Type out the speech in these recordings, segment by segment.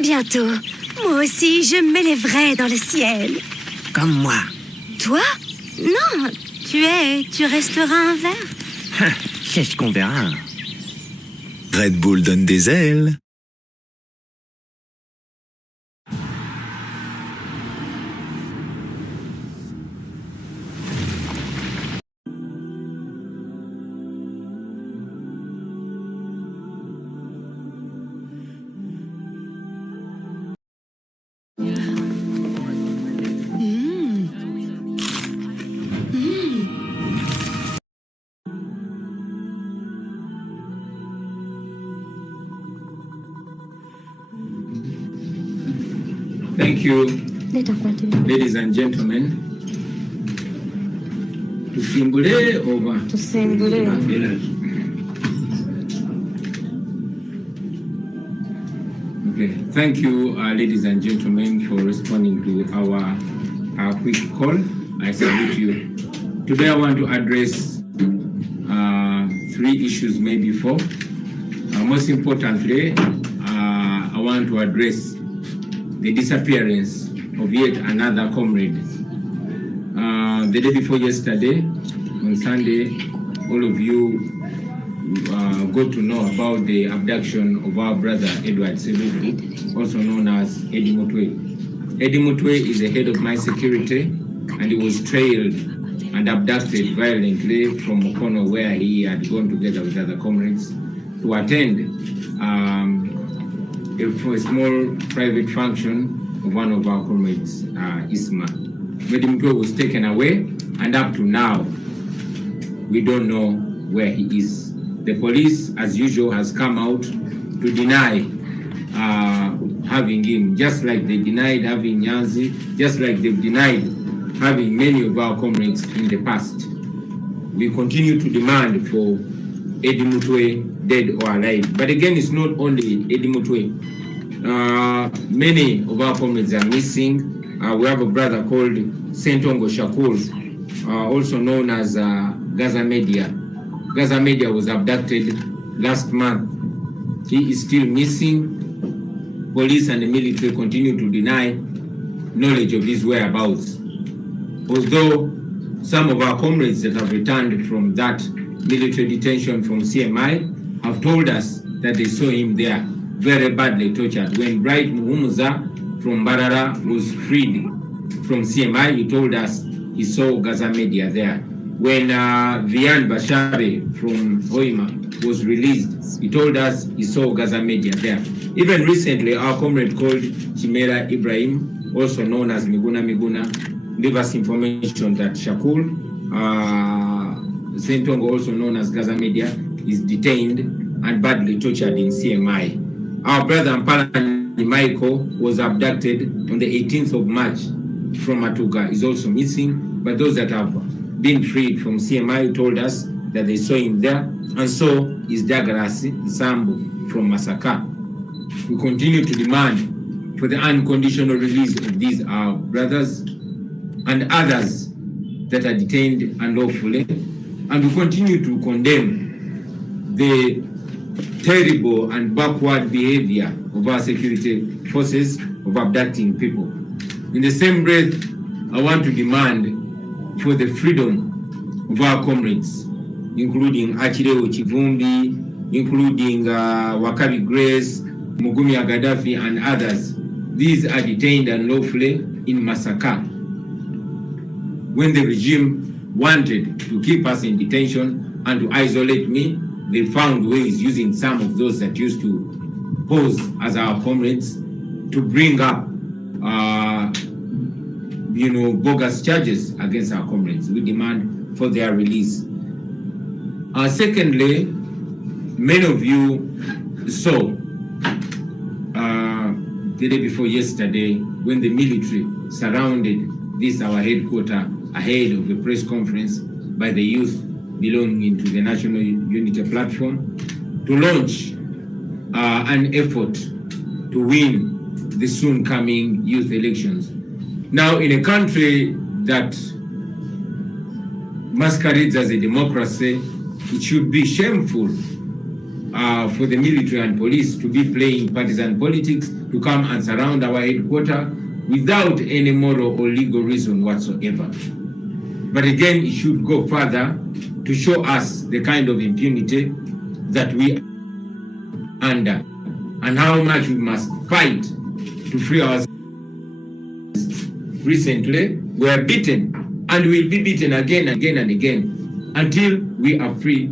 Bientôt. Moi aussi, je m'élèverai dans le ciel. Comme moi. Toi? Non, tu resteras un ver. C'est ce qu'on verra. Red Bull donne des ailes. Thank you, ladies and gentlemen. Tusimbule over. Okay. Thank you, ladies and gentlemen, for responding to our quick call. I salute you. Today I want to address 3 issues, maybe 4. Most importantly, I want to address the disappearance of yet another comrade. The day before yesterday, on Sunday, all of you got to know about the abduction of our brother Edward Sebuku, also known as Eddie Mutwe. Eddie Mutwe is the head of my security, and he was trailed and abducted violently from Okono, where he had gone together with other comrades to attend a small private function of one of our comrades, Isma. Eddie Mutwe was taken away, and up to now, we don't know where he is. The police, as usual, has come out to deny having him, just like they denied having Nyanzi, just like they've denied having many of our comrades in the past. We continue to demand for Eddie Mutwe, dead or alive. But again, it's not only Eddie Mutwe. Many of our comrades are missing. We have a brother called Sentongo Shakur, also known as Gaza Media. Gaza Media was abducted last month. He is still missing. Police and the military continue to deny knowledge of his whereabouts. Although some of our comrades that have returned from that military detention from CMI have told us that they saw him there, very badly tortured. When Bright Muhumuza from Barara was freed from CMI, he told us he saw Gaza Media there. When Vian Bashare from Hoima was released, he told us he saw Gaza Media there. Even recently, our comrade called Chimera Ibrahim, also known as Miguna, gave us information that Shakur, Sentongo, also known as Gaza Media, is detained and badly tortured in CMI. Our brother Mpala Michael was abducted on the 18th of March from Matuga, is also missing, but those that have been freed from CMI told us that they saw him there, and so is Dagarasi Sambu from Masaka. We continue to demand for the unconditional release of these our brothers and others that are detained unlawfully, and we continue to condemn the terrible and backward behavior of our security forces of abducting people. In the same breath, I want to demand for the freedom of our comrades, including Achireo Chivumbi, including Wakabi Grace, Mugumi Gaddafi, and others. These are detained unlawfully in Masaka. When the regime wanted to keep us in detention and to isolate me, they found ways using some of those that used to pose as our comrades to bring up bogus charges against our comrades. We demand for their release. Secondly, many of you saw the day before yesterday when the military surrounded this our headquarters ahead of a press conference by the youth belonging to the National Unity Platform to launch an effort to win the soon coming youth elections. Now, in a country that masquerades as a democracy, it should be shameful for the military and police to be playing partisan politics, to come and surround our headquarters without any moral or legal reason whatsoever. But again, it should go further to show us the kind of impunity that we are under and how much we must fight to free ourselves. Recently, we are beaten and will be beaten again and again until we are free,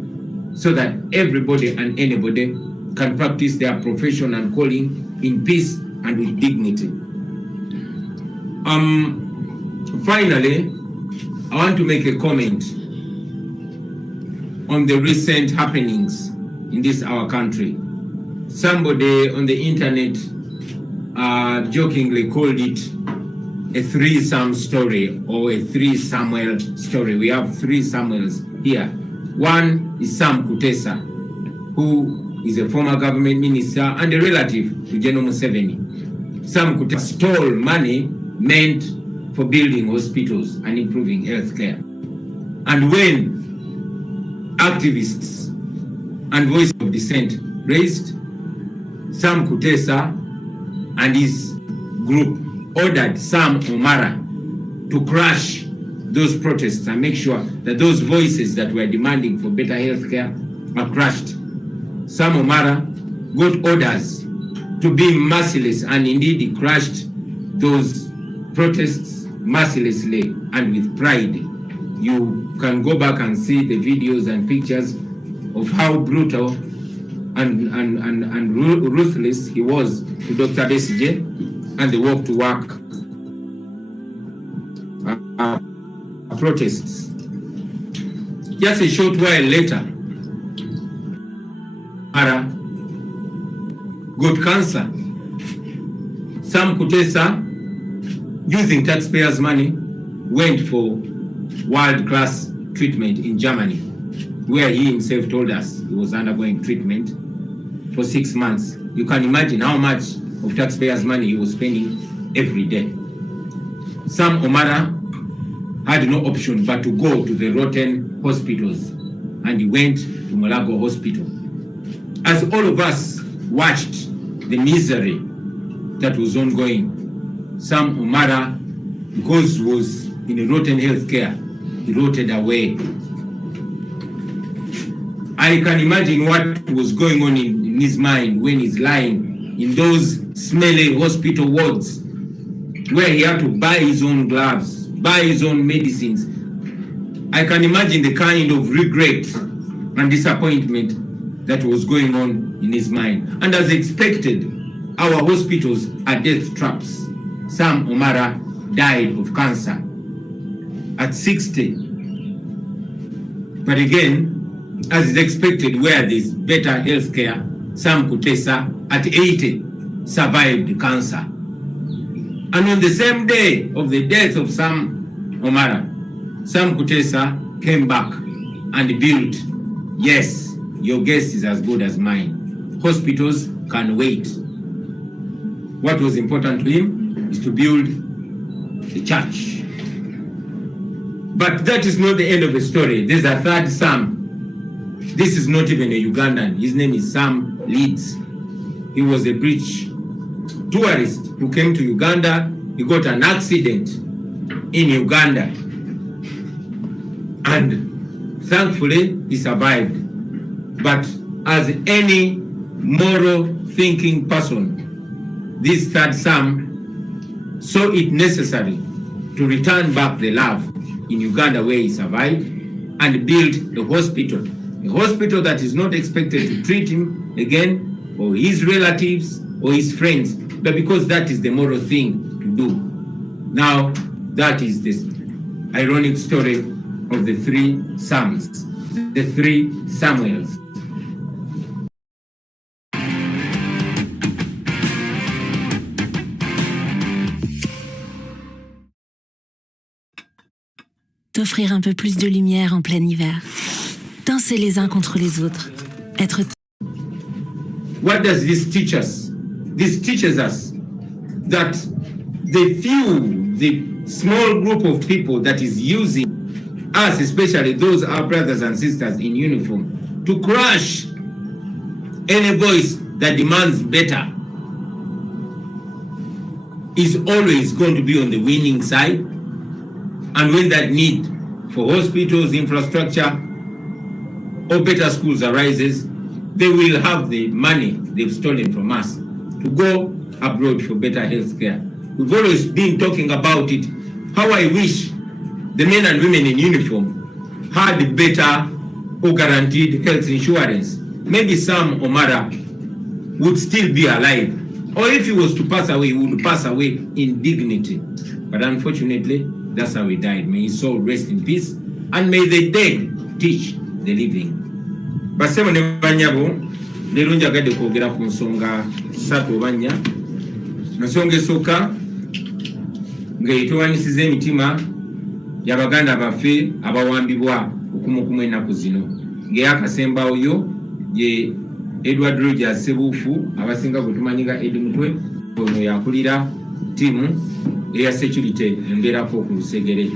so that everybody and anybody can practice their profession and calling in peace and with dignity. Finally, I want to make a comment on the recent happenings in this our country. Somebody on the internet jokingly called it a 3 Sam story or a 3 Samuel story. We have 3 Samuels here. One is Sam Kutesa, who is a former government minister and a relative to General Museveni. Sam Kutesa stole money meant for building hospitals and improving healthcare. And when activists and voices of dissent raised, Sam Kutesa and his group ordered Sam Omara to crush those protests and make sure that those voices that were demanding for better healthcare are crushed. Sam Omara got orders to be merciless, and indeed he crushed those protests mercilessly and with pride. You can go back and see the videos and pictures of how brutal and ruthless he was to Dr. Besigye and the walk to work protests. Just a short while later, Ara got cancer. Sam Kutesa, using taxpayers' money, went for world-class treatment in Germany, where he himself told us he was undergoing treatment for 6 months. You can imagine how much of taxpayers' money he was spending every day. Sam Omara had no option but to go to the rotten hospitals, and he went to Mulago Hospital. As all of us watched the misery that was ongoing, Sam Omara, because he was in a rotten healthcare, he rotted away. I can imagine what was going on in his mind when he's lying in those smelly hospital wards, where he had to buy his own gloves, buy his own medicines. I can imagine the kind of regret and disappointment that was going on in his mind. And as expected, our hospitals are death traps. Sam Omara died of cancer at 60. But again, as is expected, where there's better health care, Sam Kutesa at 80 survived cancer. And on the same day of the death of Sam Omara, Sam Kutesa came back and built, yes, your guess is as good as mine, hospitals can wait. What was important to him is to build the church. But that is not the end of the story. There's a third Sam. This is not even a Ugandan. His name is Sam Leeds. He was a British tourist who came to Uganda. He got an accident in Uganda, and thankfully he survived. But as any moral thinking person, this third Sam saw it necessary to return back the love in Uganda, where he survived, and build a hospital that is not expected to treat him again or his relatives or his friends, but because that is the moral thing to do. Now, that is this ironic story of the 3 Sams, the 3 Samuels. T'offrir un peu plus de lumière en plein hiver. Danser les uns contre les autres. Être... What does this teach us? This teaches us that the small group of people that is using us, especially those our brothers and sisters in uniform, to crush Any voice that demands better is always going to be on the winning side. And when that need for hospitals, infrastructure, or better schools arises, they will have the money they've stolen from us to go abroad for better health care. We've always been talking about it, how I wish the men and women in uniform had better or guaranteed health insurance. Maybe Sam Omara would still be alive. Or if he was to pass away, he would pass away in dignity. But unfortunately, that's how he died. May his soul rest in peace, and may the dead teach the living. Basebo ne banyabo, lero njagadde kwogera ku nsonga ssatu banya. Nsonga esooka ng'etowanyisiza emitima y'Abaganda baffe abawambibwa okumukumu ennaku zino. Ng'eyakasembawo yo ye Edward Rogers Sebuufu, abasinga gwe tumanyi nga Edi Mutwe, ono yakulira ttiimu eya security emberako ku Lusegere.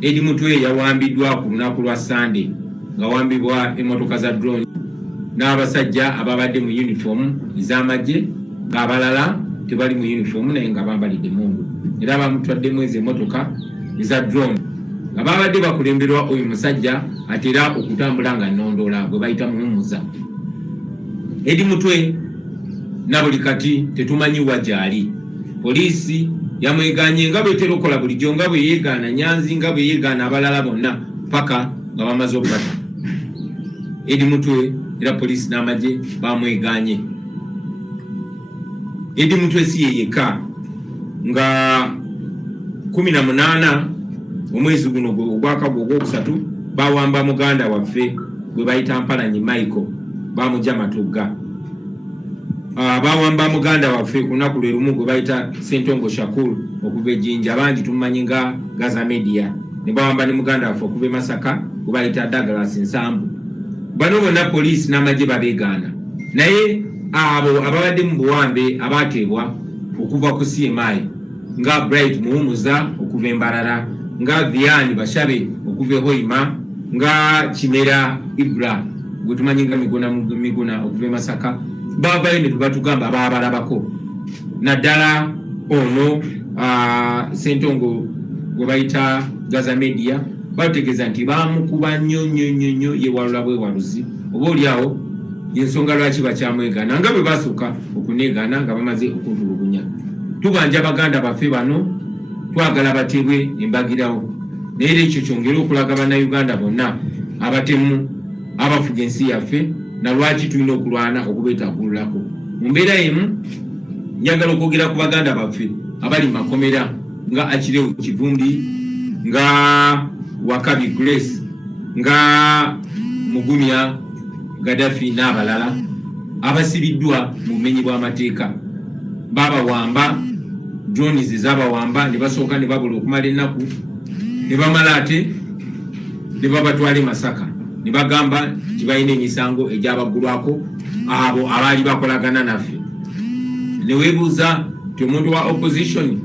Edi Mutwe yawambiddwa ku lunaku lwa Sunday ng'awambibwa emmotoka za drone n'abasajja ababadde mu uniform ez'amagye, ng'abalala tebali mu uniform naye nga bambalidde mundu. Era bamutwaddemu ezo emmotoka eza drone nga babadde bakulemberwa oyo musajja atera okutambula nga nnondoola gwe bayita muwummuza. Edi Mutwe na buli kati tetumanyi wa gyali. Poliisi yamweganye nga bwetera okukola bulijjo, nga bwe yeegaana Nyanzi, nga bwe yeegaana abalala bonna paka nga bamaze okubata. Edi Mutwe era poliisi n'amagye bamweganye. Edi Mutwe si ye yekka, nga 18 omwezi guno ogwakagwa ogwokusatu bawamba muganda waffe gwe bayita Mpalanyi Michael, bamugya Matugga. Bawamba muganda waffe ku lunaku lwe lumu gwe bayita Ssentongo Shakur okuva e Jinja, abangi tumanyi nga Gaza Media. Ne bawamba ne muganda waffe okuva e Masaka gwe bayita Douglas Nsambu. Bano bonna poliisi n'amagye babeegaana, naye abo ababadde mu buwambe abaateebwa okuva ku CMI nga Bright Muwumuza okuva e Mbarara, nga Vian Bashabe okuva e Hoima, nga Kimera Ibra gwe tumanyi nga Miguna okuva e Masaka, baavayo ne tubatugamba baabalabako. Naddala ono Ssentongo gwe bayita Gaza Media bategeeza nti baamukuba nnyo ye walula bwewaluzi. Oba oliawo yensonga lwaki bakyamwegaana, nga bwe basooka okuneegaana nga bamaze okuntulugunya. Tubanja Baganda baffe bano twagala bateebwe embagirawo, naye era ekyo kyongera okulaga bannayuganda bonna abatemu abafuga ensi yaffe na lwaki tulina okulwana okubeetagululako. Mu mbeera emu njagala okwogera ku Baganda baffe abali mu makomera nga Akirewu Kivumbi, nga Wakabi Grace, nga Mugumya Gaddafi n'abalala abasibiddwa mu bumenyi bw'amateeka. Babawamba, drones ezabawamba ne basooka ne babula okumala ennaku, ne bamala ate ne babatwala e Masaka ne bagamba nti balina emisango egyabagulwako abo abaali bakolagana naffe. Ne weebuuza nti omuntu wa opposition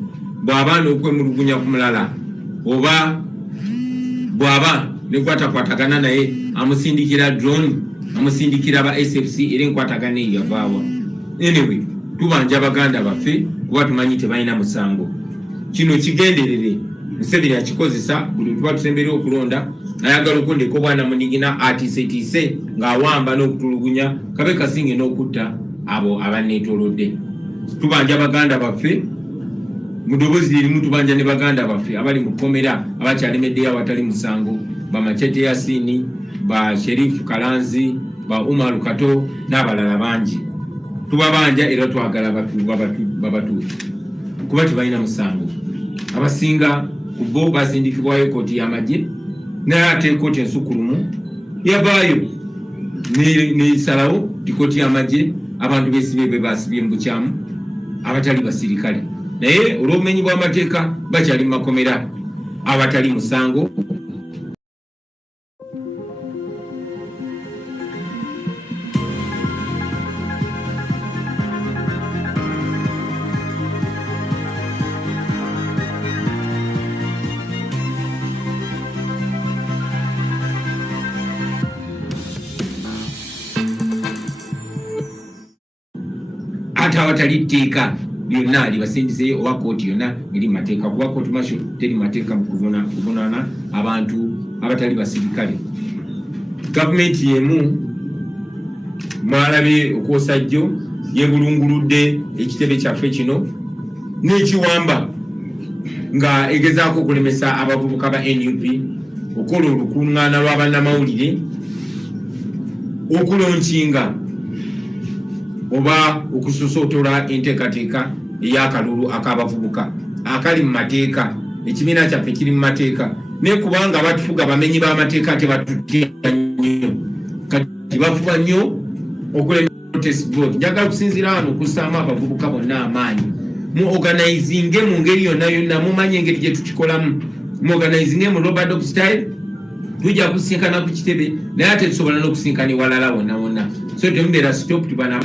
bw'aba n'okwemulugunya ku mulala oba bw'aba ne kwatakwatagana naye amusindikira drone, amusindikira ba SFC era enkwatagana eyo yavaawa. Anyway, tubanja Baganda baffe kuba tumanyi tebalina musango. Kino kigenderere Museveni akikozesa buli tuba tusemberera okulonda, ayagala okundeka obwana munigina atiisetiise ng'awamba n'okutulugunya kabe kasinge n'okutta abo abanneetoolodde. Tubanja Baganda baffe mu ddoboozi lirimu, tubanja ne Baganda baffe abali mu kkomera abakyalemeddeyo awatali musango, ba Machete Yasini, ba Sheriff Kalanzi, ba Umar Kato n'abalala bangi. Tubabanja era twagala babatuuze kuba tebalina musango. Abasinga ku bo basindikibwayo kooti y'amagye, naye ate kooti ensukulumu yavaayo n'esalawo ti kooti y'amagye abantu beesibye be basibye mu bukyamu abatali basirikale, naye olw'obumenyi bw'amateeka bakyali mu makomera abatali musango. ate awatali tteeka lyonna libasindize oba kooti yonna eri mateeka kuba kooti masho teri mateeka mu kuvunaana abantu abatali basirikale. Gavumenti yemu mwalabe okwosajjo yebulunguludde ekitebe kyaffe kino n'ekiwamba nga egezaako okulemesa abavubuka ba NUP okola olukuŋŋaana lw'abannamawulire okulonkinga oba okususootola enteekateeka ey'akalulu ak'abavubuka akali mu mateeka. Ekibiina kyaffe kiri mu mateeka naye kubanga abatufuga bamenyi b'amateeka ate batutya nnyo kati bafuba nnyo okulemesa protest vote. Njagala okusinziira wano okussaamu abavubuka bonna amaanyi mu organizinge mu ngeri yonna yonna mumanye engeri gye tukikolamu mu organizinge mu Robert style tujja kusinkana ku kitebe naye ate tusobola n'okusinkana walala wonna wonna. So temubeera stop tubana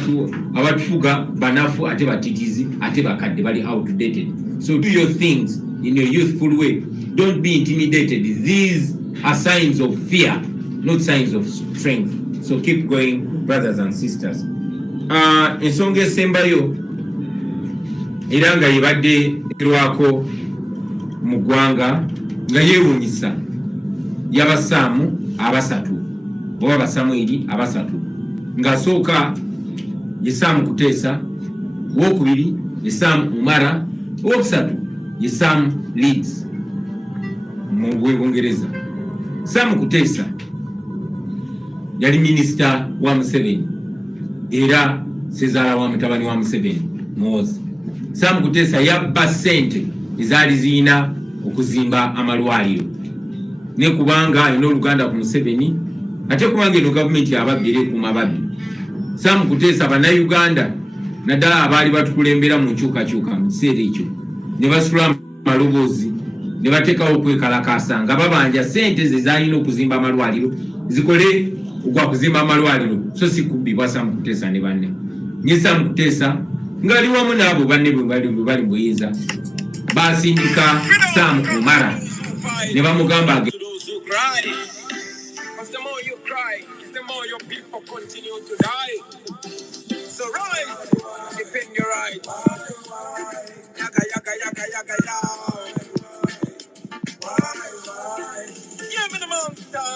abatufuga banafu ate batitizi ate bakadde bali outdated. So do your things in your youthful way. Don't be intimidated. These are signs of fear, not signs of strength. So keep going, brothers and sisters. Ensonga esembayo era nga yebadde erwako mu ggwanga nga yeewuunyisa y'abasaamu abasatu oba basamweri abasatu ng'asooka ye Saamu Kuteesa, owookubiri ye Saamu Umara, owookusatu ye Saamu Leeds mu Bungereza. Saamu Kuteesa yali minisita wa Museveni era sezaala wa mutabani wa Museveni Muhoozi. Saamu Kuteesa yabba ssente ezaali zirina okuzimba amalwaliro ne kubanga alina oluganda ku Museveni ate kubanga eno gavumenti ababbi era ekuuma babbi. Saamu Kuteesa bannayuganda naddala abaali batukulembera mu nkyukakyuka mu kiseera ekyo ne basula amaloboozi ne bateekawo okwekalakaasa nga babanja ssente ze zaalina okuzimba amalwaliro zikole ogwa kuzimba amalwaliro so si kubbibwa Saamu Kuteesa ne banne. Nye Saamu Kuteesa ng'ali wamu n'abo banne bwe bali mu buyinza baasindika Saamu Umara ne bamugamba the more you cry, the more your people continue to die. So rise, defend your right. Yaga, yaga, yaga, yaga, yaga. Give me the monster.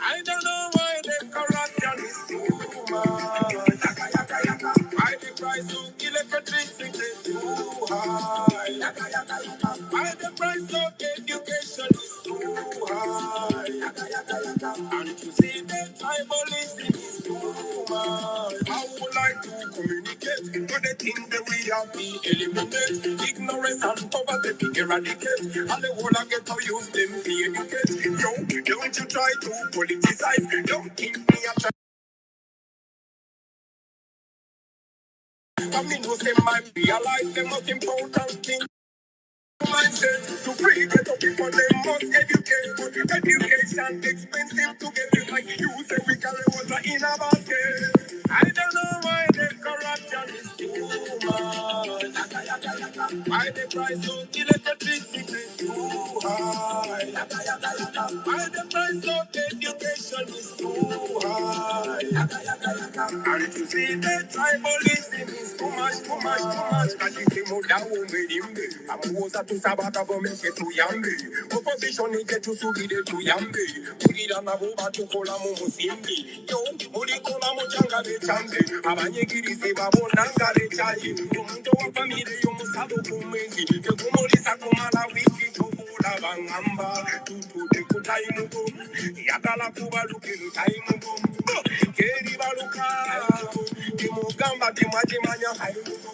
I don't know why the corruption is too much. Yaga, yaga, yaga. Why the price of electricity is too high. Yaga, yaga, yaga. Why the price of education is too high. Yaga, yaga, yaga. And to see the tribalism is too much. I would like to communicate to the thing that we have to eliminate. Ignorance and poverty be eradicate. And the whole I get to use them to educate. Yo, don't you try to politicize. Don't think me a try. I mean, who say my realize the most important thing. Mindset to free get up people they must educate. Education expensive to get it like you say we carry water in a basket. I don't know why the corruption is too much. Why the price of electricity is too high. Why the price of education is too high. And to see the tribalism is too much, too much, too much. And if you move down with him, I'm to sabata bomeke tu yambi. Opposition ike tu subide tu yambi. Pulira na boba tu kola mu musimbi. Yo, muri kola mu changa de chambe. Abanye kirize babo nanga de chayi. Umuntu wa family yo musabo kumezi. Yo kumulisa kumala wiki chokula bangamba. Tutu de kutai mugo. Yakala kuba lukiru tai mugo. Keri baluka. Timugamba timajimanya hai mugo.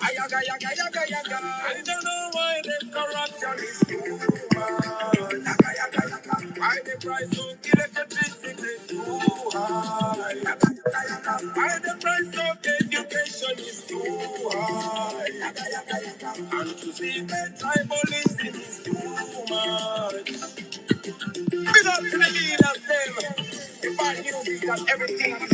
Ayaga, yaga, yaga, yaga. I don't know why the corruption is too much. Yaga, yaga, yaga. Why the price of electricity is too high. Yaga, yaga, yaga. Why the price of education is too high. Yaga, yaga, yaga. And to see the tribalism is too much. Big up to the leaders, them. The bad news is that everything is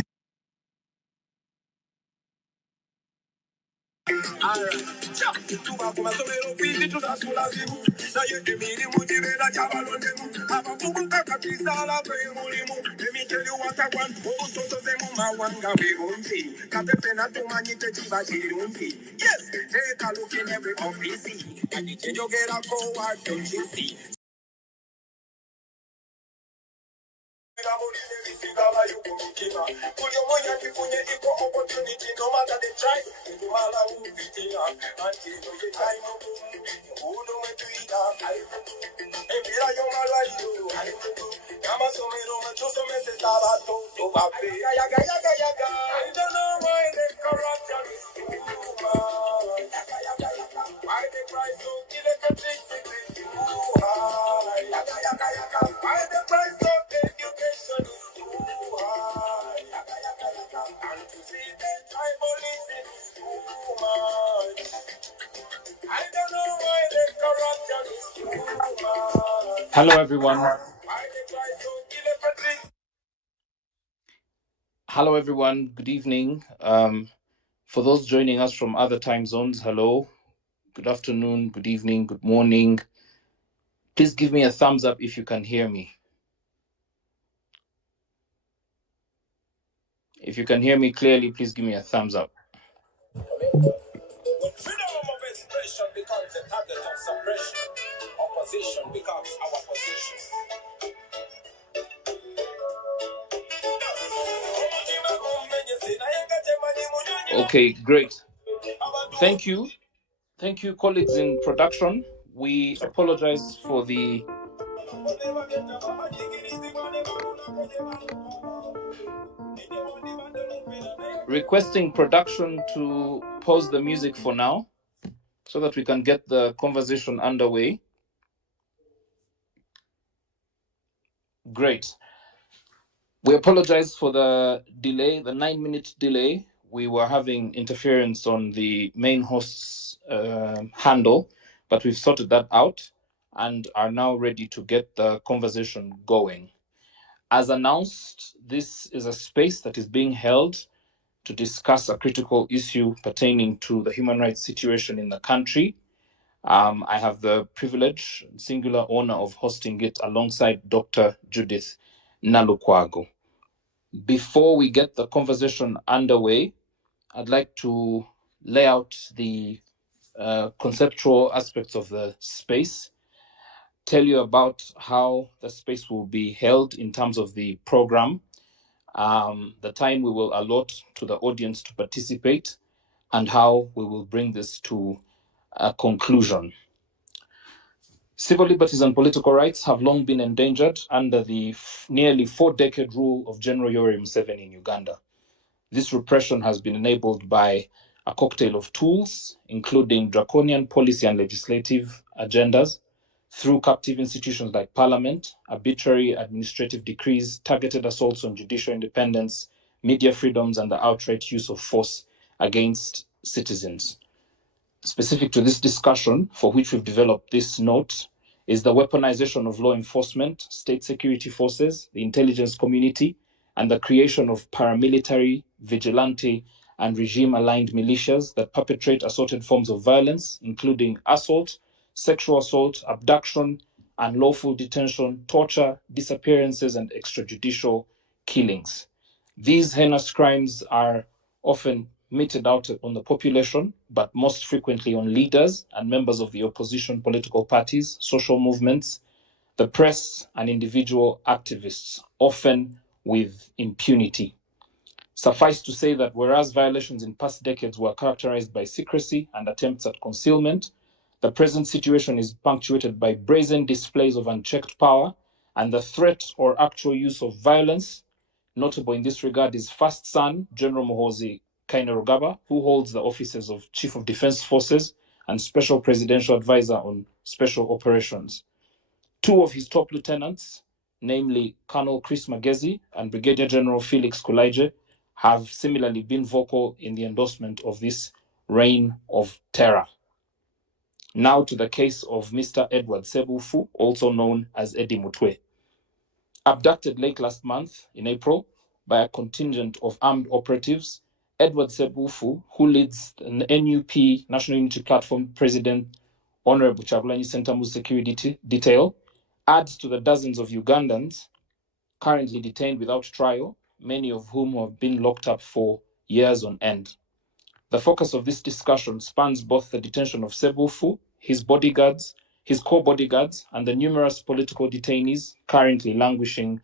Tuba kuma somero fiti tutasula zimu. Na yeke mini mujibela chabalondemu. Abafumu kakatizala kwe mulimu. Let me tell you what I want. Oh, so zemu mawanga virunti. Kapepe na tumanyite chiba chirunti. Yes, take a look in every office. And the change you get a forward, don't you see? No matter the try, you mala who beating up until you time of who know when to eat up. And Mira yo mala you. Kama so me no me to so me se staba to papi. Yaga. I don't know why the corruption is too much. Why the price of electricity is too high. Yaga. Why the price of education is too high. And to see the tribalism is too much. I don't know why the corruption is too much. Hello, everyone. Why the price of electricity? Hello, everyone. Good evening. For those joining us from other time zones, hello. Good afternoon, good evening, good morning. Please give me a thumbs up if you can hear me. If you can hear me clearly, please give me a thumbs up. When freedom of expression becomes a target of suppression, opposition becomes our position. Okay, great. Thank you. Thank you, colleagues in production. We apologize for the requesting production to pause the music for now so that we can get the conversation underway. Great. We apologize for the delay, the 9-minute delay. We were having interference on the main host's handle, but we've sorted that out and are now ready to get the conversation going. As announced, this is a space that is being held to discuss a critical issue pertaining to the human rights situation in the country. I have the privilege, singular honor of hosting it alongside Dr. Judith Nalukwago. Before we get the conversation underway, I'd like to lay out the conceptual aspects of the space, tell you about how the space will be held in terms of the program, the time we will allot to the audience to participate, and how we will bring this to a conclusion. Civil liberties and political rights have long been endangered under the nearly 4-decade rule of General Yoweri Museveni in Uganda. This repression has been enabled by a cocktail of tools, including draconian policy and legislative agendas, through captive institutions like parliament, arbitrary administrative decrees, targeted assaults on judicial independence, media freedoms, and the outright use of force against citizens. Specific to this discussion, for which we've developed this note, is the weaponization of law enforcement, state security forces, the intelligence community, and the creation of paramilitary, vigilante, and regime-aligned militias that perpetrate assorted forms of violence, including assault, sexual assault, abduction, unlawful detention, torture, disappearances, and extrajudicial killings. These heinous crimes are often meted out on the population, but most frequently on leaders and members of the opposition political parties, social movements, the press, and individual activists, often with impunity. Suffice to say that whereas violations in past decades were characterized by secrecy and attempts at concealment, the present situation is punctuated by brazen displays of unchecked power and the threat or actual use of violence. Notable in this regard is first son, General Muhoozi Kainerugaba, who holds the offices of Chief of Defense Forces and Special Presidential Advisor on Special Operations. Two of his top lieutenants, namely Colonel Chris Magezi and Brigadier General Felix Kulaije, have similarly been vocal in the endorsement of this reign of terror. Now to the case of Mr. Edward Sebufu, also known as Eddie Mutwe. Abducted late last month in April by a contingent of armed operatives Edward Sebufu, who leads an NUP, National Unity Platform President, Honorable Chagulanyi Sentamu's security detail, adds to the dozens of Ugandans currently detained without trial, many of whom have been locked up for years on end. The focus of this discussion spans both the detention of Sebufu, his bodyguards, his core bodyguards, and the numerous political detainees currently languishing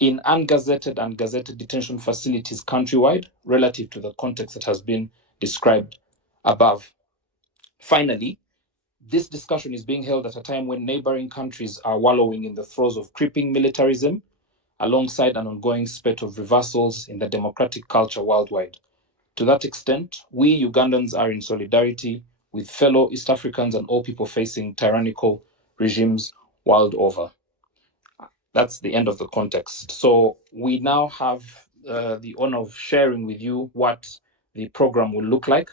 in ungazetted and gazetted detention facilities countrywide relative to the context that has been described above. Finally, this discussion is being held at a time when neighboring countries are wallowing in the throes of creeping militarism, alongside an ongoing spate of reversals in the democratic culture worldwide. To that extent, we Ugandans are in solidarity with fellow East Africans and all people facing tyrannical regimes world over. That's the end of the context. So we now have the honor of sharing with you what the program will look like.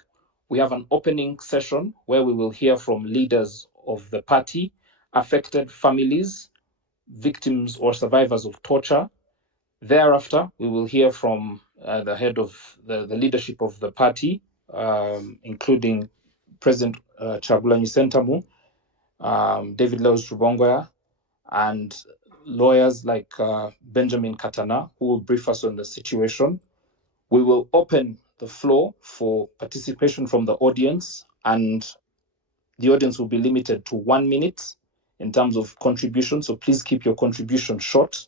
We have an opening session where we will hear from leaders of the party, affected families, victims or survivors of torture. Thereafter, we will hear from the head of the leadership of the party, including President Chagulanyi Sentamu, David Lewis Rubongoya, and lawyers like Benjamin Katana, who will brief us on the situation. We will open the floor for participation from the audience, and the audience will be limited to 1 minute in terms of contribution, so please keep your contribution short.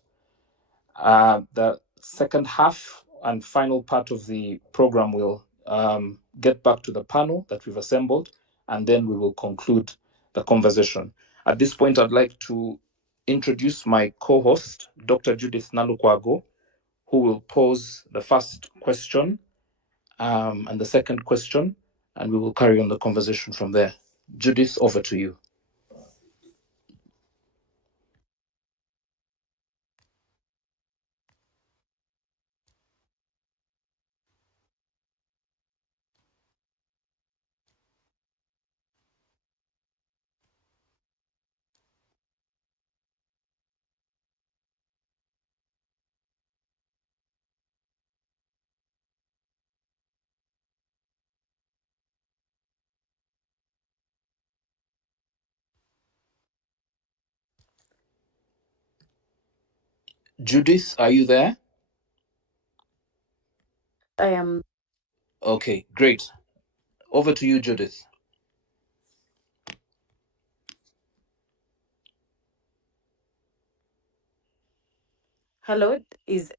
The second half and final part of the program will get back to the panel that we've assembled, and then we will conclude the conversation. At this point, I'd like to introduce my co-host, Dr. Judith Nalukwago, who will pose the first question and the second question, and we will carry on the conversation from there. Judith, over to you. Judith, are you there? I am. Okay, great. Over to you, Judith. Hello, is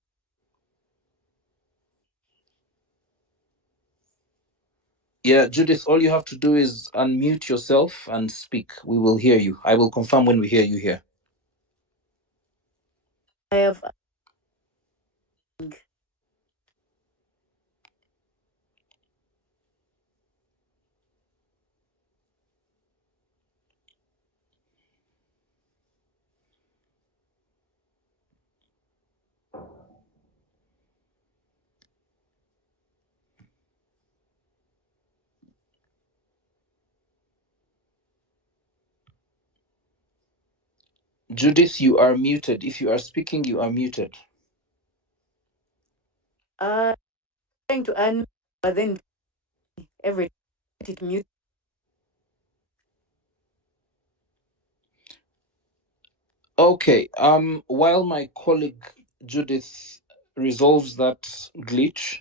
Yeah, Judith, all you have to do is unmute yourself and speak. We will hear you. I will confirm when we hear you here. I have. Judith, you are muted. If you are speaking, you are muted. Trying to earn, but then every it mute. Okay. While my colleague Judith resolves that glitch,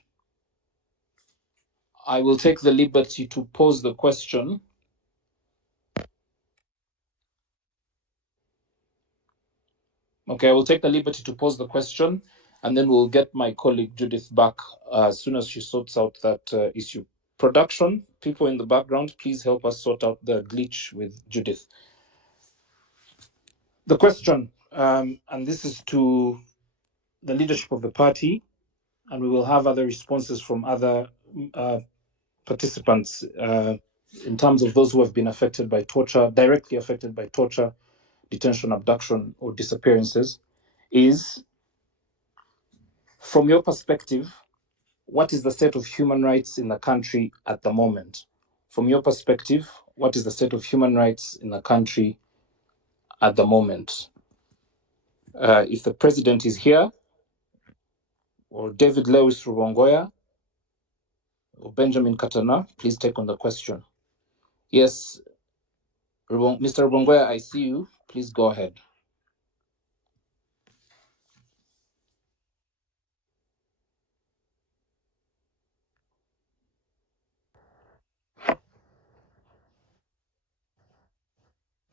I will take the liberty to pose the question. Okay, I will take the liberty to pose the question, and then we'll get my colleague Judith back as soon as she sorts out that issue. Production, people in the background, please help us sort out the glitch with Judith. The question, and this is to the leadership of the party, and we will have other responses from other participants in terms of those who have been affected by torture, directly affected by torture, detention, abduction, or disappearances, is, from your perspective, what is the state of human rights in the country at the moment? From your perspective, what is the state of human rights in the country at the moment? If the president is here, or David Lewis Rubongoya, Benjamin Katana, please take on the question. Yes, Mr. Rubongwe, I see you. Please go ahead.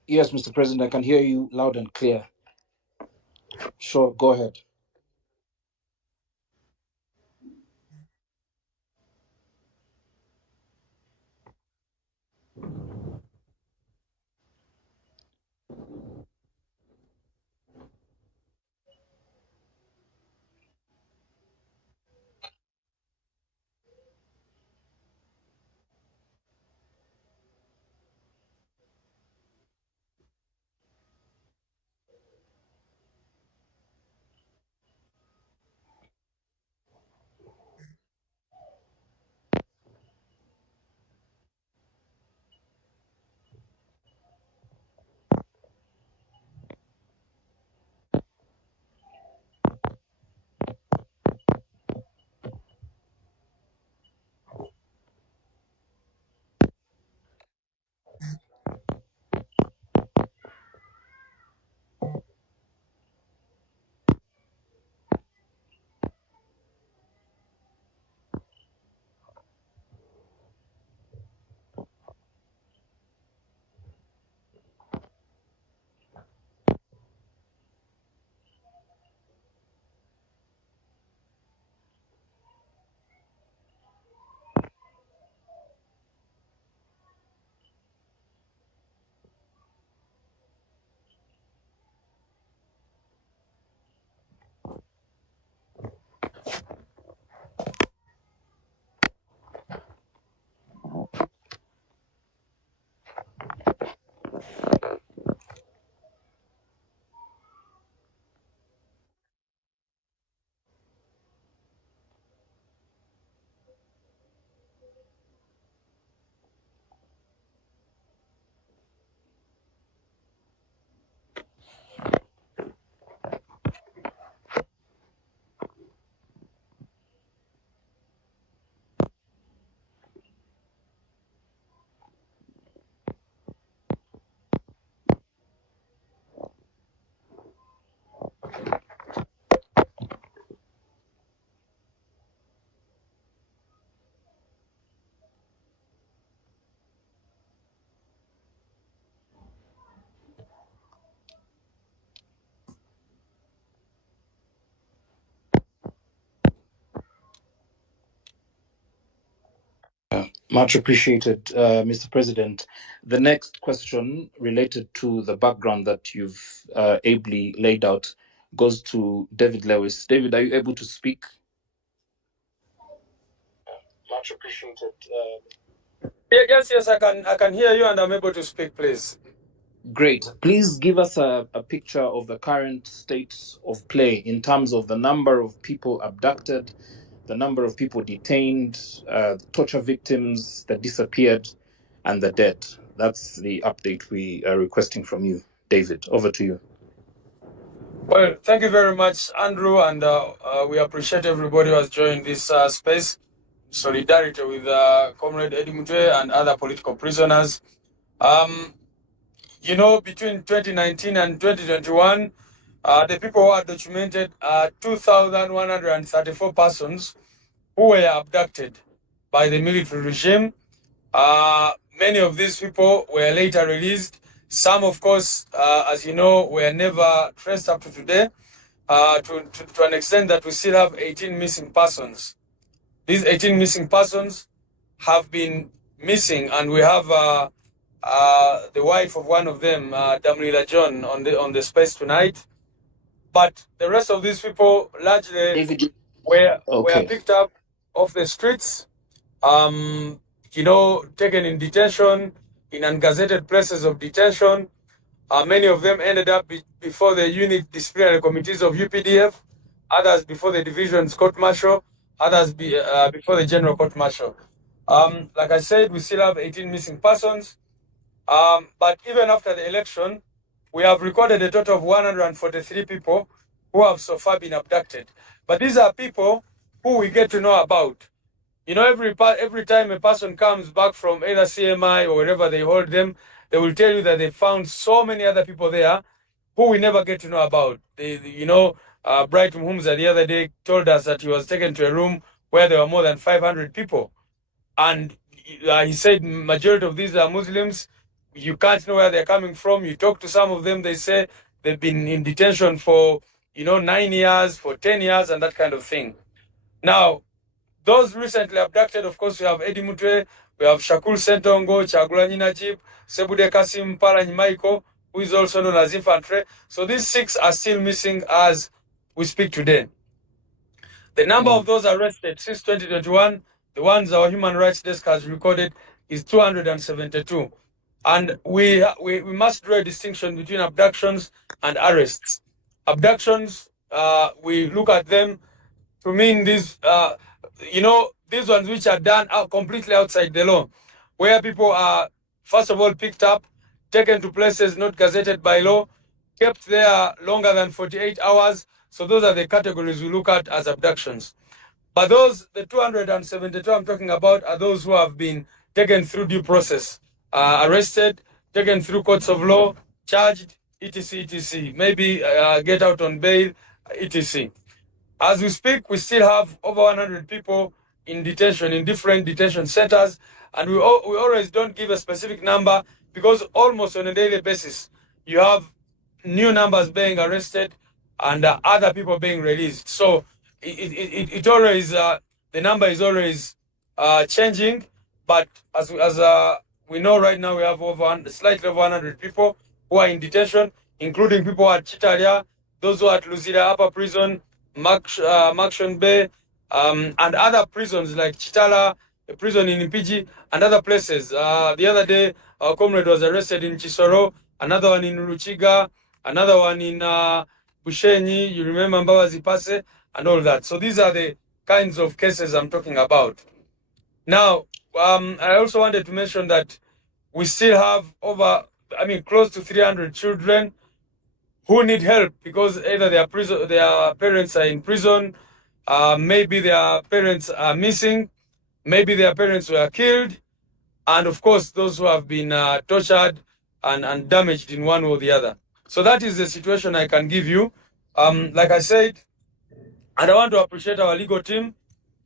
Yes, Mr. President, I can hear you loud and clear. Sure, go ahead. Much appreciated, Mr. President. The next question related to the background that you've ably laid out goes to David Lewis. David, are you able to speak? Much appreciated. Yes, I can hear you and I'm able to speak, please. Great. Please give us a picture of the current state of play in terms of the number of people abducted, the number of people detained, torture victims that disappeared, and the dead. That's the update we are requesting from you. David, over to you. Well, thank you very much, Andrew, and we appreciate everybody who has joined this space. Solidarity with Comrade Eddie Mutwe and other political prisoners. Between 2019 and 2021, the people who are documented are 2,134 persons who were abducted by the military regime. Many of these people were later released. Some, of course, as you know, were never traced up to today, to an extent that we still have 18 missing persons. These 18 missing persons have been missing, and we have the wife of one of them, Damrila John, on the space tonight. But the rest of these people largely David, were okay. picked up off the streets, taken in detention, in ungazetted places of detention. Many of them ended up before the unit disciplinary committees of UPDF, others before the division's court-martial, others before the general court-martial. Like I said, we still have 18 missing persons. But even after the election, we have recorded a total of 143 people who have so far been abducted. But these are people who we get to know about. You know, every time a person comes back from either CMI or wherever they hold them, they will tell you that they found so many other people there who we never get to know about. Bright Mhumza the other day told us that he was taken to a room where there were more than 500 people. And he said majority of these are Muslims. You can't know where they're coming from. You talk to some of them, they say they've been in detention for, 9 years, for 10 years, and that kind of thing. Now, those recently abducted, of course, we have Eddie Mutwe, we have Shakul Sentongo, Chagulanyi Najib, Sebude Kasim Palanyi Michael, who is also known as Infantry. So these 6 are still missing as we speak today. The number of those arrested since 2021, the ones our human rights desk has recorded, is 272. And we must draw a distinction between abductions and arrests. Abductions, we look at them to mean these, these ones which are done out completely outside the law, where people are, first of all, picked up, taken to places not gazetted by law, kept there longer than 48 hours. So those are the categories we look at as abductions. But the 272 I'm talking about are those who have been taken through due process, arrested, taken through courts of law, charged, etc., etc., maybe get out on bail, etc. As we speak, we still have over 100 people in detention, in different detention centers, and we always don't give a specific number because almost on a daily basis, you have new numbers being arrested and other people being released. So it always, the number is always changing, but as we know right now, we have slightly over 100 people who are in detention, including people at Chitalia, those who are at Luzira Upper Prison, Makshon Bay, and other prisons like Chitala, a prison in Impiji, and other places. The other day, our comrade was arrested in Chisoro, another one in Ruchiga, another one in Bushenyi, you remember Mbabazi Pase, and all that. So these are the kinds of cases I'm talking about. Now, I also wanted to mention that we still have close to 300 children who need help because either their parents are in prison, maybe their parents are missing, maybe their parents were killed, and of course those who have been tortured and damaged in one or the other. So that is the situation I can give you. Like I said, and I want to appreciate our legal team.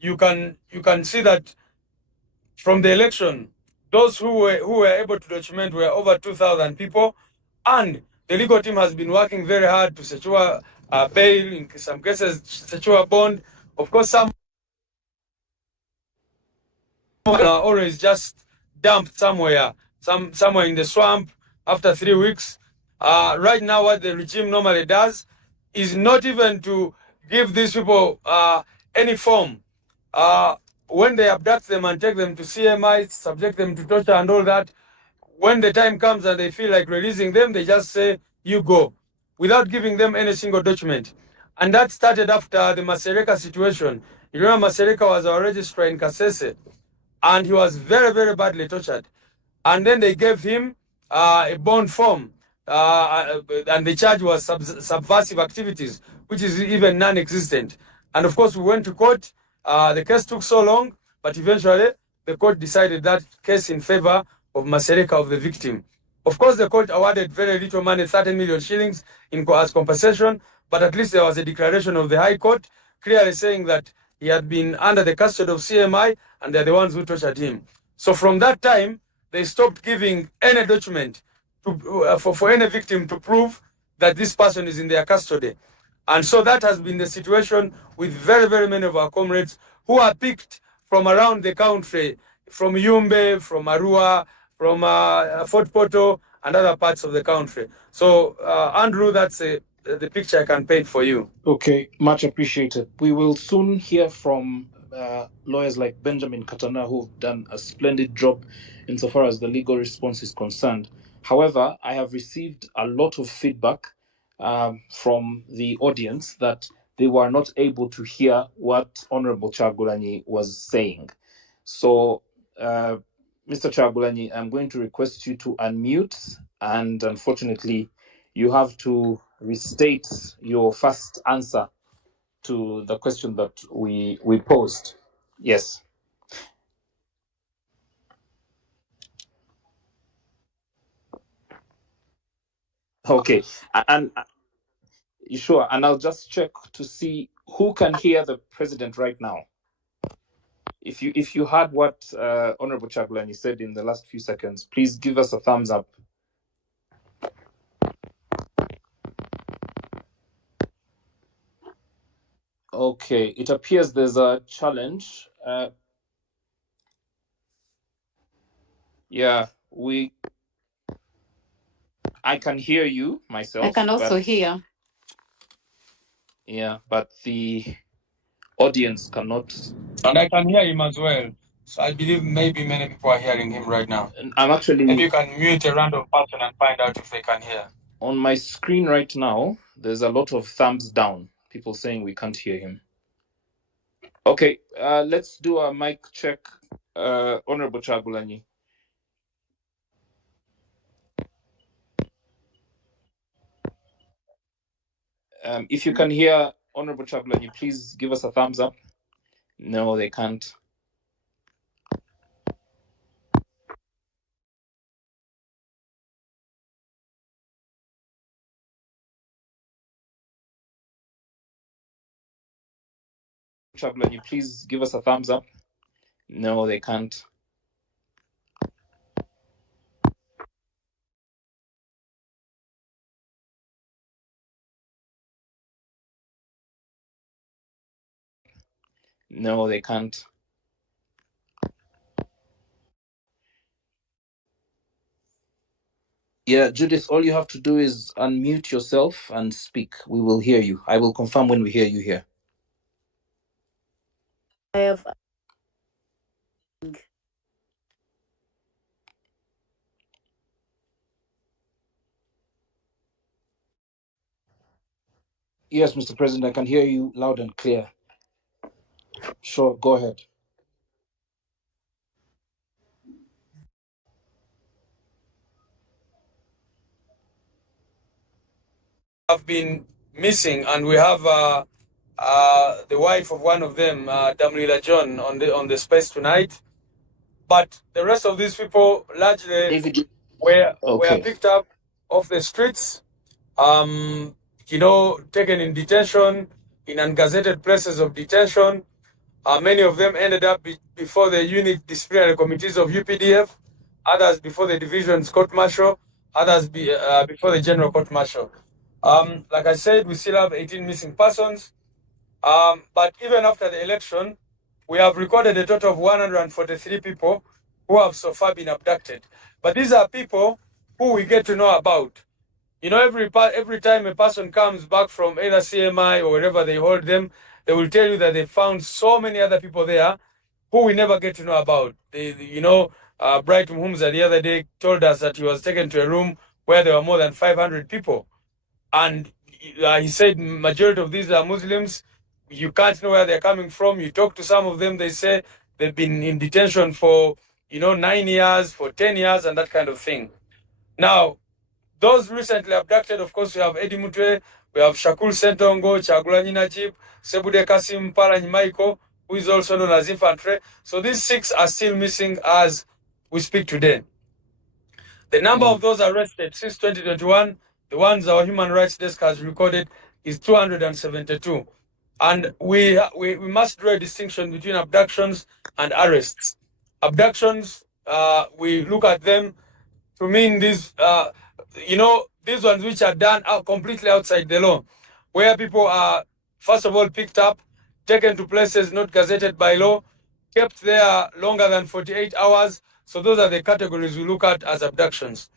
You can see that from the election, those who were able to document were over 2,000 people, and the legal team has been working very hard to secure bail, in some cases secure bond. Of course, some are always just dumped somewhere in the swamp after 3 weeks. Right now, what the regime normally does is not even to give these people any form. When they abduct them and take them to CMI, subject them to torture and all that, when the time comes and they feel like releasing them, they just say, you go, without giving them any single document. And that started after the Masereka situation. You remember Masereka was our registrar in Kasese, and he was very, very badly tortured. And then they gave him a bond form, and the charge was subversive activities, which is even non-existent. And of course, we went to court. The case took so long, but eventually the court decided that case in favor of Masereka, of the victim. Of course, the court awarded very little money, 30 million shillings as compensation, but at least there was a declaration of the High Court clearly saying that he had been under the custody of CMI and they're the ones who tortured him. So from that time, they stopped giving any document for any victim to prove that this person is in their custody. And so that has been the situation with very, very many of our comrades who are picked from around the country, from Yumbe, from Arua, from Fort Poto, and other parts of the country. So, Andrew, that's the picture I can paint for you. Okay, much appreciated. We will soon hear from lawyers like Benjamin Katana, who've done a splendid job insofar as the legal response is concerned. However, I have received a lot of feedback from the audience that they were not able to hear what Honorable Chagulanyi was saying. So, Mr. Chagulanyi, I'm going to request you to unmute, and unfortunately, you have to restate your first answer to the question that we posed. Yes. Okay, and you sure? And I'll just check to see who can hear the president right now. If you heard what Honorable Chagulanyi said in the last few seconds, please give us a thumbs up. Okay, it appears there's a challenge. Yeah, I can hear you myself. I can also hear. Yeah, but the audience cannot. And I can hear him as well. So I believe maybe many people are hearing him right now. I'm actually. Maybe you can mute a random person and find out if they can hear. On my screen right now, there's a lot of thumbs down. People saying we can't hear him. Okay, let's do a mic check. Honorable Chagulanyi. If you can hear Honorable Chagulanyi, please give us a thumbs up. No, they can't. Chagulanyi, please give us a thumbs up. No, they can't. No, they can't. Yeah, Judith, all you have to do is unmute yourself and speak. We will hear you. I will confirm when we hear you here. I have. Yes, Mr. President, I can hear you loud and clear. Sure, go ahead. Have been missing, and we have the wife of one of them, Damrila John, on the space tonight. But the rest of these people largely David, were picked up off the streets, taken in detention, in ungazetted places of detention. Many of them ended up before the unit disciplinary committees of UPDF, others before the division's court-martial, others before the general court-martial. Like I said, we still have 18 missing persons. But even after the election, we have recorded a total of 143 people who have so far been abducted. But these are people who we get to know about. You know, every time a person comes back from either CMI or wherever they hold them, they will tell you that they found so many other people there who we never get to know about. Bright Mhumza the other day told us that he was taken to a room where there were more than 500 people. And he said majority of these are Muslims. You can't know where they're coming from. You talk to some of them, they say they've been in detention for, 9 years, for 10 years, and that kind of thing. Now, those recently abducted, of course, we have Eddie Mutwe, we have Shakul Sentongo, Chagulanyi Najib, Sebude Kasim Paranyi Michael, who is also known as Infantry. So these 6 are still missing as we speak today. The number of those arrested since 2021, the ones our human rights desk has recorded, is 272. And we must draw a distinction between abductions and arrests. Abductions, we look at them to mean these, these ones which are done completely outside the law, where people are, first of all, picked up, taken to places not gazetted by law, kept there longer than 48 hours. So those are the categories we look at as abductions.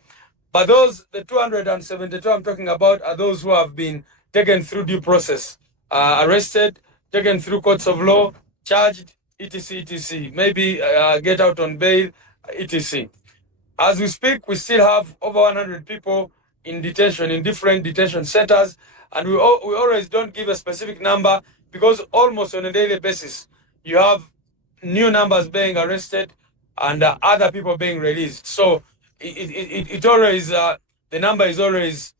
But the 272 I'm talking about are those who have been taken through due process, arrested, taken through courts of law, charged, etc., maybe get out on bail, etc. As we speak, we still have over 100 people in detention, in different detention centers, and we always don't give a specific number because almost on a daily basis, you have new numbers being arrested and other people being released. So it always, the number is always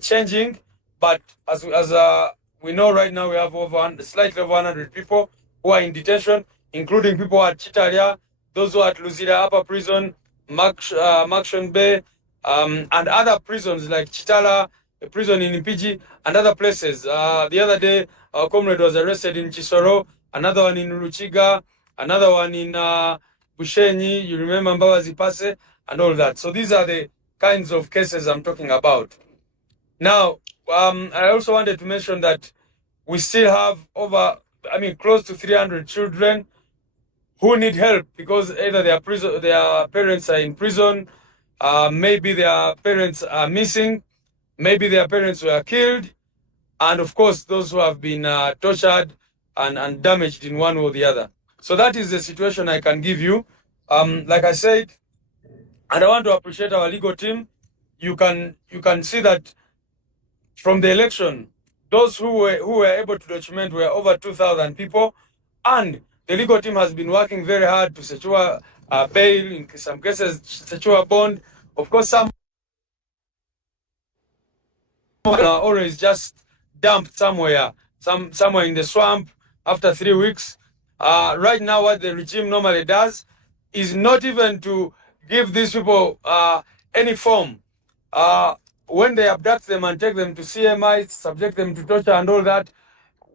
changing, but as we know right now, we have slightly over 100 people who are in detention, including people at Chitaria, those who are at Luzira Upper Prison, Makshon Bay, and other prisons like Chitala, a prison in Impiji, and other places. The other day, our comrade was arrested in Chisoro, another one in Ruchiga, another one in Bushenyi, you remember Mbabazi Pase, and all that. So these are the kinds of cases I'm talking about. Now, I also wanted to mention that we still have close to 300 children who need help because either their parents are in prison, maybe their parents are missing, maybe their parents were killed, and of course those who have been tortured and damaged in one way or the other. So that is the situation I can give you. Like I said, and I want to appreciate our legal team. You can see that from the election, those who were able to document were over 2,000 people, and the legal team has been working very hard to secure bail, in some cases secure bond. Of course, some are always just dumped somewhere in the swamp after 3 weeks. Right now, what the regime normally does is not even to give these people any form. When they abduct them and take them to CMI, subject them to torture and all that,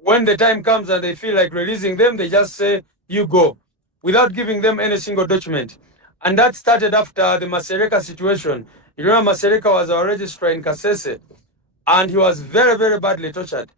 when the time comes and they feel like releasing them, they just say, you go, without giving them any single document. And that started after the Masereka situation. You remember Masereka was our registrar in Kasese, and he was very, very badly tortured.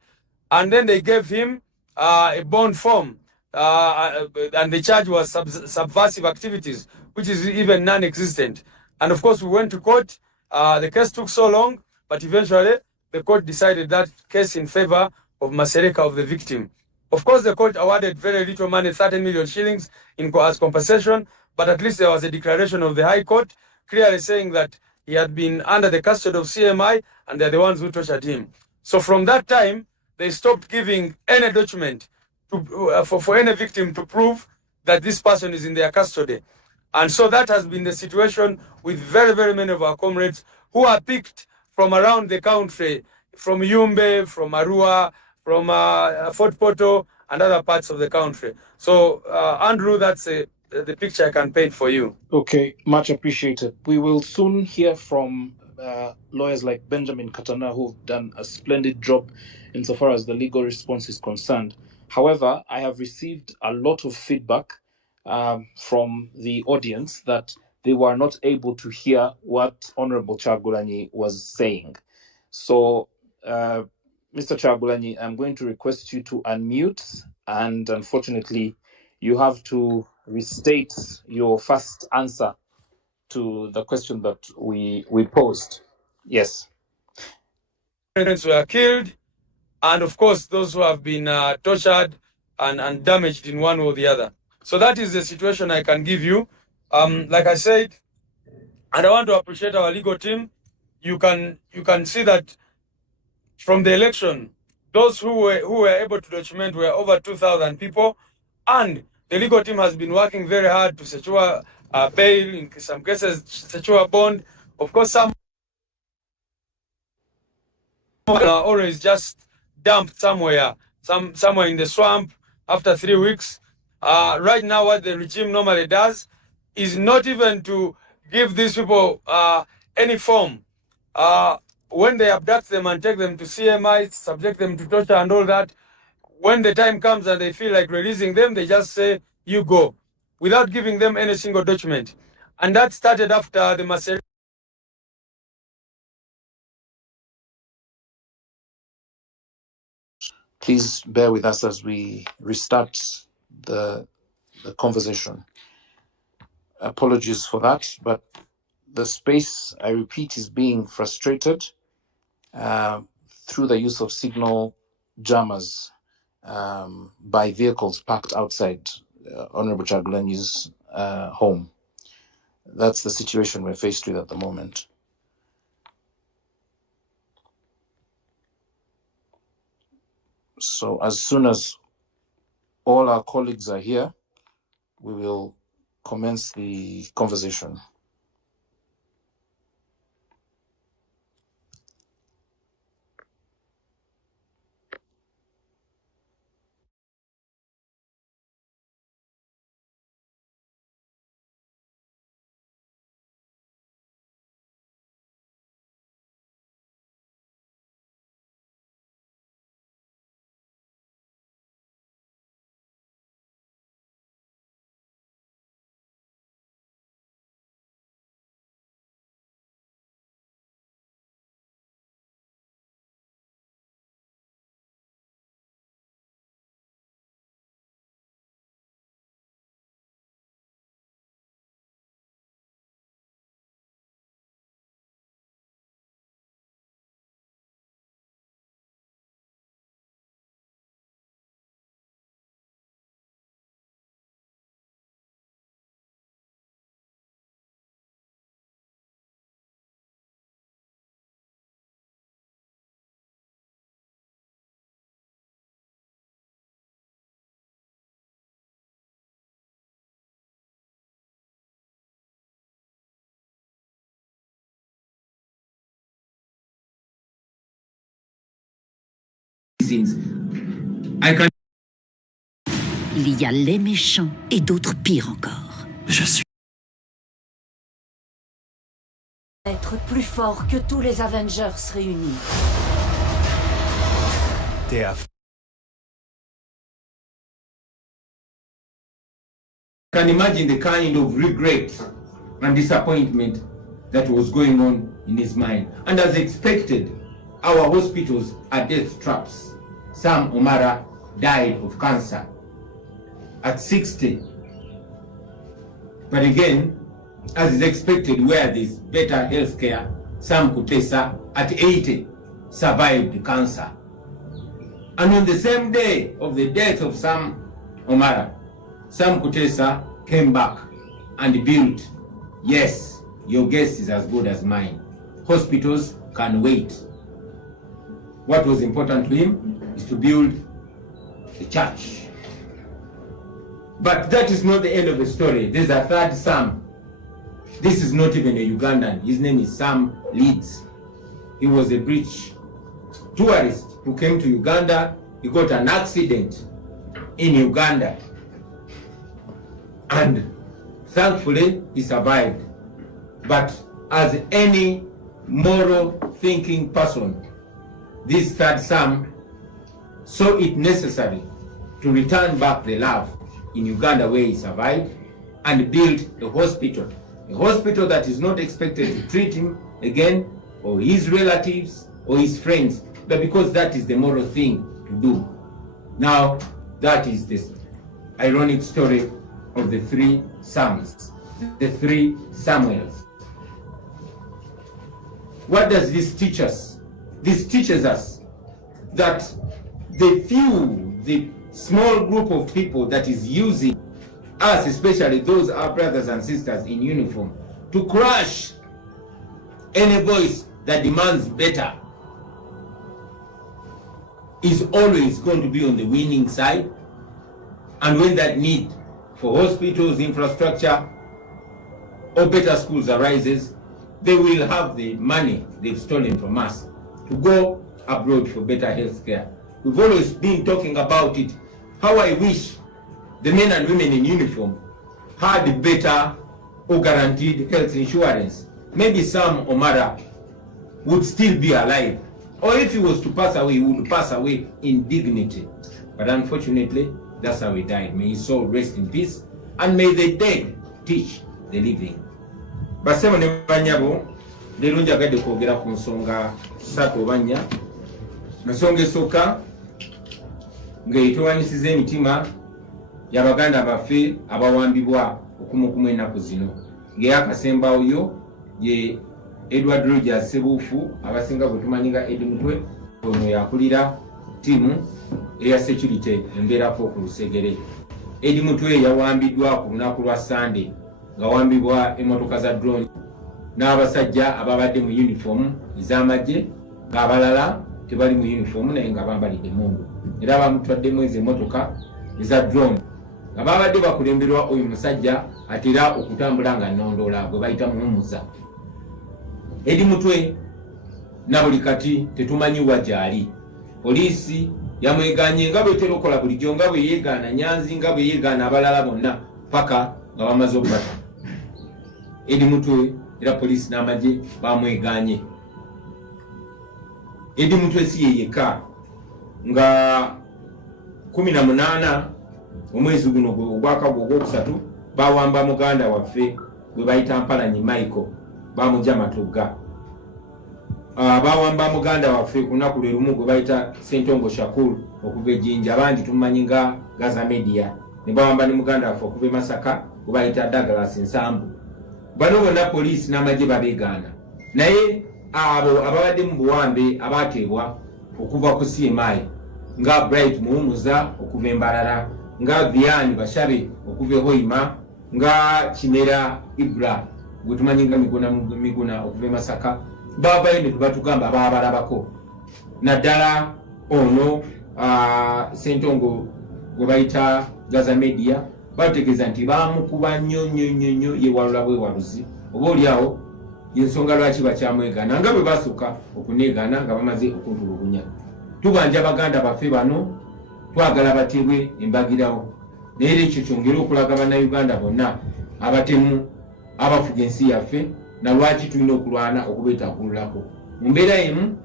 And then they gave him a bond form, and the charge was subversive activities, which is even non-existent. And of course, we went to court. The case took so long, but eventually the court decided that case in favor of Masereka, of the victim. Of course, the court awarded very little money, 30 million shillings as compensation, but at least there was a declaration of the High Court clearly saying that he had been under the custody of CMI and they're the ones who tortured him. So from that time, they stopped giving any document for any victim to prove that this person is in their custody. And so that has been the situation with very, very many of our comrades who are picked from around the country, from Yumbe, from Arua, from Fort Poto, and other parts of the country. So, Andrew, that's the picture I can paint for you. Okay, much appreciated. We will soon hear from lawyers like Benjamin Katana, who've done a splendid job insofar as the legal response is concerned. However, I have received a lot of feedback from the audience that they were not able to hear what Honorable Chagulanyi was saying. So, Mr. Chagulanyi, I'm going to request you to unmute, and unfortunately, you have to restate your first answer to the question that we posed. Yes. Parents were killed, and of course, those who have been tortured and damaged in one way or the other. So that is the situation I can give you. Like I said, and I want to appreciate our legal team. You can see that from the election, those who were able to document were over 2,000 people, and the legal team has been working very hard to secure bail, in some cases secure bond. Of course, some are always just dumped somewhere in the swamp after 3 weeks. Right now, what the regime normally does is not even to give these people any form. When they abduct them and take them to CMI, subject them to torture and all that, when the time comes and they feel like releasing them, they just say, you go, without giving them any single document. And that started after the Masereka. Please bear with us as we restart the conversation. Apologies for that, but the space, I repeat, is being frustrated through the use of signal jammers by vehicles parked outside Honorable Chagulanyi's home. That's the situation we're faced with at the moment. So as soon as all our colleagues are here, we will commence the conversation. medicines. I can. Il y a les méchants et d'autres pires encore. Je suis... Être plus fort que tous les Avengers réunis. Can imagine the kind of regret and disappointment that was going on in his mind. And as expected, our hospitals are death traps. Sam Omara died of cancer at 60. But again, as is expected, where there's better healthcare, Sam Kutesa at 80 survived cancer. And on the same day of the death of Sam Omara, Sam Kutesa came back and built. Yes, your guess is as good as mine. Hospitals can wait. What was important to him is to build a church. But that is not the end of the story. There's a third Sam. This is not even a Ugandan. His name is Sam Leeds. He was a British tourist who came to Uganda. He got an accident in Uganda. And thankfully, he survived. But as any moral thinking person, this third Sam saw it necessary to return back the love in Uganda where he survived and build a hospital that is not expected to treat him again or his relatives or his friends, but because that is the moral thing to do. Now, that is this ironic story of the three Sams, the three Samuels. What does this teach us? This teaches us that the small group of people that is using us, especially those our brothers and sisters in uniform, to crush any voice that demands better, is always going to be on the winning side. And when that need for hospitals, infrastructure, or better schools arises, they will have the money they've stolen from us to go abroad for better health care. We've always been talking about it, how I wish the men and women in uniform had better or guaranteed health insurance. Maybe Sam Omara would still be alive. Or if he was to pass away, he would pass away in dignity. But unfortunately, that's how he died. May his soul rest in peace, and may the dead teach the living. Basemo ne banyabo, lero njagadde kwogera ku nsonga ssatu oba nnya. Ensonga esooka ng'etowanyisiza emitima y'Abaganda baffe abawambibwa okumukumu ennaku zino. Ng'eyakasembayo ye Edward Rogers Sebuufu, abasinga bwe tumanyi nga Edi Mutwe, ono yakulira ttiimu eya security embeerako ku Lusegere. Edi Mutwe yawambiddwa ku lunaku lwa Sunday ng'awambibwa emmotoka za drone n'abasajja ababadde mu uniform ez'amagye, ng'abalala tebali mu uniform naye nga bambalidde emmundu. Era bamutwaddemu ezo emmotoka eza drone nga babadde bakulemberwa oyo musajja atera okutambula nga nnondoola gwe bayita muwummuza. Edi Mutwe na buli kati tetumanyiwa gy'ali. Poliisi yamweganye nga bwetera okukola bulijjo, nga bwe yeegaana Nyanzi, nga bwe yeegaana abalala bonna paka nga bamaze okubata. Edi Mutwe era poliisi n'amagye bamweganye. Edi Mutwe si ye yekka, nga 18 omwezi guno ogwakagwa ogwokusatu bawamba muganda waffe gwe bayita Mpalanyi Michael, bamugya Matugga. Bawamba muganda waffe ku lunaku lwe lumu gwe bayita Ssentongo Shakur okuva Ejjinja, abandi tumanyi nga Gaza Media. Ne bawamba ne muganda waffe okuva Masaka gwe bayita Douglas Nsambu. Bano bonna poliisi n'amagye babeegaana, naye abo ababadde mu buwambe abaateebwa okuva ku CMI nga Bright Muwummuza okuva Embarara, nga Vian Bashabe okuva Hoima, nga Kimera Ibra gwe tumanyi nga Miguna okuva Masaka, baavayo ne tubatugamba baabalabako. Naddala ono Ssentongo gwe bayita Gaza Media bategeeza nti baamukuba nnyo ye walula bwewaluzi, oba oliawo yensonga lwaki bakyamwegaana nga bwe basooka okuneegaana nga bamaze okuntulugunya. tubanja baganda baffe bano twagala batebwe embagirawo naye ekyo kyongera okulaga bannayuganda bonna abatemu abafuga ensi yaffe na lwaki tulina okulwana okubeetakululako mu mbeera emu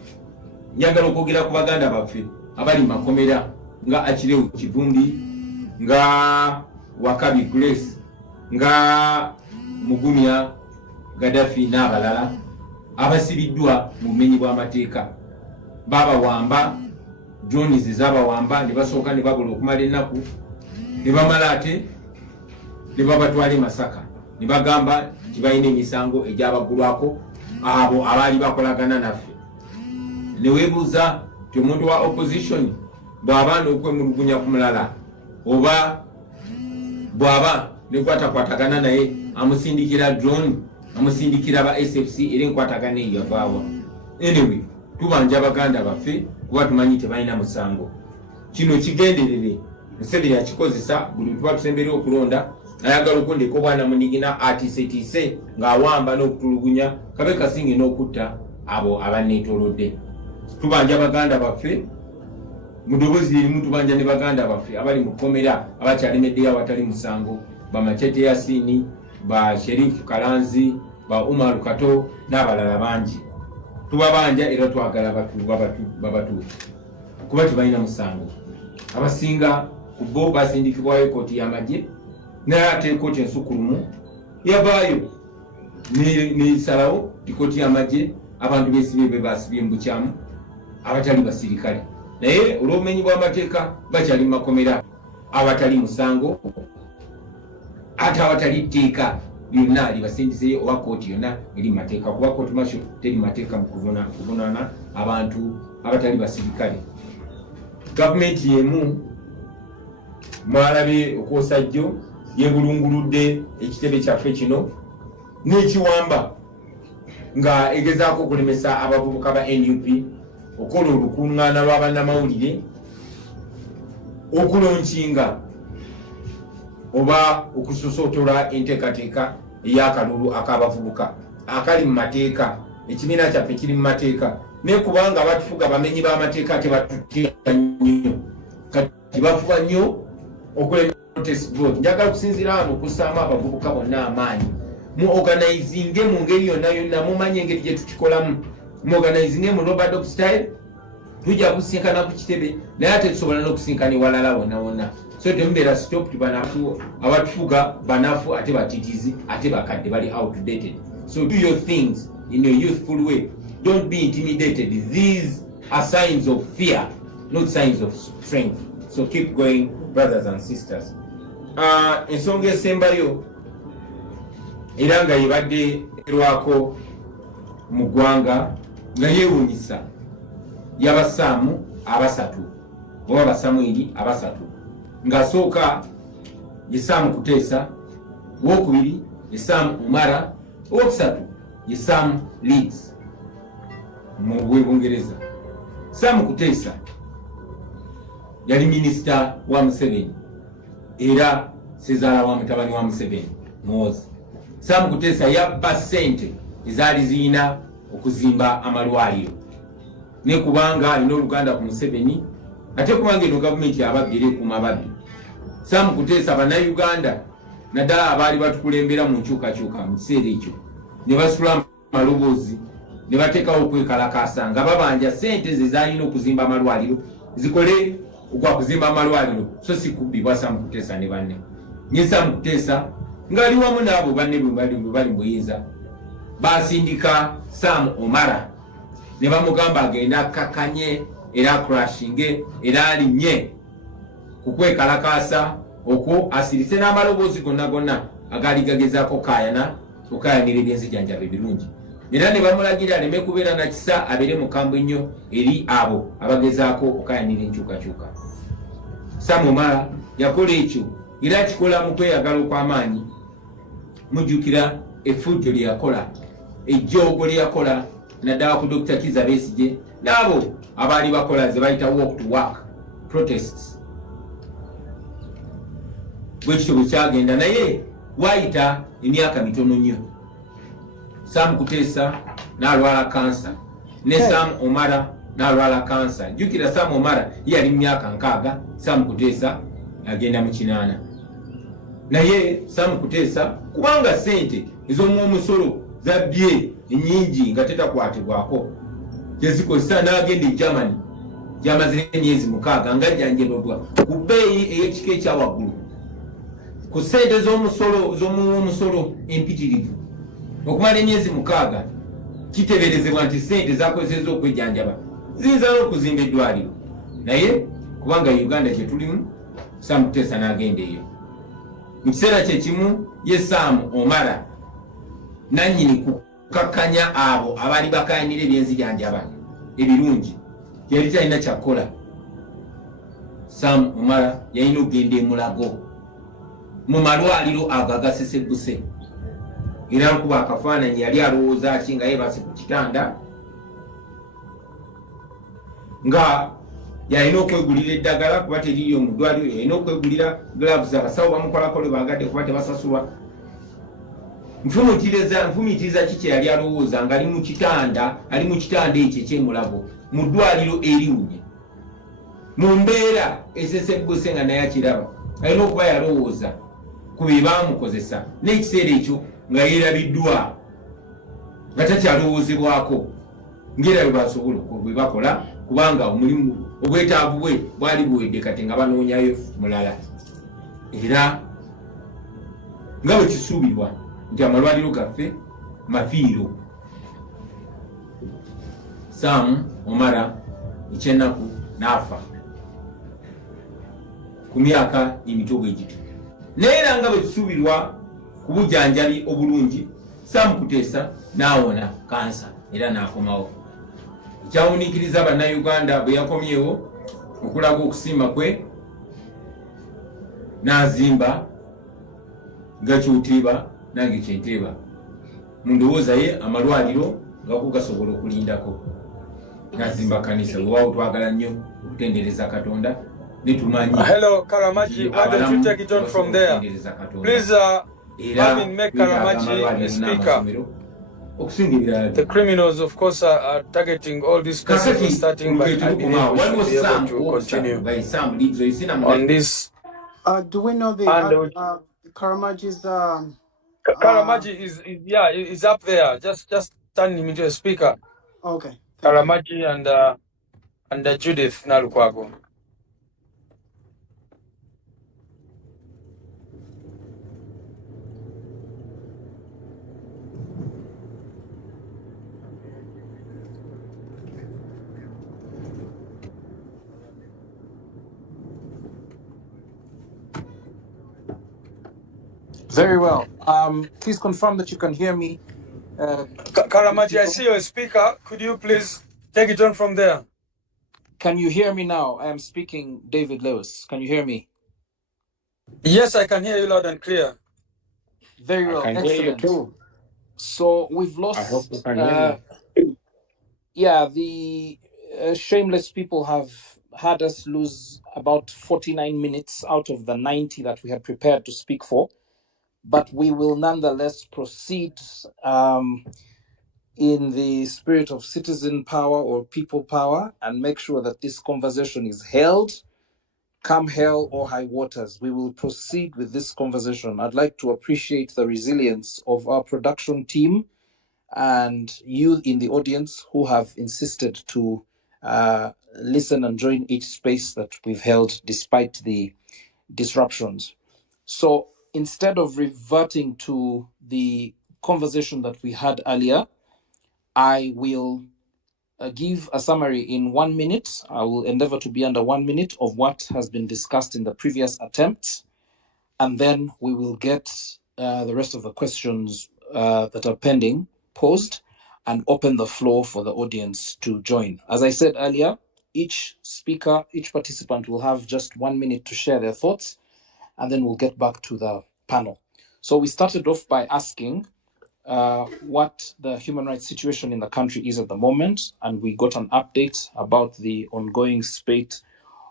njagala okwogera ku baganda baffe abali mu makomera nga Akirewu Kivumbi nga Wakabi Grace nga Mugumya Gaddafi n'abalala abasibiddwa mu bumenyi bw'amateeka babawamba Jones zabawamba ne basooka ne babula okumala ennaku ne bamala ate ne babatwala e Masaka ne bagamba nti balina emisango egyabagulwako abo abaali bakolagana naffe ne weebuuza ti omuntu wa opposition bw'aba n'okwemulugunya ku mulala oba bw'aba nekwatakwatagana naye amusindikira drone amusindikira ba SFC era enkwatagana eyo yavaawa. Anyway, tubanja baganda baffe kuba tumanyi tebalina musango. Kino kigenderere Museveni yakikozesa buli tuba tusembera okulonda ayagala okundeka obwana munigina atiise ng'awamba n'okutulugunya kabe kasinge n'okutta abo abaneetolodde. Tubanja baganda baffe mu ddoboozi lirimu tubanja ne baganda baffe abali mu kkomera abakyalemeddeyo awatali musango ba Machete Yasini ba Sheriff Kalanzi ba Umaru Kato n'abalala bangi. Tubabanja era twagala babatu kuba tebalina musango. Abasinga ku bo basindikibwayo kooti y'amagye naye ate kooti ensukulumu yavaayo n'esalawo ti kooti y'amagye abantu beesibye be basibye mu bukyamu abatali basirikale naye olw'obumenyi bw'amateeka bakyali mu makomera abatali musango ate awatali tteeka lyonna libasindiseyo oba kooti yonna eri mateeka kuba kooti masho teri mateeka mu kuvunaana abantu abatali basirikale. Gavumenti yemu mwalabye okwosajjo yebulunguludde ekitebe kyaffe kino n'ekiwamba nga egezaako okulemesa abavubuka ba NUP okola olukuŋŋaana lw'abannamawulire okulonkinga oba okusosotola enteekateeka ey'akalulu ak'abavubuka akali mu mateeka. Ekibiina kyaffe kiri mu mateeka naye kubanga abatufuga bamenyi b'amateeka tebatutira nnyo kati bafuba nnyo okulema protest vote. Njagala okusinziira wano okussaamu abavubuka bonna amaanyi mu organizinge mu ngeri yonna yonna mumanye engeri gye tukikolamu mu organizinge mu Robert style tujja kusinkana ku kitebe naye ate tusobola n'okusinkana ewalala wonna wonna. So temubeera stop tubanafu abatufuga banafu ate batitizi ate bakadde bali outdated. So do your things in a youthful way. Don't be intimidated. These are signs of fear, not signs of strength. So keep going, brothers and sisters. Ensonga esembayo era nga yebadde erwako mu ggwanga nga yeewuunyisa y'abasaamu abasatu oba basamwiri abasatu ng'asooka ye Sam Kuteesa, owookubiri ye Sam Umara, owookusatu ye Sam Leeds mu bwebungereza. Sam Kuteesa yali minisita wa Museveni era sezaala wa mutabani wa Museveni Muhoozi. Sam Kuteesa yabba ssente ezaali ziyina okuzimba amalwaliro ne kubanga alina oluganda ku Museveni ate kubanga eno gavumenti ababbi era ekuuma ababbi. Sam Kuteesa bannayuganda naddala abaali batukulembera mu nkyukakyuka mu kiseera ekyo ne basula amaloboozi ne bateekawo okwekalakaasa nga babanja ssente ze zaalina okuzimba amalwaliro zikole ogwa kuzimba amalwaliro so si kubbibwa Sam Kuteesa ne banne. Nye Sam Kuteesa ng'ali wamu n'abo banne bwe bali mu buyinza basindika Sam Omara ne bamugamba agenda akkakanye era crashinge era alinnye ku kwekalakaasa okwo asirise n'amaloboozi gonna agaali gagezaako okaayanira ebyenzijanjaba ebirungi era ne bamulagira aleme kubeera na kisa abeere mukambwe ennyo eri abo abagezaako okaayanira enkyukakyuka. Sam Omara yakola ekyo era akikola mu kweyagala okw'amaanyi. Mujjukira effujjo lye yakola ejjoogo lye yakola naddala ku Dr. Kizza Besigye n'abo abaali bakola ze bayita walk to work protests. Bwe kityo bwe kyagenda naye waayita emyaka mitono nnyo Sam Kuteesa n'alwala kansa ne Sam Omara n'alwala kansa. Jjukira Sam Omara yali mu myaka 6, Sam Kuteesa agenda mu 8. Naye Sam Kuteesa kubanga ssente ez'omusolo zabbye ennyingi nga tetakwatibwako tezikozesa n'agenda e Germany gy'amaze emyezi 6 ng'ajjanjabibwa ku bbeeyi ey'ekika ekyawaggulu ku ssente z'omusolo empitirivu okumala emyezi 6 kiteeberezebwa nti ssente zakozesezza okwejjanjaba ziyinza n'okuzimba eddwaliro. Naye kubanga Uganda gye tulimu, Sam Kuteesa n'agenda eyo. Mu kiseera kye kimu ye Sam Omara nannyini kukakkanya abo abaali bakayanira ebyenzijanjaba ebirungi yali talina kyakkola. Sam Omara yalina okugenda e Mulago mu malwaliro ago agasesebbuse, era nkuba akafaananyi yali alowooza ki nga yeebase ku kitanda nga yalina okwegulira eddagala kuba teririyo mu ddwaliro, yalina okwegulira gloves abasawo bamukolako lwe bagadde kuba tebasasulwa. Nfumitiriza ki kye yali alowooza nga ali mu kitanda ekyo eky'emulago mu ddwaliro eriwunye mu mbeera esesebbuse nga naye akiraba. Alina okuba yalowooza ku bye baamukozesa n'ekiseera ekyo nga yeerabiddwa nga takyalowoozebwako ng'era bwe basobola bwe bakola, kubanga omulimu obwetaavu bwe bwali buwedde kati nga banoonyayo mulala. Era nga bwe kisuubirwa nti amalwaliro gaffe mafiiro. Sam Omara ekyennaku n'afa ku myaka emito bwe gito. Naye era nga bwe kisuubirwa ku bujjanjabi obulungi, Sam Kuteesa n'awona kansa era n'akomawo. Ekyawuniikiriza bannayuganda bwe yakomyewo okulaga okusiima kwe, n'azimba nga ky'oteeba nange kyenteeba. Mu ndowooza ye amalwaliro gako gasobola okulindako. N'azimba kanisa. Weewaawo twagala nnyo okutendereza Katonda ne tumanyi. Hello, Karamachi. Why don't you take it on from there? Please, make Karamachi a speaker. The criminals, of course, are targeting all these persons, starting by I believe we should be able to continue on this. Do we know the Karamachi's? Karamachi is up there. Just turn him into a speaker. Okay. Karamachi and Judith Nalukwago. Very well. Please confirm that you can hear me. Karamachi, I see your speaker. Could you please take it on from there? Can you hear me now? I am speaking David Lewis. Can you hear me? Yes, I can hear you loud and clear. Very well. I can excellent. hear you too. So we've lost. I hope you can hear me. Yeah, the shameless people have had us lose about 49 minutes out of the 90 that we had prepared to speak for. But we will nonetheless proceed in the spirit of citizen power or people power and make sure that this conversation is held, come hell or high waters. We will proceed with this conversation. I'd like to appreciate the resilience of our production team and you in the audience who have insisted to listen and join each space that we've held despite the disruptions. So instead of reverting to the conversation that we had earlier, I will give a summary in 1 minute. I will endeavor to be under 1 minute of what has been discussed in the previous attempts. And then we will get the rest of the questions that are pending posed and open the floor for the audience to join. As I said earlier, each speaker, each participant will have just 1 minute to share their thoughts, and then we'll get back to the panel. So we started off by asking what the human rights situation in the country is at the moment, and we got an update about the ongoing spate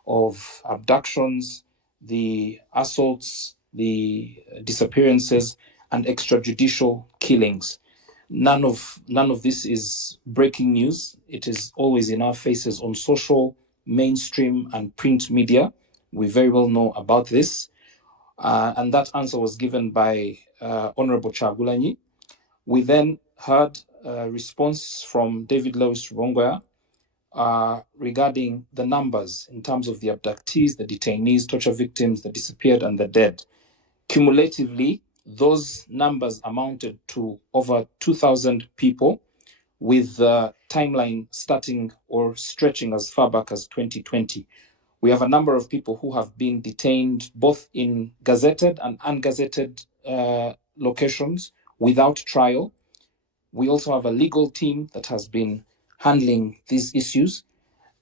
of abductions, the assaults, the disappearances, and extrajudicial killings. None of this is breaking news. It is always in our faces on social, mainstream, and print media. We very well know about this. And that answer was given by Honorable Chagulanyi. We then heard a response from David Lewis Rubongoya regarding the numbers in terms of the abductees, the detainees, torture victims, the disappeared, and the dead. Cumulatively, those numbers amounted to over 2,000 people, with the timeline starting or stretching as far back as 2020. We have a number of people who have been detained both in gazetted and ungazetted locations without trial. We also have a legal team that has been handling these issues.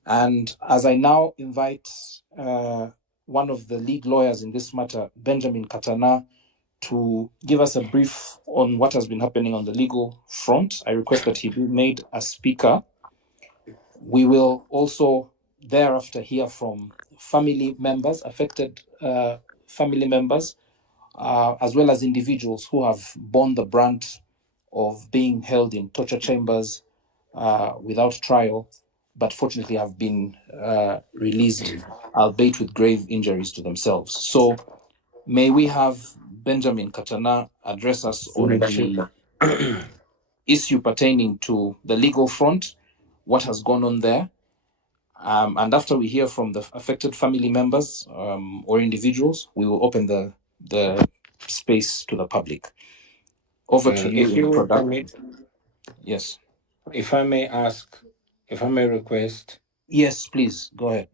And as I now invite one of the lead lawyers in this matter, Benjamin Katana, to give us a brief on what has been happening on the legal front, I request that he be made a speaker. We will also thereafter hear from family members, affected family members, as well as individuals who have borne the brunt of being held in torture chambers without trial, but fortunately have been released, albeit with grave injuries to themselves. So may we have Benjamin Katana address us on the issue pertaining to the legal front, what has gone on there. And after we hear from the affected family members or individuals, we will open the space to the public. Over to you. If you will permit, yes. If I may ask, if I may request. Yes, please, go ahead.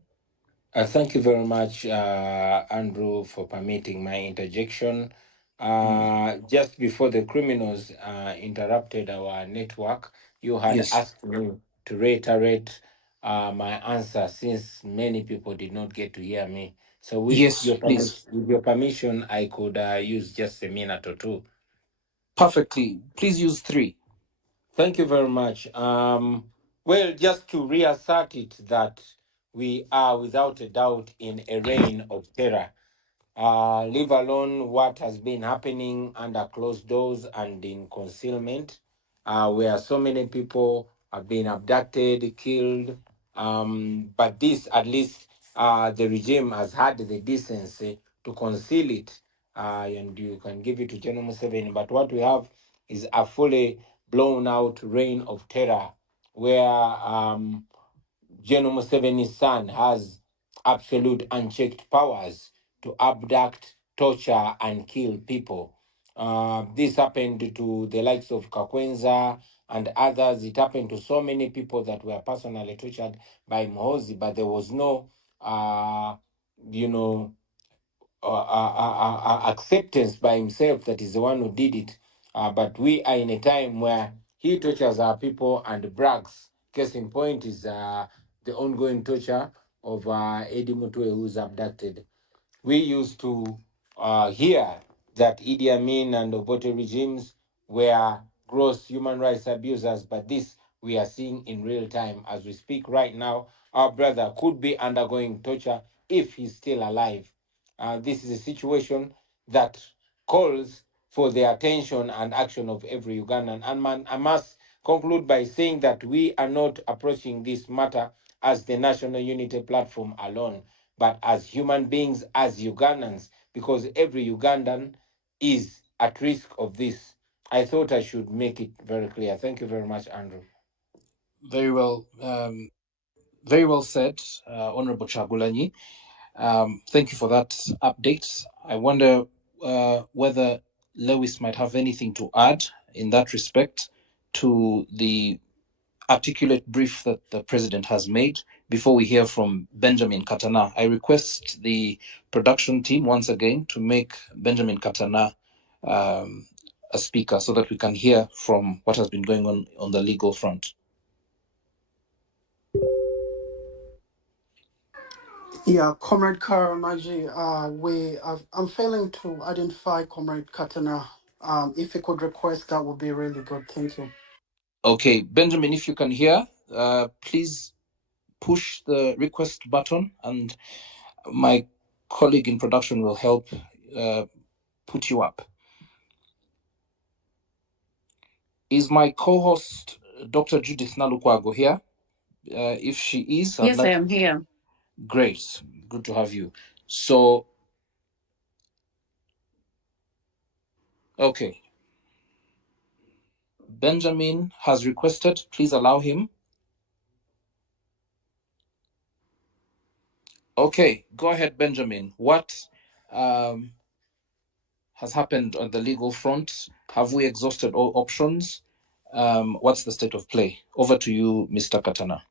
Thank you very much, Andrew, for permitting my interjection. Just before the criminals interrupted our network, you had asked me to reiterate my answer, since many people did not get to hear me. So with your permission, I could use just a minute or two. Perfectly. Please use 3. Thank you very much. Well, just to reassert it that we are without a doubt in a reign of terror. Leave alone what has been happening under closed doors and in concealment, where so many people have been abducted, killed. But this, at least, the regime has had the decency to conceal it, and you can give it to General Museveni. But what we have is a fully blown out reign of terror, where General Museveni's son has absolute unchecked powers to abduct, torture, and kill people. This happened to the likes of Kakwenza and others. It happened to so many people that were personally tortured by Mohozi, but there was no, acceptance by himself that is the one who did it. But we are in a time where he tortures our people and brags. Case in point is the ongoing torture of Eddie Mutwe, who's abducted. We used to hear that Idi Amin and Obote regimes were gross human rights abusers, but this we are seeing in real time. As we speak right now, our brother could be undergoing torture if he's still alive. This is a situation that calls for the attention and action of every Ugandan. And I must conclude by saying that we are not approaching this matter as the National Unity Platform alone, but as human beings, as Ugandans, because every Ugandan is at risk of this. I thought I should make it very clear. Thank you very much, Andrew. Very well said, Honorable Chagulanyi. Thank you for that update. I wonder whether Lewis might have anything to add in that respect to the articulate brief that the president has made before we hear from Benjamin Katana. I request the production team once again to make Benjamin Katana a speaker so that we can hear from what has been going on the legal front. Yeah, Comrade Karamaji, I'm failing to identify Comrade Katana. If you could request, that would be really good. Thank you. Okay, Benjamin, if you can hear, please push the request button and my colleague in production will help put you up. Is my co-host, Dr. Judith Nalukwago here? If she is, I'd Yes, I am here. Great. Good to have you. So, okay. Benjamin has requested. Please allow him. Okay, go ahead, Benjamin. What has happened on the legal front? Have we exhausted all options? What's the state of play? Over to you, Mr. Katana.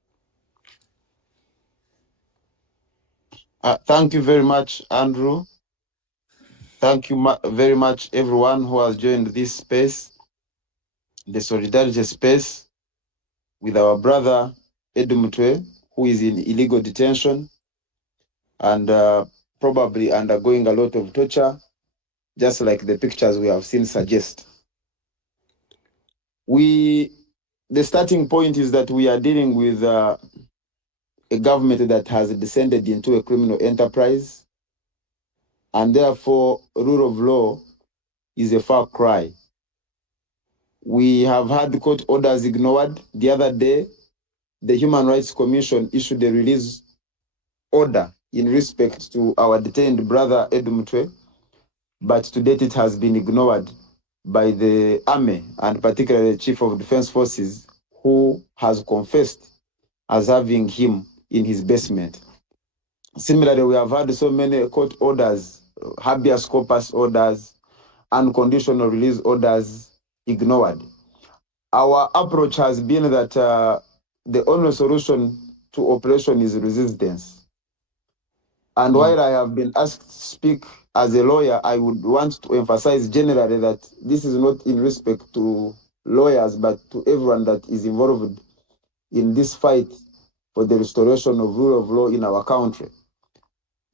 Thank you very much, Andrew. Thank you very much, everyone who has joined this space, the solidarity space, with our brother Mutwe, who is in illegal detention and probably undergoing a lot of torture, just like the pictures we have seen suggest. The starting point is that we are dealing with a government that has descended into a criminal enterprise, and therefore rule of law is a far cry. We have had court orders ignored. The other day, the Human Rights Commission issued a release order in respect to our detained brother Mutwe, but to date it has been ignored by the army and particularly the Chief of Defense Forces, who has confessed as having him in his basement. Similarly, we have had so many court orders, habeas corpus orders, unconditional release orders ignored. Our approach has been that the only solution to oppression is resistance. And while I have been asked to speak as a lawyer, I would want to emphasize generally that this is not in respect to lawyers, but to everyone that is involved in this fight for the restoration of rule of law in our country.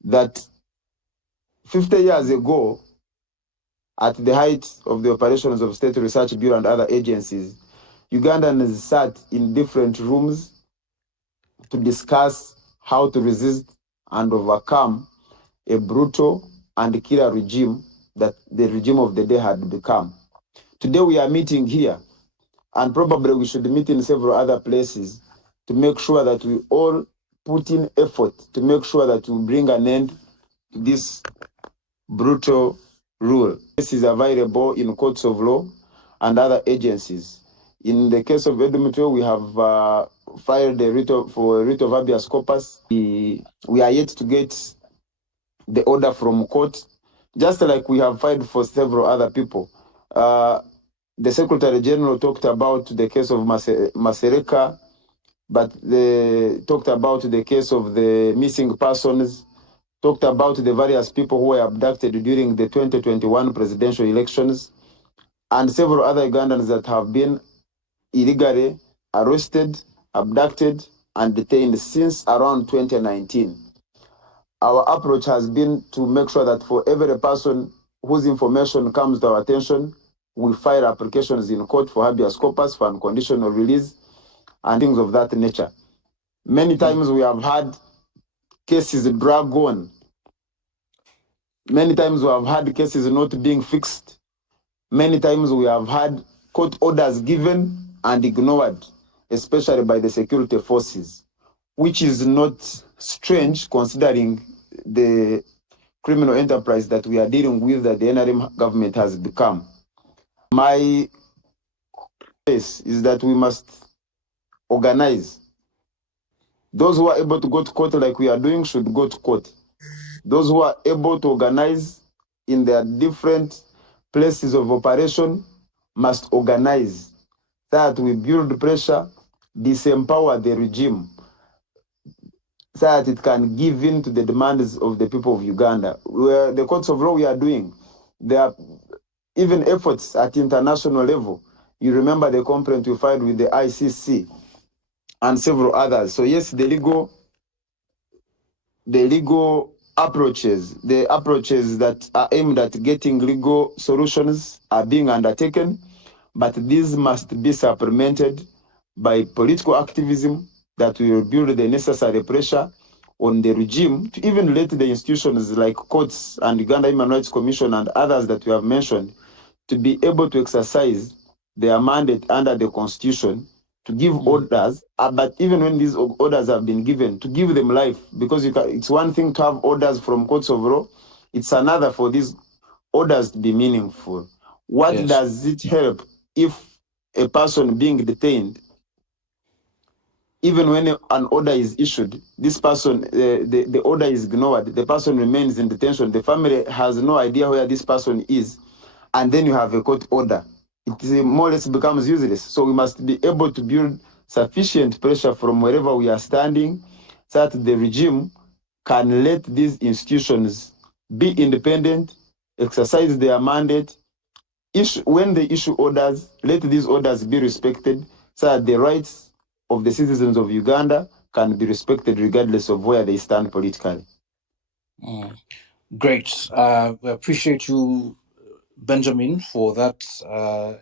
That 50 years ago, at the height of the operations of State Research Bureau and other agencies, Ugandans sat in different rooms to discuss how to resist and overcome a brutal and killer regime that the regime of the day had become. Today we are meeting here, and probably we should meet in several other places to make sure that we all put in effort to make sure that we bring an end to this brutal rule. This is available in courts of law and other agencies. In the case of Mutwe, we have filed a writ of habeas corpus. We are yet to get the order from court, just like we have filed for several other people. The Secretary General talked about the case of Masereka, but they talked about the case of the missing persons, talked about the various people who were abducted during the 2021 presidential elections, and several other Ugandans that have been illegally arrested, abducted, and detained since around 2019. Our approach has been to make sure that for every person whose information comes to our attention, we file applications in court for habeas corpus, for unconditional release, and things of that nature. Many times we have had cases drag on. Many times we have had cases not being fixed. Many times we have had court orders given and ignored, especially by the security forces, which is not strange considering the criminal enterprise that we are dealing with, that the NRM government has become. My case is that we must organize. Those who are able to go to court like we are doing should go to court. Those who are able to organize in their different places of operation must organize, that we build pressure, disempower the regime, so that it can give in to the demands of the people of Uganda. Where the courts of law we are doing, there are even efforts at international level. You remember the complaint we filed with the ICC and several others. So yes, the legal approaches, the approaches that are aimed at getting legal solutions are being undertaken, but these must be supplemented by political activism that will build the necessary pressure on the regime to even let the institutions like courts and Uganda Human Rights Commission and others that we have mentioned to be able to exercise their mandate under the constitution to give orders, but even when these orders have been given, to give them life, because it's one thing to have orders from courts of law, it's another for these orders to be meaningful. What does it help if a person being detained, even when an order is issued, this person, the order is ignored, the person remains in detention, the family has no idea where this person is, and then you have a court order? It more or less becomes useless. So we must be able to build sufficient pressure from wherever we are standing so that the regime can let these institutions be independent, exercise their mandate. When they issue orders, let these orders be respected so that the rights of the citizens of Uganda can be respected regardless of where they stand politically. Great. We appreciate you, Benjamin, for that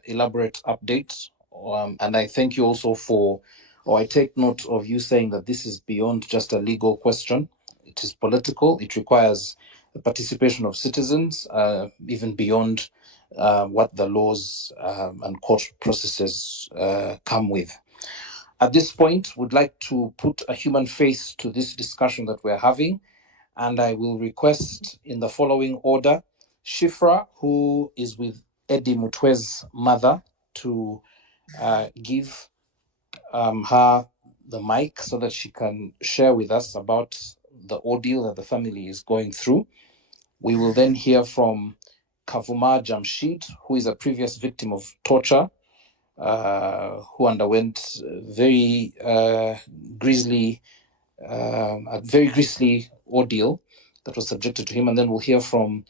elaborate update. And I thank you also I take note of you saying that this is beyond just a legal question. It is political. It requires the participation of citizens, even beyond what the laws and court processes come with. At this point, we'd like to put a human face to this discussion that we're having, and I will request in the following order, Shifra, who is with Eddie Mutwe's mother, to give her the mic so that she can share with us about the ordeal that the family is going through. We will then hear from Kavuma Jamshid, who is a previous victim of torture, who underwent a very grisly ordeal that was subjected to him. And then we'll hear from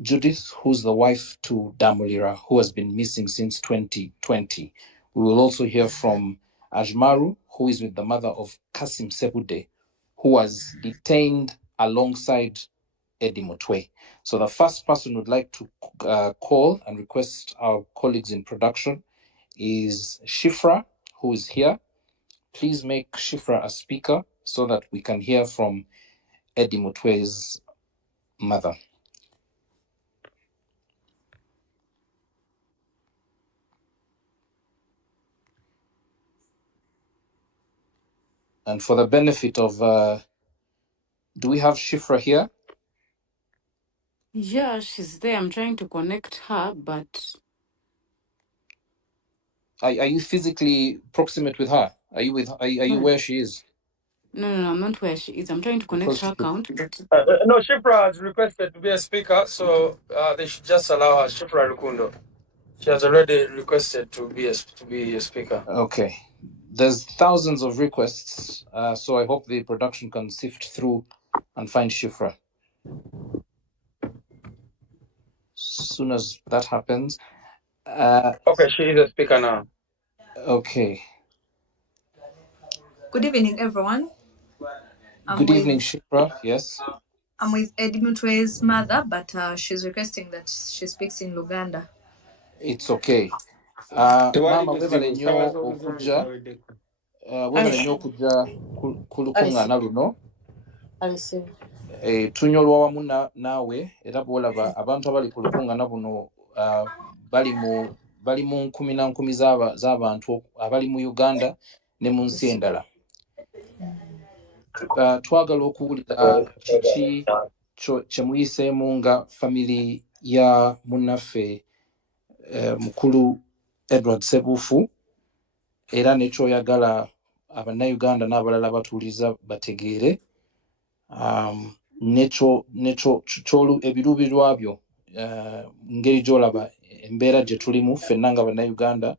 Judith, who's the wife to Damulira, who has been missing since 2020. We will also hear from Ajmaru, who is with the mother of Kasim Sebude, who was detained alongside Eddie Mutwe. So the first person we'd like to call and request our colleagues in production is Shifra, who is here. Please make Shifra a speaker so that we can hear from Eddie Mutwe's mother. And for the benefit of, do we have Shifra here? Yeah, she's there. I'm trying to connect her, but... Are you physically proximate with her? Are you where she is? No, I'm not where she is. I'm trying to connect her account. But... No, Shifra has requested to be a speaker, so they should just allow her. Shifra Lukundo. She has already requested to be a speaker. Okay. There's thousands of requests, so I hope the production can sift through and find Shifra. As soon as that happens. Okay, she is a speaker now. Okay. Good evening, everyone. Good evening, Shifra. Yes. I'm with Eddie Mutwe's mother, but she's requesting that she speaks in Luganda. It's okay. Mama webale nnyo okujja kulukungana luno. Tunyolwa wamu naawe era bw'olaba abantu abali ku lukungana buno bali mu nkumi na nkumi z'abantu abali mu Uganda ne mu nsi endala. Twagala okuwulira kiki kye muyiseemu nga family ya munnaffe mukulu Edward Ssebuufu, era nekyoyagala abannayuganda n'abalala batuuliza bategeere, ebiruubirirwa byo, ngeri gy'olaba embeera gye tulimu ffenna nga bannayuganda,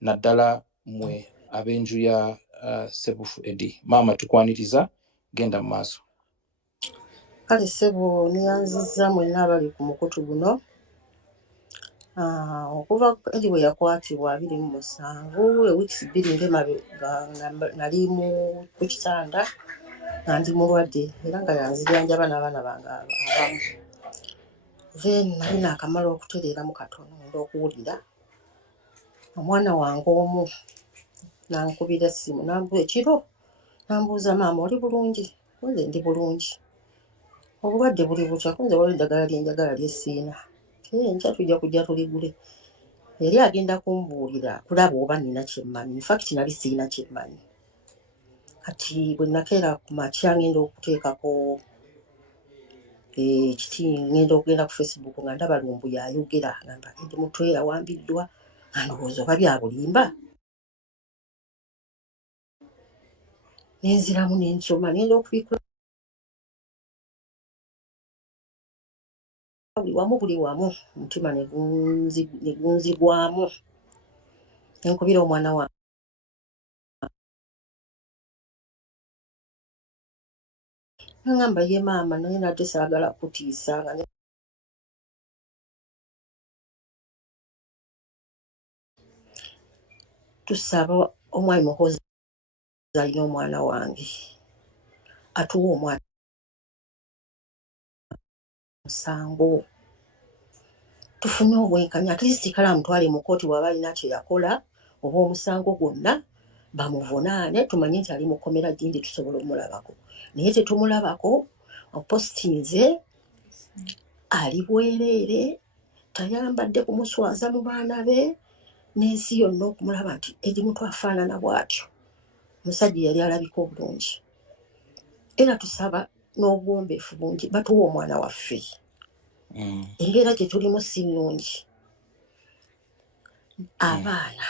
naddala mmwe ab'enju ya Ssebuufu Eddie. Maama tukwaniriza, genda mu maaso. Kale ssebo niyanzizza mwenna abali ku mukutu guno. Okuva Eddie bwe yakwatibwa 27 ewiikisi 2 ng'emabega nali ku kitanda nga ndi mulwadde era nga yanzijanjaba n'abaana bange abamu. Then nali naakamala okutereeramu katono ngenda okuwulira omwana wange omu nankubira essimu ekiro nambuuza, maama oli bulungi? Nze ndi bulungi. Obulwadde buli bukya, kunze waliwo eddagala lye njagala lye siina. Enkya tujja kujja tuligule. yali agenda kumbuulira kulaba oba nina kyemmanyi. Infact nali sirina kyemmanyi. Kati bwe nakeera ku makya ngenda okuteekako kiti ngenda okugenda ku Facebook nga ndaba Lumbu yayogera ngamba Edi Mutwe yawambiddwa nga ndowooza oba bya bulimba. Ne nziramu ne nsoma ngenda okubikula buli wamu omutima ne gunzigwamu. Ne nkubira omwana wange ngamba ye maama naye nadde saagala kutiisa nga tusaba omwami Muhoozi alina omwana wange atuwa omwana musango tufune obwenkanya at least kala mutwale mu kooti waba alina kye yakola oba omusango gwonna bamuvunaane tumanye nti ali mu kkomera gindi tusobola omulabako naye tetumulabako opostinze ali bwereere tayambadde kumuswaza mu baana be n'ensi yonna okumulaba nti Edi Mutwe afaanana bw'atyo omusajja yali alabika obulungi era tusaba n'obuwombeefu bungi batuwa omwana waffe embeera gye tulimu si nnungi abaana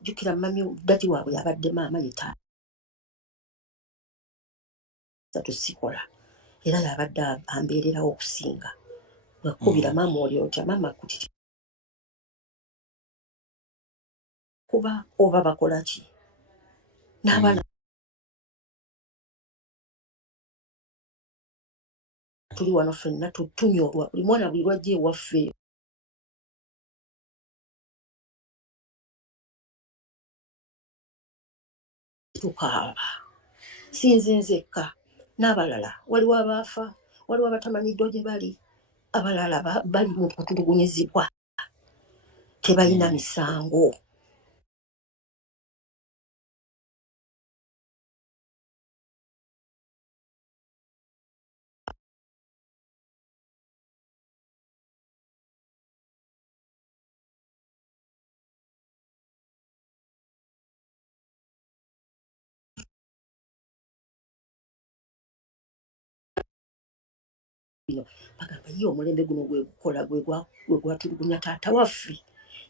jjukira mami dati waabwe yabadde maama yetaasa tusikola era yabadde ambeererawo okusinga wekubira maama oli otya maama kuti kuba oba bakola ki n'abaana tuli wano ffenna tunyolwa buli mwana buli lwajja ewaffe tukaaba sinze nzekka n'abalala waliwo abaafa waliwo abatamanyiddwa gye bali abalala bali mu kutulugunyizibwa tebalina misango bagamba ye omulembe guno gwe gukola gwe gwatulugunya taata waffe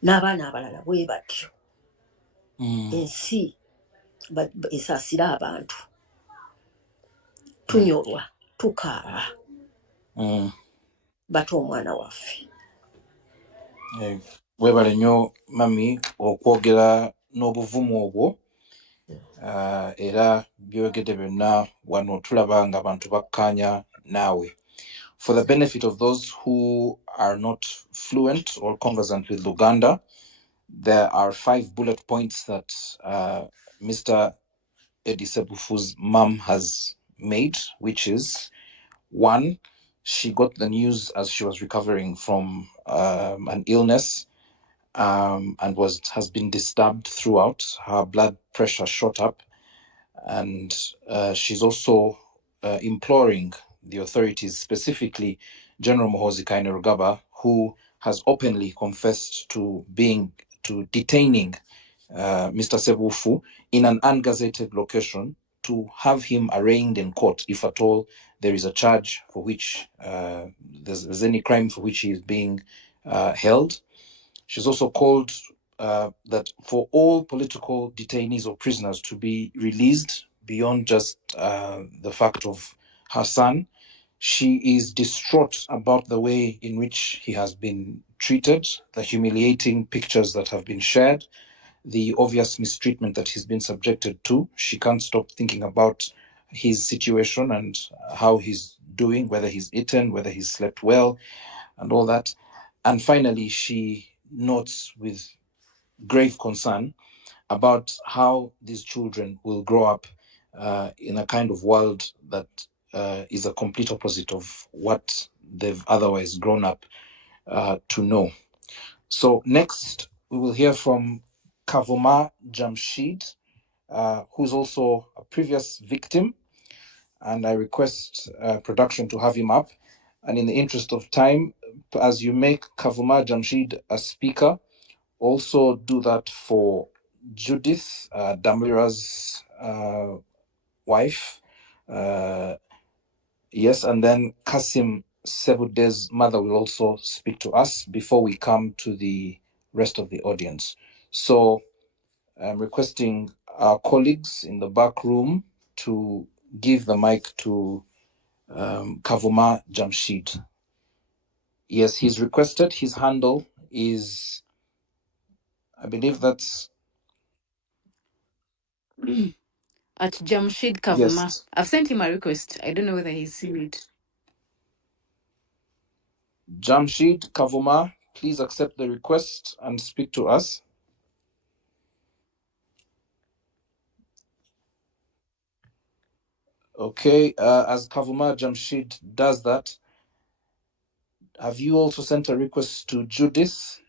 n'abaana abalala bwe batyo ensi esaasira abantu tunyolwa tukaaba bata omwana waffe weebale nnyo mami okwogera n'obuvumu obwo era byogedde byonna wano tulaba nga abantu bakkaanya naawe. For the benefit of those who are not fluent or conversant with Luganda, there are 5 bullet points that Mr. Edi Sebufu's mum has made, which is 1, she got the news as she was recovering from an illness and has been disturbed throughout. Her blood pressure shot up, and she's also imploring the authorities, specifically General Muhoozi Kainerugaba, who has openly confessed to detaining Mr. Sebufu in an ungazetted location, to have him arraigned in court if at all there is a charge for which there's any crime for which he is being held. She's also called that for all political detainees or prisoners to be released beyond just the fact of her son. She is distraught about the way in which he has been treated, the humiliating pictures that have been shared, the obvious mistreatment that he's been subjected to. She can't stop thinking about his situation and how he's doing, whether he's eaten, whether he's slept well, and all that. And finally, she notes with grave concern about how these children will grow up in a kind of world that is a complete opposite of what they've otherwise grown up to know. So next, we will hear from Kavoma Jamshid, who's also a previous victim, and I request production to have him up. And in the interest of time, as you make Kavuma Jamshid a speaker, also do that for Judith, Damira's wife. Yes, and then Kasim Sebude's mother will also speak to us before we come to the rest of the audience. So I'm requesting our colleagues in the back room to give the mic to Kavuma Jamshid. Yes, he's requested. His handle is, I believe that's... At Jamshid Kavuma. Yes. I've sent him a request. I don't know whether he's seen it. Jamshid Kavuma, please accept the request and speak to us. Okay, as Kavuma Jamshid does that, have you also sent a request to Judith?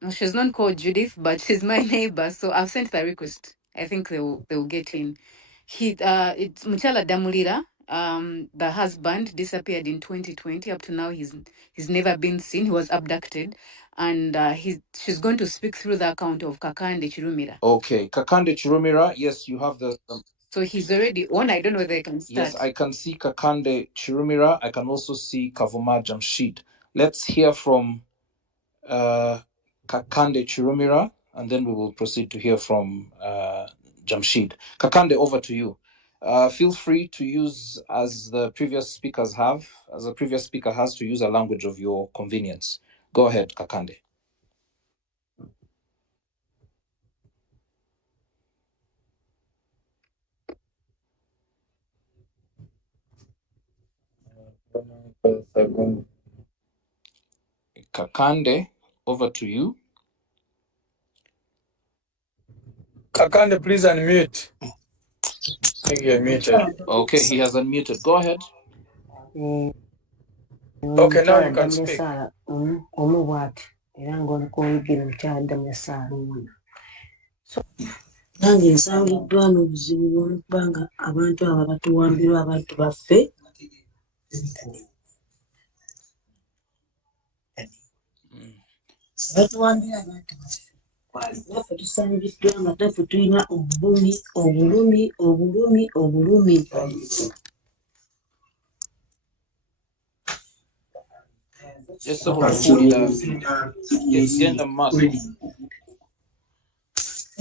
No, she's not called Judith, but she's my neighbor, so I've sent the request. I think they'll get in. It's Muchala Damulira. The husband disappeared in 2020. Up to now, he's never been seen. He was abducted, and she's going to speak through the account of Kakande Chirumira. Okay, Kakande Chirumira, yes, you have the... So he's already on. I don't know whether I can start. Yes, I can see Kakande Chirumira. I can also see Kavuma Jamshid. Let's hear from Kakande Chirumira, and then we will proceed to hear from Jamshid. Kakande, over to you. Feel free to use, as the previous speaker has, to use a language of your convenience. Go ahead, Kakande. Kakande, over to you. Kakande, please unmute. I think you're muted. Okay, he has unmuted. Go ahead. Okay, now you can speak. Nange nsangiddwa n'obuzibu bw'okubanga abantu abo batuwambirwa abantu baffe batuwambira abantu baffe naffe tusangiddwa nga naffe tulina obulumi.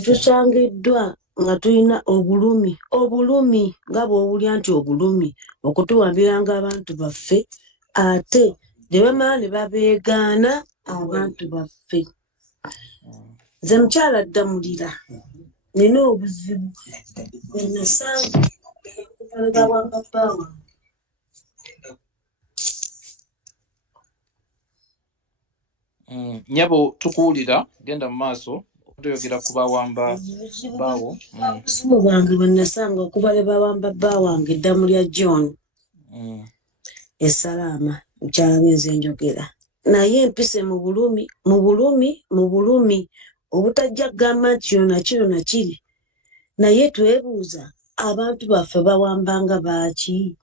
Tusangiddwa nga tulina obulumi nga bw'owulya nti obulumi okutuwambiranga abantu baffe ate ne bamala ne babeegaana abantu baffe. Nze mukyala Damulira nina obuzibu bwe nasanga bawanga bbaawa. Nyabo tukuwulira, genda mu maaso tuyogera ku bawamba bbaawo. Obuzibu bwange bwe nasanga okuva le bawamba bbaawange Damulya John Esalaama mukyala wenze njogera naye empise mu bulumi obutajja kugamba nti kino nakiri naye twebuuza abantu baffe bawambanga baaki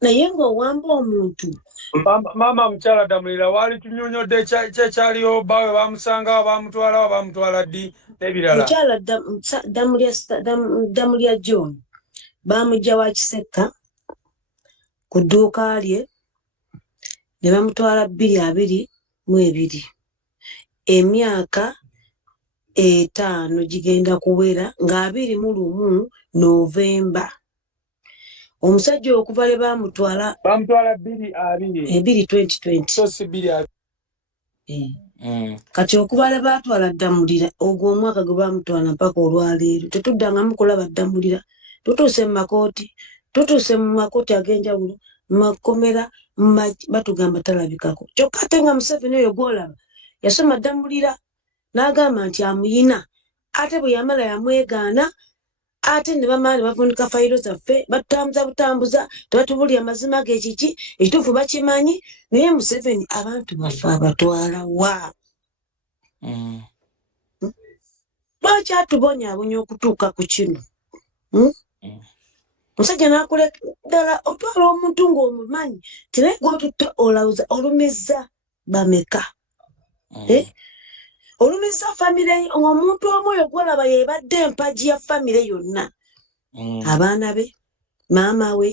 naye ng'owamba omuntu. Mama mukyala Damulira wali tunyonyodde kyekyaliwo bawe bamusangawo bamutwala ddi n'ebirala. Mukyala Damulya John bamujja wa Kisekka ku dduuka lye ne bamutwala 2022 emyaka 5 gigenda kuwera nga 21 Novemba. Omusajja okuva le bamutwala 2020 kati okuva le batwala Damulira ogwo omwaka gwe bamutwala mpaka olwaleero tetuddangamu kulaba Damulira. Tutuuse mu makooti, tutuuse mu makooti ag'enjawulo, mu makomera batugamba talabikako. Kyokka ate nga Museveni oyo gw'olaba yasoma Damulira n'agamba nti amuyina ate bwe yamala yamwegaana ate ne bamala ne bavunika fayiro zaffe butambuza tebatubulira mazima g'ekiki ekituufu bakimanyi naye Museveni abantu baffe abatwala wa. kyatubonyaabonya okutuuka ku kino. Musajja n'akuleka ddala otwala omuntu ng'omumanyi tinaye gw'otutte olawuza olumizza bameka. Olumizza famire omuntu omu oyo gwolaba yeebadde empagi ya famire yonna. Abaana be, maama we,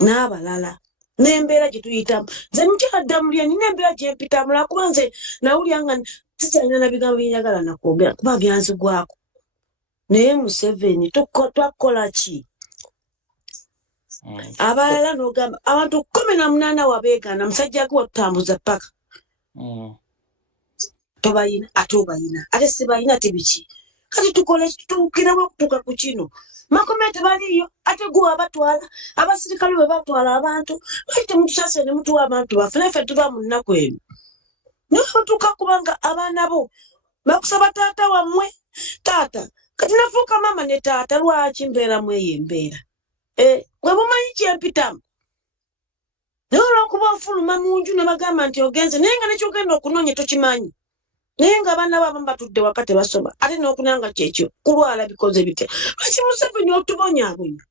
n'abalala. N'embeera gye tuyitamu. Nze mukyadamulya nina embeera gye mpitamu lwakuba nze nawulira nga sikyalina na bigambo bye njagala nakwogera kuba byanzigwako. Naye Museveni twakola ki? Abalala n'ogamba abantu 18 wabeegaana musajja gwe watutambuza paka. Tobayina ate obayina ate sibayina tebiki. Kati tukole tutuukiramu okutuuka ku kino. Makome tebaliyo ate gwe abatwala abasirikale bwe batwala abantu lwaki temutusase ne mutuwa abantu baffe naffe tuba mu nnaku eno. Naye batuuka kubanga abaana bo bakusaba taata wammwe taata kati nafuuka maama ne taata lwaki mbeeramu eyo embeera. Bwe bumanyi kyempitamu naye olw'okuba ofuluma mu nju ne bagamba nti ogenze naye nga nekyogenda okunoonya tokimanyi. Naye nga abaana bo abamu batudde waka tebasoma ate n'okunanga kyekyo kulwala bikoze bitya. Lwaki Museveni otubonyaabonya?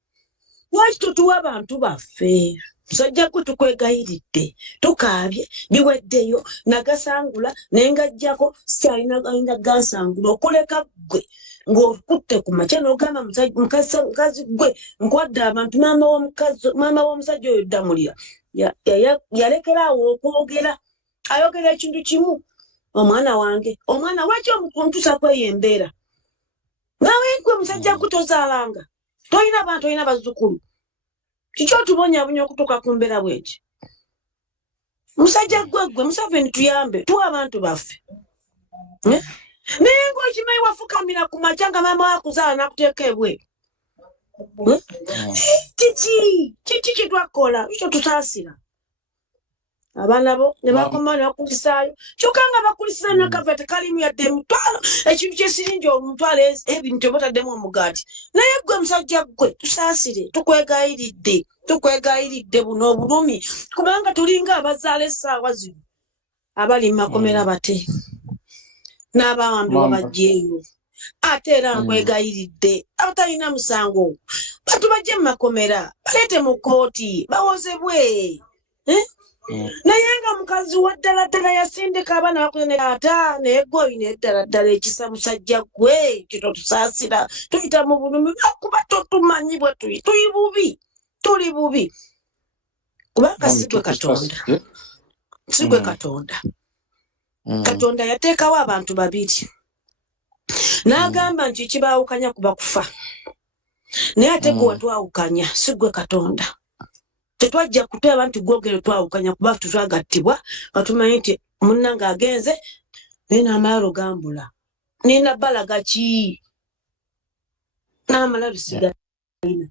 Lwaki totuwa abantu baffe? Musajja gwe tukwegayiridde tukaabye biweddeyo nagasangula naye ng'ajjako sikyalina gansangula okuleka gwe ng'okutte ku makya n'ogamba mukazi gwe nkwadde abantu maama w'omusajja oyo Damulira yalekeraawo okwogera ayogera ekintu kimu. Omwana wange omwana lwaki omukuntusa kweyo embeera nawe gwe musajja gwe tozaalanga tolina abantu tolina bazzukulu kiki otubonyaabonya okutuuka ku mbeera bweki? Musajja gwe Museveni tuyambe tuwa abantu baffe. Naye ng'okimanyi wafukamira ku makya nga maama wakuzaala n'akuteeka ebweru. Kiki kitwakola ekyo tutaasira abaana bo ne bakoma ne bakulisaayo kyokka nga bakulisaayo nakava tekalimu yadde emitwalo ekintu kyesiringi omutwalo ebintu obataddemu omugaati. Naye gwe musajja gwe tusaasire tukwegayiridde buno obulumi kubanga tulinga abazaala essaawa zino abali mu makomera bate n'abawambibwa bajjeeyo. Ate era nkwegayiridde abatalina musango batubajje mu makomera baleete mu kooti bawozebwe. Naye nga mukazi wa ddala yasindika abaana bakuze ne taata naye gwe olina eddala ekisa musajja gwe kitotusaasira tuyita mu bulumi lwakuba totumanyi bwe tuli bubi kubanga sigwe Katonda. Katonda yateekawo abantu babiri n'agamba nti kibaawukanya kuba kufa naye ate gwe watwawukanya sigwe Katonda. Tetwajja kuteeba nti gwogere twawukanya kuba tutwagattibwa nga tumanyi nti munnange agenze naye n'amalalo gambula nina balaga ki n'amala lusigalina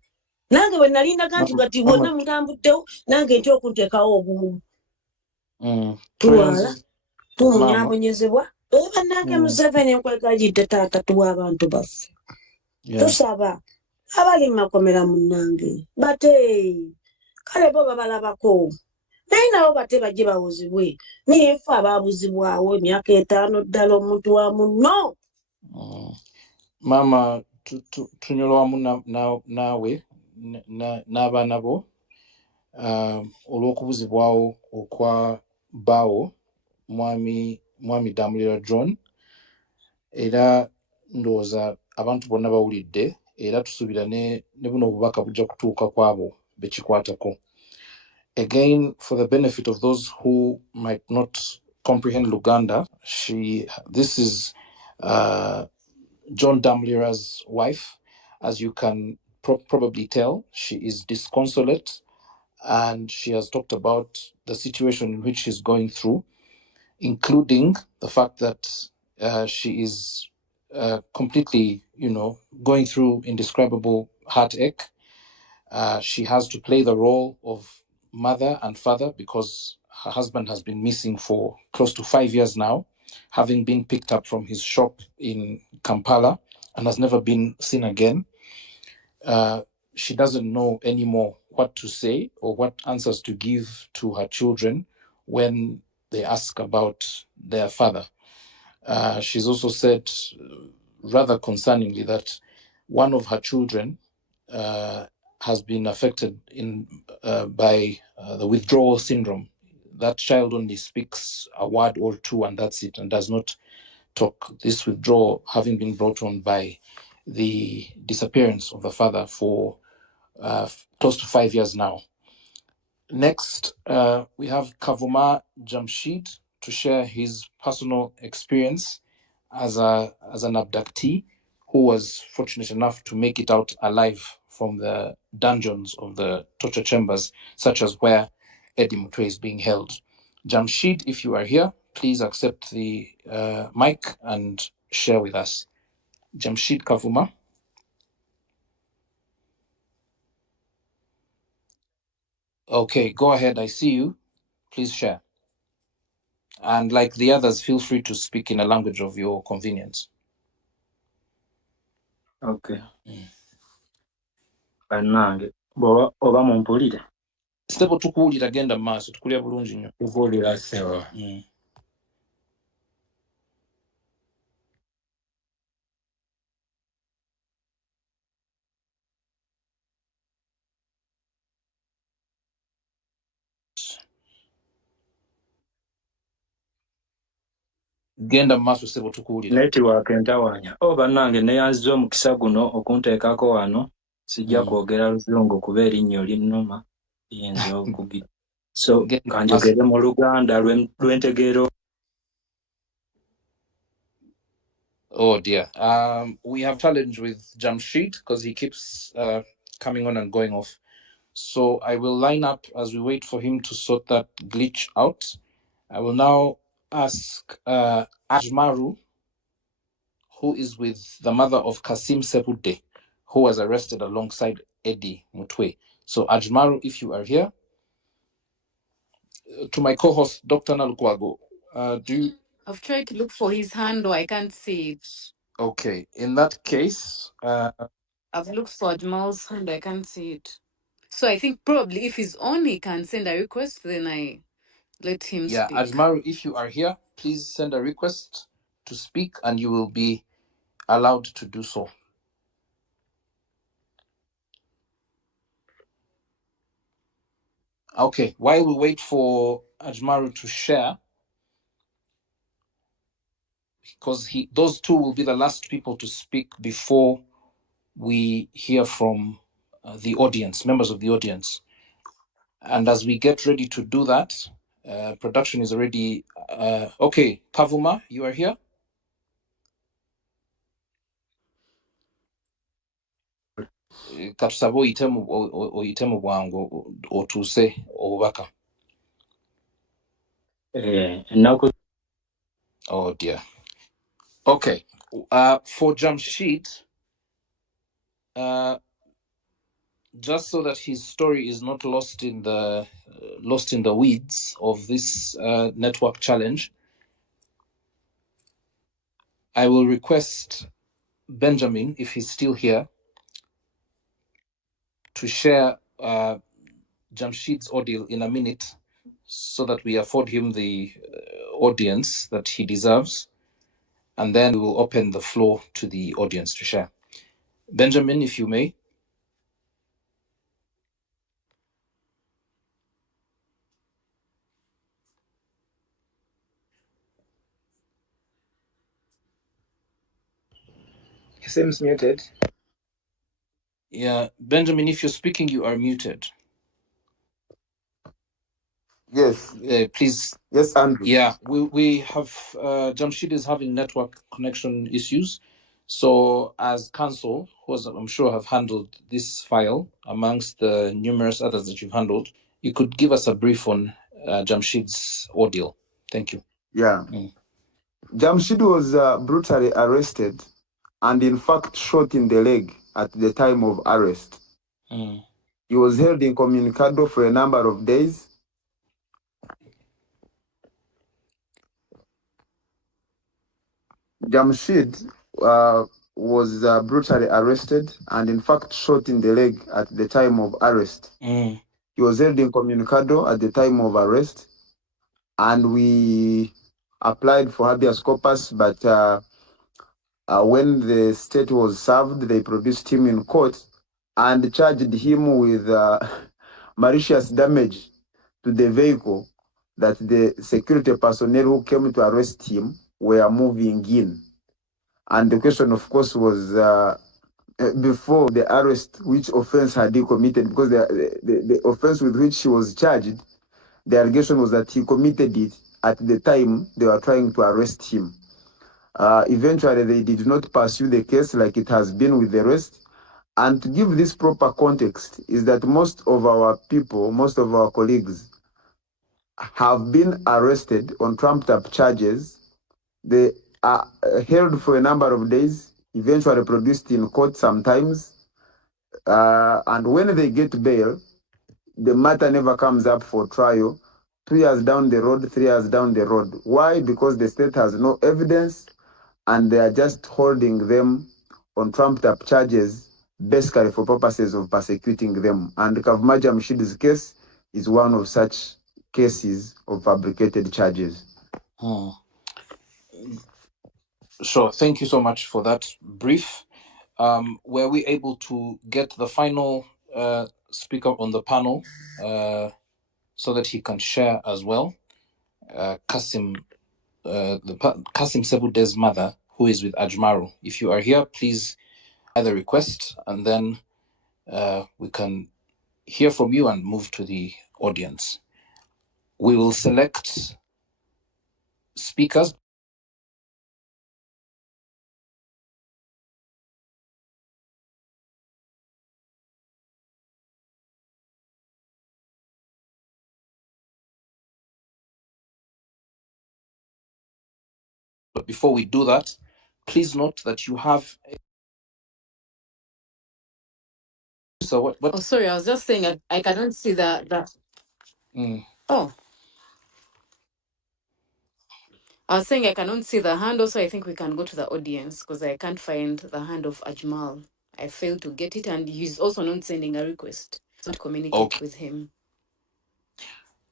nange bwe nalindaga nti gati bwonna mutambuddewo nange nti okunteekawo obumu tulwala tumunyabonyezebwa bannange Museveni nkwegayidde taata tuwa abantu baffe tusaba abali mu makomera munnange bate kale bo babalabako naye nabo bate bajje bawozibwe naye ffe abaabuzibwawo emyaka 5 ddala omuntu wa munno. Maama tunyolwa wamu naawe n'abaana bo olw'okubuzibwawo okwa bbaawo mwami Damulira John era ndowooza abantu bonna bawulidde era tusuubira ne buno obubaka bujja kutuuka ku abo bekikwatako. Again, for the benefit of those who might not comprehend Luganda, this is John Damulira's wife. As you can probably tell, she is disconsolate and she has talked about the situation in which she's going through, including the fact that she is completely, going through indescribable heartache. She has to play the role of mother and father because her husband has been missing for close to 5 years now, having been picked up from his shop in Kampala and has never been seen again. She doesn't know anymore what to say or what answers to give to her children when they ask about their father. She's also said rather concerningly that one of her children has been affected by the withdrawal syndrome. That child only speaks a word or two and that's it, and does not talk. This withdrawal having been brought on by the disappearance of the father for close to 5 years now. Next, we have Kavuma Jamshid to share his personal experience as an abductee who was fortunate enough to make it out alive from the dungeons of the torture chambers, such as where Eddie Mutwe is being held. Jamshid, if you are here, please accept the mic and share with us. Jamshid Kavuma. Okay, go ahead. I see you. Please share. And like the others, feel free to speak in a language of your convenience. Okay. Bannange oba mumpulire. Stebo tukuwulira genda mu maaso tukulya bulungi nnyo. Tukuwulira ssebo. Genda mu maaso ssebo tukuwulira. Network entawaanya. Bannange neyanziza omukisa guno okunteekako wano. Sijja kwogera Luzungu kuba erinnyo linnuma liyinza okugira. So kanjogere mu Luganda lwentegeero. Oh dear. We have challenge with Jamshid because he keeps coming on and going off. So I will line up as we wait for him to sort that glitch out. I will now ask Ajmaru, who is with the mother of Kasim Sepude, who was arrested alongside Eddie Mutwe. So Ajmaru, if you are here, to my co-host, Dr. Nalukwago, do you... I've tried to look for his handle. I can't see it. Okay, in that case... I've looked for Jamal's handle. I can't see it. So I think probably if he's on, he can send a request, then I let him speak. Ajmaru, if you are here, please send a request to speak and you will be allowed to do so. Okay, while we wait for Ajmaru to share, because those two will be the last people to speak before we hear from the audience, members of the audience. And as we get ready to do that, production is already... okay, Kavuma, you are here? Katusaba oyitemu bwangu otuuse obubaka. Oh dear. Okay. For Jamshid, just so that his story is not lost in the weeds of this network challenge, I will request Benjamin, if he's still here, to share Jamshid's audio in a minute so that we afford him the audience that he deserves. And then we will open the floor to the audience to share. Benjamin, if you may. He seems muted. Yeah, Benjamin, if you're speaking, you are muted. Yes. Please. Yes, Andrew. Yeah, we have Jamshid is having network connection issues. So as counsel, who I'm sure have handled this file amongst the numerous others that you've handled, you could give us a brief on Jamshid's ordeal. Thank you. Yeah. Jamshid was brutally arrested and in fact shot in the leg at the time of arrest. He was held incommunicado for a number of days. Jamshid was brutally arrested and in fact shot in the leg at the time of arrest. He was held incommunicado at the time of arrest, and we applied for habeas corpus, but When the state was served, they produced him in court and charged him with malicious damage to the vehicle that the security personnel who came to arrest him were moving in. And the question, of course, was before the arrest, which offense had he committed? Because the offense with which he was charged, the allegation was that he committed it at the time they were trying to arrest him. Eventually, they did not pursue the case like it has been with the rest. And to give this proper context is that most of our people, most of our colleagues have been arrested on trumped-up charges. They are held for a number of days, eventually produced in court sometimes. And when they get bail, the matter never comes up for trial. 2 years down the road, 3 years down the road. Why? Because the state has no evidence and they are just holding them on trumped-up charges, basically for purposes of persecuting them. And Kavuma Jamshid's case is one of such cases of fabricated charges. Sure. Thank you so much for that brief. Were we able to get the final speaker on the panel so that he can share as well? Kasim Sebude's mother, who is with Ajmaru. If you are here, please either request and then we can hear from you and move to the audience. We will select speakers. But before we do that, please note that you have. So what? Oh, sorry, I was just saying I cannot see the. Oh, I was saying I cannot see the hand. Also, I think we can go to the audience because I can't find the hand of Ajmal. I failed to get it, and he's also not sending a request to communicate with him.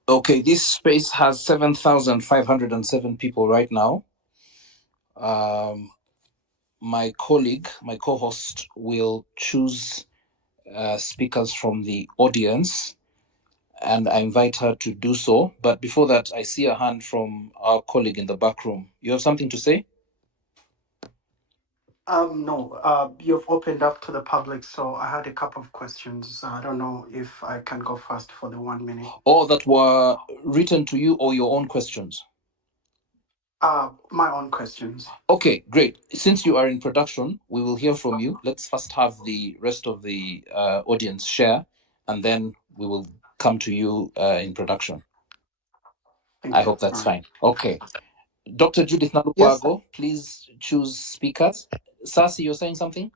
Okay, this space has 7,507 people right now. My colleague, my co-host, will choose speakers from the audience, and I invite her to do so. But before that, I see a hand from our colleague in the back room. You have something to say? No, you've opened up to the public, so I had a couple of questions. I don't know if I can go first for the 1 minute. Or that were written to you, or your own questions? My own questions. Okay, great. Since you are in production, we will hear from you. Let's first have the rest of the audience share, and then we will come to you in production. I hope that's fine. Okay. Dr. Judith Nalukwago, please choose speakers. Sasi, you're saying something?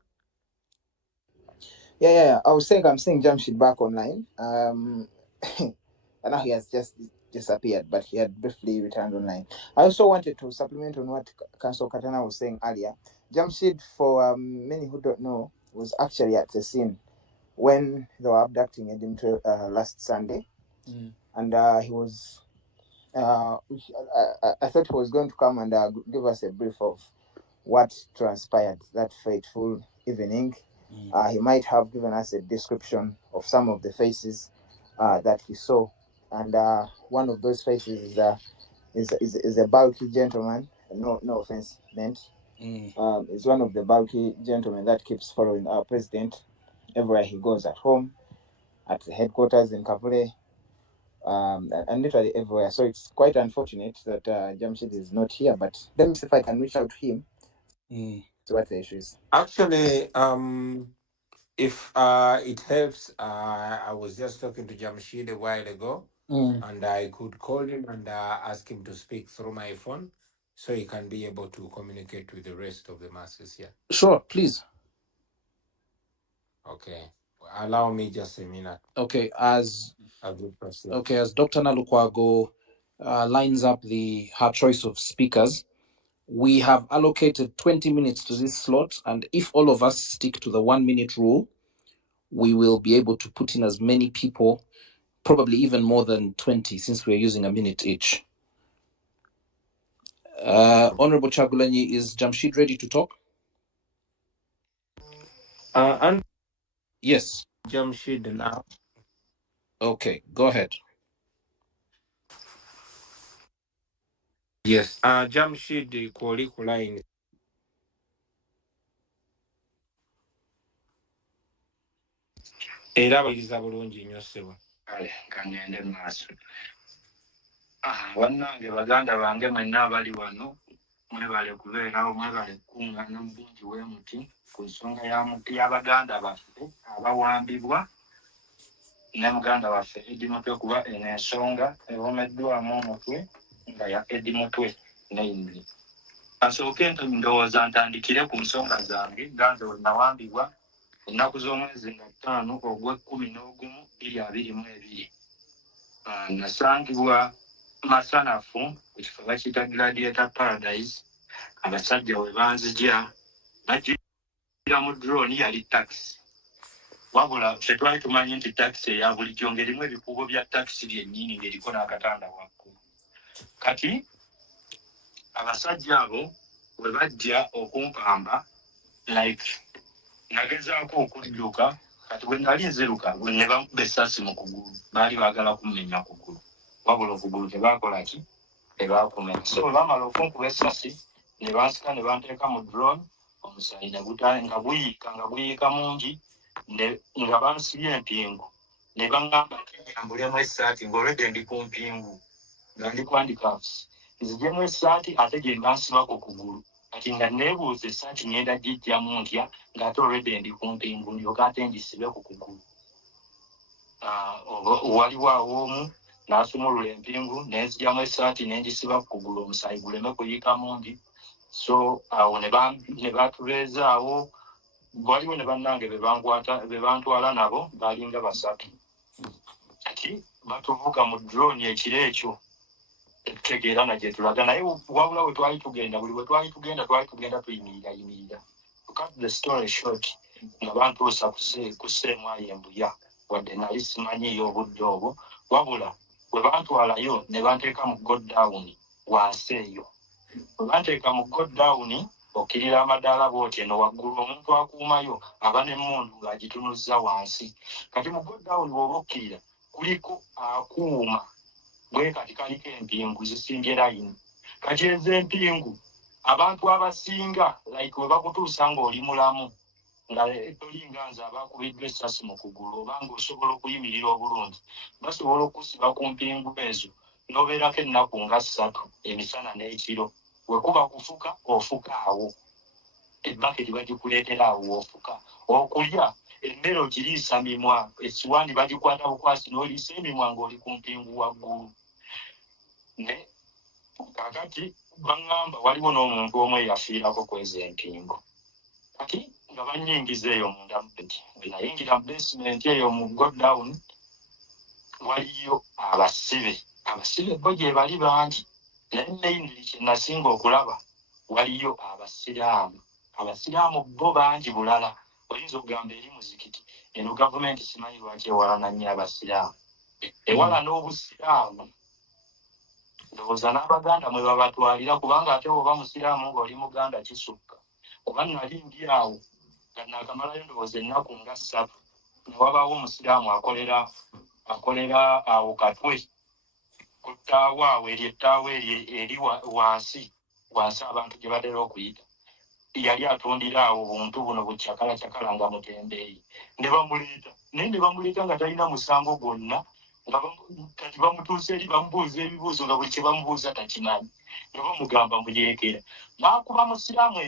Yeah. I was saying I'm seeing Jamshid back online. And now he has just disappeared, but he had briefly returned online. I also wanted to supplement on what Council Katana was saying earlier. Jamshid, for many who don't know, was actually at the scene when they were abducting Edim last Sunday. And he was, I thought he was going to come and give us a brief of what transpired that fateful evening. He might have given us a description of some of the faces that he saw, and one of those faces is a bulky gentleman. No offense meant. Is one of the bulky gentlemen that keeps following our president everywhere he goes, at home, at the headquarters in Kapule, and literally everywhere. So it's quite unfortunate that Jamshid is not here, but let me see if I can reach out to him. So what the issue is. Actually, if it helps, I was just talking to Jamshid a while ago, and I could call him and ask him to speak through my phone, so he can be able to communicate with the rest of the masses here. Sure, please. Okay, allow me just a minute. Okay, as Dr. Nalukwago lines up her choice of speakers, we have allocated 20 minutes to this slot, and if all of us stick to the 1 minute rule, we will be able to put in as many people, probably even more than 20, since we're using a minute each. Honorable Chagulanyi, is Jamshid ready to talk? And Yes. Jamshid now. Okay, go ahead. Yes. Jamshid Kwoli Kulain. Era abaliriza bulungi nnyo ssebo. Kale kangende maaso. Bannange baganda bange mwenna abali wano mwebale kubeerawo mwebale kukuŋŋaana mu bungi w'emuti ku nsonga y'abaganda baffe abawambibwa ne muganda waffe Eddie Mutwe kuba eno ensonga ewomeddwamu omutwe nga ya Eddie Mutwe neyini. Kasooke ndowooza ntandikire ku nsonga zange ganze we nawambibwa ennaku z'omwezi nga 5 ogw'Okwakubiri 2022. Nasangibwa Masanafu ku kifo bakiyita Gladiator Paradise. Abasajja we banzija bajjira mu drone yali taxi. Wabula ffe twali tumanyi nti taxi eya bulijjo ng'erimu ebikuubo bya taxi byennyini ng'eriko n'akatanda waggulu. Kati abasajja abo we bajja okumpamba like nagezaako okudduka kati bwe nali nziruka ne bamukuba essasi mu kugulu baali baagala kummenya kugulu wabula okugulu tebaakola ki tebaakumenya. So bwe baamala okunkuba essasi ne bansika ne banteeka mu drone omusaayi nga guyiika mungi nga bansibye empingu ne baŋŋamba nti nyambulemu essaati ng'olwedde ndi ku mpingu nga ndi ku handicrafts nzijemu essaati ate gye mbansiba ku kugulu kati nga neebuuza essaati ngenda gijjamu ntya ng'ate olwedde ndi ku mpingu ndyoka ate ngisibe ku kugulu. Waliwo awo omu n'asumulula empingu nenzijjamu essaati nengisiba ku kugulu omusaayi guleme kuyiika mungi. So awo ne batubeezaawo waliwo ne bannange be bantwala nabo baalinga 3. Kati batuvuga mu drone ekiro ekyo tegeera na gye tulaga naye wabula we twali tugenda buli we twali tugenda tuyimirira. To cut the story short nga bantuusa ku Sseemwayi Embuya wadde nali simanyiyo obudde obwo wabula we bantwalayo ne banteeka mu godown wansi eyo. Bwe banteeka mu godown okkirira amadaala bw'oti eno waggulu omuntu akuumayo aba n'emmundu ng'agitunuzza wansi. Kati mu godown bw'oba okkirira kuliko akuuma bwe kati kaliko empingu zisimbye layini. Kati ezo empingu abantu abasinga like we bakutuusa ng'oli mulamu nga tolinga nze abakubiddwa essasi mu kugulu oba ng'osobola okuyimirira obulungi basobola okusiba ku mpingu ezo n'obeerako ennaku nga 3 emisana n'ekiro. We kuba kufuka ofuka awo ebbaketi bagikuleetera awo ofuka. Okulya emmere ogiriisa mimwa essuwaani bagikwata bukwasi n'oliisa emimwa ng'oli ku mpingu waggulu. Ne kakati baŋŋamba waliwo n'omuntu omu eyafiirako kweza empingu. Kati nga bannyingiza eyo munda mu bedi. Bwe nayingira mu basement eyo mu godown waliyo abasibe bo gye bali bangi naye mainly kye nasinga okulaba waliyo abasiraamu bo bangi bulala. Oyinza okugamba eri muzikiti eno gavumenti simanyi lwaki ewalana nnyo abasiraamu ewala n'obusiraamu ndowooza n'abaganda mwe babatwalira kubanga ate oba musiraamu ng'oli muganda kisukka. Kuba nali ndi awo nga naakamalayo ndowooza ennaku nga 3 ne wabaawo omusiraamu akolera awo Katwe ku ttaawo awo eryo ettaawo eri wansi abantu gye batera okuyita. Yali atundira awo buntu buno bucakala nga mutembeeyi ne bamuleeta nga talina musango gwonna nga kati bamutuusa eri bamubuuza ebibuuzo nga buli kye bamubuuza takimanyi ne bamugamba muyeekera. Baakuba musiraamu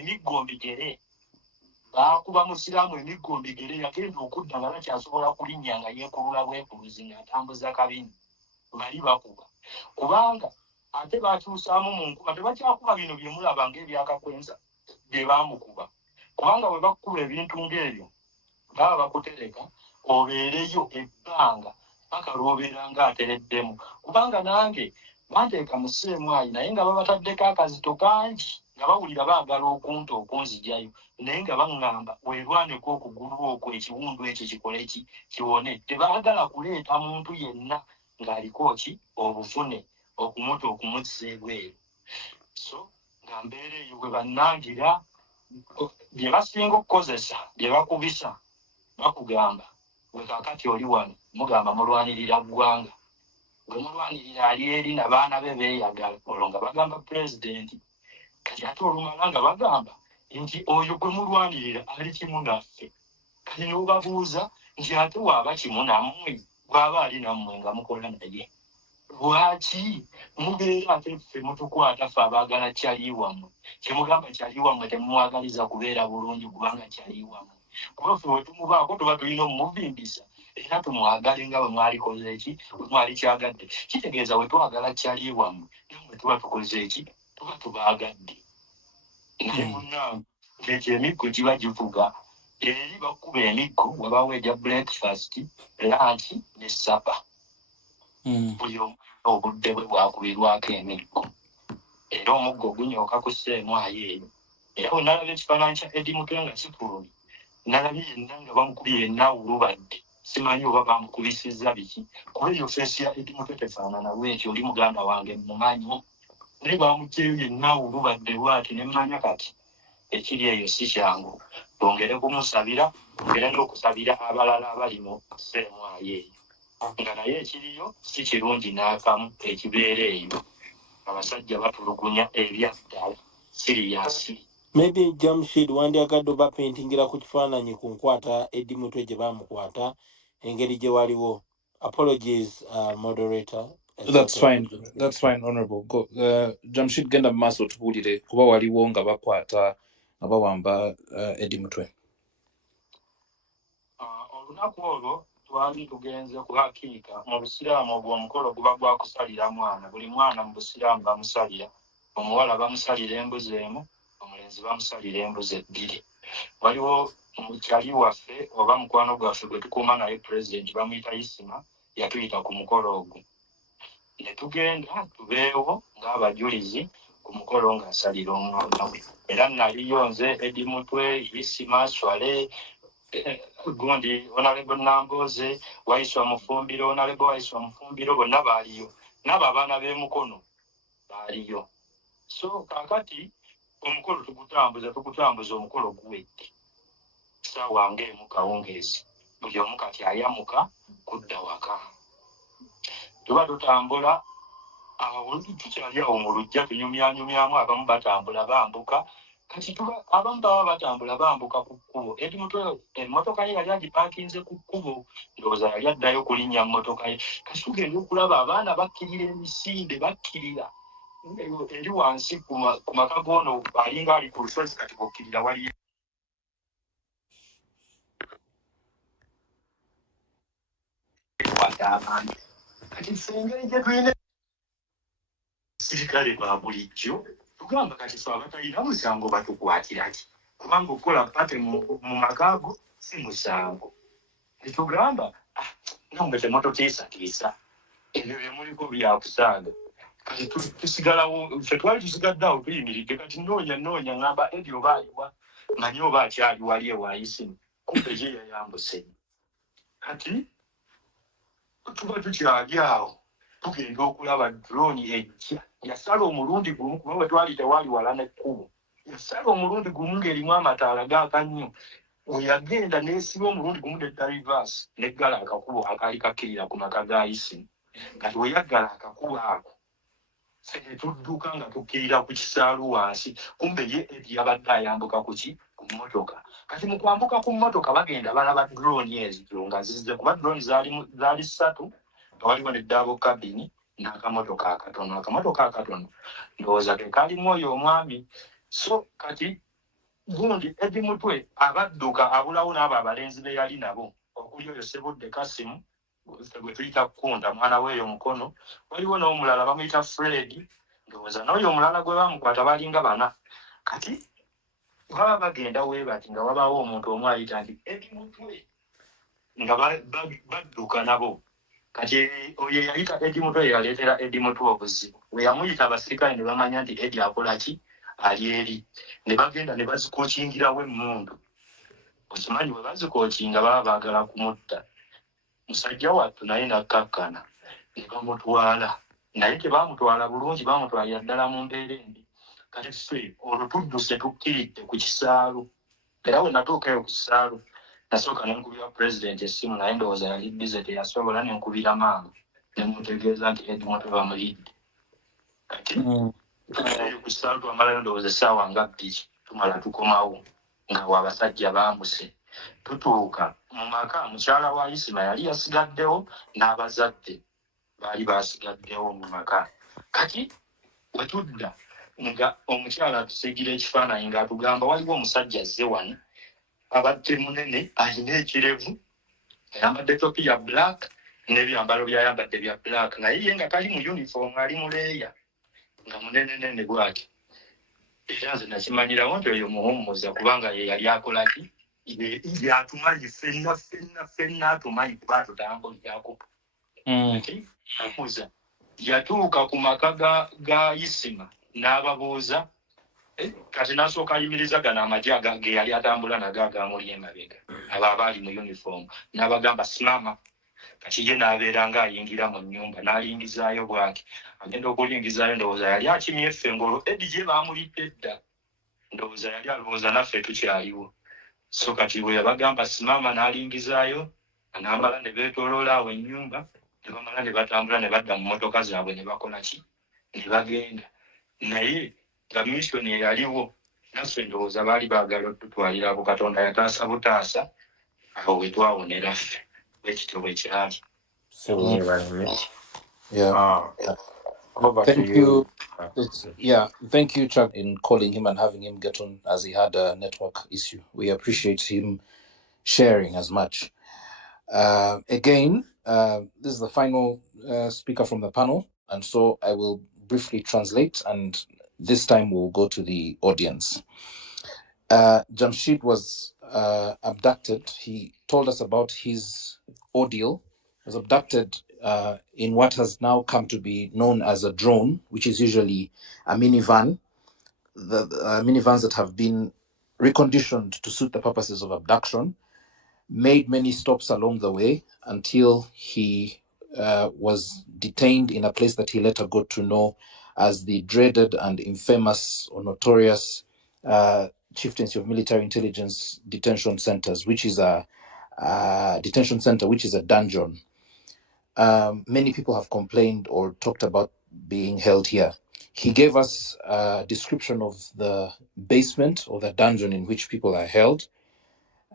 emiggo mbigere yagenda okudda nga takyasobola kulinnya nga yeekulula bwekuluzi ng'atambuza kabini bali bakuba kubanga ate bakyusaamu mu nkuba tebakyakuba bino bye mulaba ng'ebyakakwenza bye baamukuba kubanga bwe bakukuba ebintu ng'ebyo baba bakutereka obeereyo ebbanga paka lw'obeera ng'atereddemu kubanga nange banteeka mu Sseemwayi naye nga babataddeko akazito kangi nga bawulira baagala okunta okunzijayo naye nga baŋŋamba weerwaneko okugulu okwo ekiwundu ekyo kikole kiwone. Tebaagala kuleeta muntu yenna ng'aliko ki obuvune okumuta okumuzza ebweru. So nga mbeera eyo bwe bannangira bye basinga okukozesa bye bakubisa bakugamba we kakati oli wano mugamba mulwanirira ggwanga gwe mulwanirira ali eri n'abaana be beeyagala olwo nga bagamba pulezidenti kati ate olumala nga bagamba nti oyo gwe mulwanirira ali kimu naffe kati n'obabuuza nti ate waaba kimu nammwe bw'aba ali nammwe nga mukola naye lwaki mubeera ate ffe mutukwata ffe abaagala kyali wammwe kyemugamba kyali wammwe temumwagaliza kubeera bulungi kubanga kyali wammwe kuba ffe we tumubaako tuba tulina omumuvimbisa era tumwagale nga bwe mwalikoze eki bwe mwali kyagadde kitegeeza we twagala kyali wammwe nammwe tuba tukoze eki tuba tubaagadde naye munnange ng'ekyo emiggo giba givuga eri bakuba emiggo wabaawo ejja breakfast lunch ne sapa buli omu obudde bwe bwakubirwako emiggo era omuggo gunyooka ku sseemwayo eyo era bwe nalabye ekifaananyi kya Eddie Mutwe nga kifulumye nalabye yenna nga bamukubye yenna awulubadde simanyi oba bamukubisizza biki kuba eyo feesi ya Eddie Mutwe tefaanana bwekyo oli muganda wange mumanyi naye bamugyeyo yenna awulubadde bw'ati ne mmanya kati ekiri eyo si kyangu bongere kumusabira bongere n'okusabira abalala abali mu sseemwayo eyo nga naye ekiriyo si kirungi n'akamu ekibeera eyo abasajja batulugunya ebyaddala siriyasi. Maybe Jamshid wandyagadde bapaintingira ku kifaananyi ku nkwata Eddie Mutwe gye baamukwata engeri gye waliwo. Apologies, moderator. That's fine, honorable. Go, Jamshid genda maaso tubuulire kuba waliwo nga bakwata nga bawamba Eddie Mutwe. Olunaku olwo twali tugenze ku hakiika mu busiraamu ogwo omukolo guba gwa kusalira mwana buli mwana mu busiraamu bamusalira omuwala bamusalira embuzi emu omulenzi bamusalira embuzi ebbiri waliwo mukyali waffe oba mukwano gwaffe gwe tukuuma naye pulezidenti bamuyita Isima yatuyita ku mukolo ogwo ne tugenda tubeewo ng'abajulizi ku mukolo ng'asalira omwana we era naliyo nze Eddie Mutwe Isima Swale gundi Honorable Namboze Waiswa Mufumbiro Honorable Waiswa Mufumbiro bonna baaliyo n'abo abaana b'emukono baaliyo so kakati omukolo tukutambuza omukolo guwedde ssaawa ng'emu kawungeezi buli omu kati ayamuka kudda waka tuba tutambula awo tukyali awo mu lujja tunyumyanyumyamu abamu batambula bambuka kati tuba abamu baba batambula bambuka ku kkubo Eddie Mutwe emmotoka ye yali agipaakinze ku kkubo ndowooza yali addayo kulinnya mmotoka ye kati tugenda okulaba abaana bakkirira emisinde bakkirira eri wansi ku maka goono alinga ali ku lusozi kati bokkirira waliyo abantu kati engeri gye tulina sirikale ba bulijjo tugamba kati fe abatalina musango batukwatira ki kubanga okukola pate mu makaago si musango netugamba namwe temutotiisatiisa ebyo byemuliko byakusaaga kati tusigalawo fe twali tusigaddeawo tuyimiridde kati noonya ngamba Eddie oba aliwa manyi oba akyali wali ewaayisimu kumbe ye yayambuse kati tuba tukyali awo tugenda okulaba drone ejja yasala omulundi gumu kuba bwe twali tewaali wala n'ekkubo yasala omulundi gumu ng'erimu amataala gaaka nnyo we yagenda n'esiba omulundi gumu nedda reverse neggala akakubo akaali kakkirira ku maka ga isimu kati we yaggala akakubo ako ffe ne tudduka nga tukkirira ku kisaalu wansi kumbe ye edi yabadde ayambuka ku mmotoka kati mu kwambuka ku mmotoka bagenda balaba drone ezo nga zizze kuba drone zaali 3 nga waliwo ne double cabin n'akamotoka akatono ndowooza ke kalimu oyo omwami so kati gundi Eddie Mutwe abadduka abulawo n'abo abalenzi be yali nabo okuli oyo Sebudde Kasimu gwe tuyita Kunda mwana weeyo mukono waliwo n'omulala bamuyita Fred ndowooza n'oyo omulala gwe bamukwata balinga 4 kati baba bagenda weebati nga wabaawo omuntu omu ayita nti Eddie Mutwe nga badduka nabo kati oyo yayita Eddie Mutwe yaleetera Eddie Mutwe obuzibu we yamuyita abasirikale ne bamanya nti Eddie akola ki ali eri ne bagenda ne bazikookingirawo emmundu okimanyi bwe bazikookinga baba baagala kumutta musajja wattu naye nakkakkana ne bamutwala naye tebamutwala bulungi bamutwalira ddala mu mbeera embi kati ffe olwo tudduse tukkiridde ku kisaalu era we natuukayo ku kisaalu nasooka nenkubira pulezidenti essimu naye ndowooza yali bize teyasobola nenkubira maama nemutegeeza nti Mutwe bamulidde kati tukeeyo ku kisaalu twamalayo ndowooza essaawa nga 2 tumala tukomawo nga abasajja bambuse tutuuka mu maka mukyala wa Isima yali yasigaddewo n'abazadde baali basigaddewo mu maka kati wetudda nga omukyala atusigira ekifaananyi ng'atugamba waliwo omusajja azze wano abadde munene alina ekirevu ayambadde topi ya black n'ebyambalo byayambadde bya black naye ye nga tali mu uniform ali mu leeya nga munenenene bwati era nze nakimanyirawo nti oyo muwummuza kubanga ye yali akola ki yatumanyi ffenna atumanyi kuba tutambulyako muza yatuuka ku maka ga Isima n'ababuuza kati nasooka ayimiriza gano amagye ge yali atambula nago agamuli emabega abo abaali mu uniform n'abagamba simama kati ye n'abeera ng'ayingira mu nnyumba n'alingizaayo bwati agenda okulingizaayo ndowooza yali akimye effengolo edi gye baamulidde dda ndowooza yali alowooza naffe tukyaliwo so kati bwe yabagamba simama n'alingizaayo n'amala ne beetooloola awo ennyumba ne bamala ne batambula ne badda mu mmotoka zaabwe ne bakola ki ne bagenda naye nga mission eyaliwo naffe ndowooza baali baagala otutwalira abo Katonda yataasa butaasa awo we twawonera ffe bwekityo bwe kyali. Thank you, Chuck, in calling him and having him get on as he had a network issue. We appreciate him sharing as much. Again, this is the final speaker from the panel, and so I will briefly translate, and this time we'll go to the audience. Jamshid was abducted. He told us about his ordeal. He was abducted in what has now come to be known as a drone, which is usually a minivan. The minivans that have been reconditioned to suit the purposes of abduction, made many stops along the way until he was detained in a place that he later got to know as the dreaded and infamous or notorious Chieftaincy of Military Intelligence Detention Centers, which is a detention center, which is a dungeon. Many people have complained or talked about being held here. He gave us a description of the basement or the dungeon in which people are held,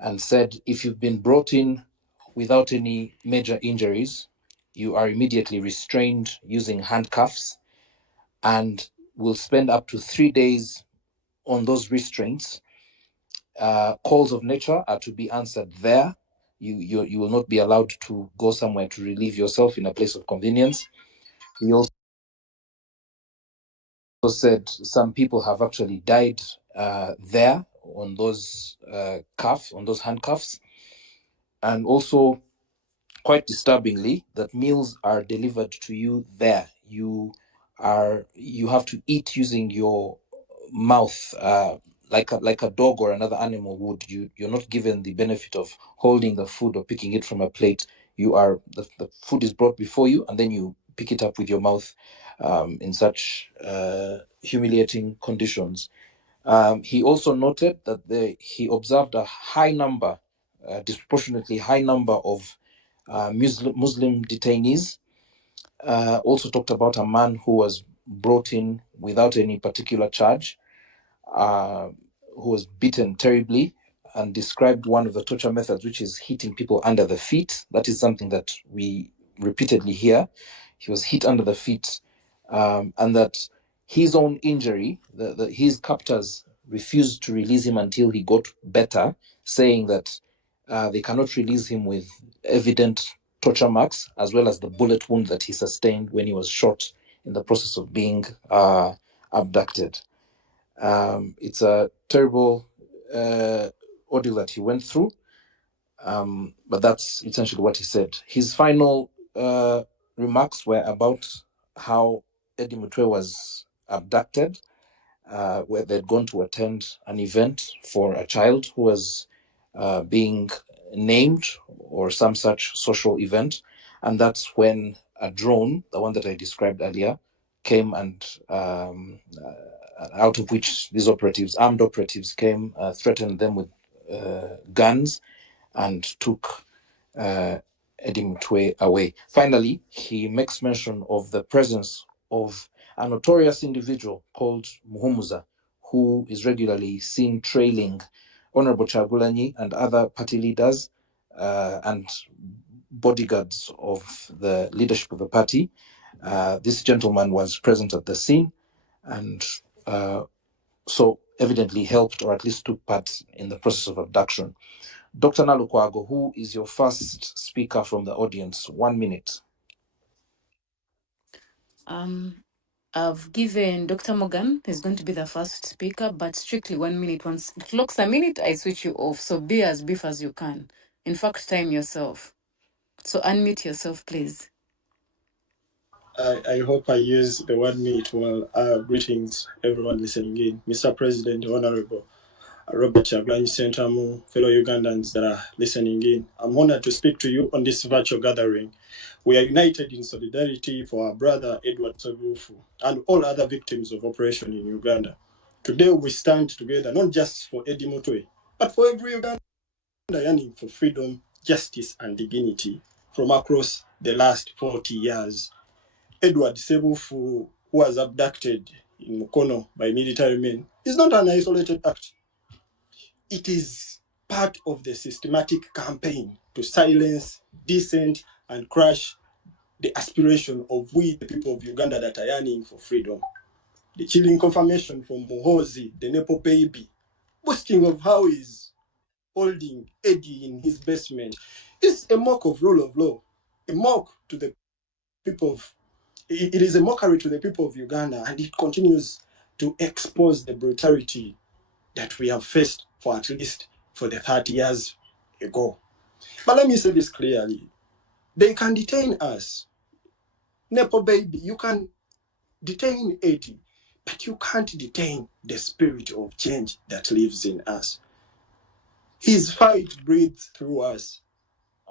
and said, if you've been brought in without any major injuries, you are immediately restrained using handcuffs and will spend up to 3 days on those restraints. Calls of nature are to be answered there. You will not be allowed to go somewhere to relieve yourself in a place of convenience. He also said some people have actually died there on those handcuffs. And also, quite disturbingly, that meals are delivered to you there. You have to eat using your mouth, like a dog or another animal would. You're not given the benefit of holding the food or picking it from a plate. The food is brought before you, and then you pick it up with your mouth in such humiliating conditions. He also noted that he observed a high number, disproportionately high number of Muslim detainees. Also talked about a man who was brought in without any particular charge, who was beaten terribly, and described one of the torture methods, which is hitting people under the feet. That is something that we repeatedly hear. He was hit under the feet, and that his own injury, his captors refused to release him until he got better, saying that they cannot release him with evident torture marks, as well as the bullet wound that he sustained when he was shot in the process of being abducted. It's a terrible ordeal that he went through, but that's essentially what he said. His final remarks were about how Eddie Mutwe was abducted, where they'd gone to attend an event for a child who was being named or some such social event. And that's when a drone, the one that I described earlier, came and out of which these operatives, armed operatives, came, threatened them with guns, and took Eddie Mutwe away. Finally, he makes mention of the presence of a notorious individual called Muhumuza, who is regularly seen trailing Honorable Chagulanyi and other party leaders and bodyguards of the leadership of the party. This gentleman was present at the scene and so evidently helped or at least took part in the process of abduction. Dr. Nalukwago, who is your first speaker from the audience? 1 minute. I've given Dr. Morgan is going to be the first speaker, but strictly 1 minute. Once it clocks a minute, I switch you off. So be as brief as you can. In fact, time yourself. So unmute yourself, please. I hope I use the 1 minute well. Greetings, everyone listening in. Mr. President, Honorable Robert Chagulanyi Sentamu, fellow Ugandans that are listening in. I'm honored to speak to you on this virtual gathering. We are united in solidarity for our brother Edward Sagufu and all other victims of oppression in Uganda. Today we stand together not just for Eddie Mutwe, but for every Ugandan yearning for freedom, justice, and dignity from across the last 40 years. Edward Sebufu, who was abducted in Mukono by military men, is not an isolated act. It is part of the systematic campaign to silence, dissent, and crush the aspiration of we, the people of Uganda that are yearning for freedom. The chilling confirmation from Muhozi, the Nepo baby, boasting of how he's holding Eddie in his basement, is a mock of rule of law, a mock to the people of it is a mockery to the people of Uganda, and it continues to expose the brutality that we have faced for at least for the 30 years ago. But let me say this clearly. They can detain us. Nepo baby, you can detain Eddie, but you can't detain the spirit of change that lives in us. His fight breathes through us.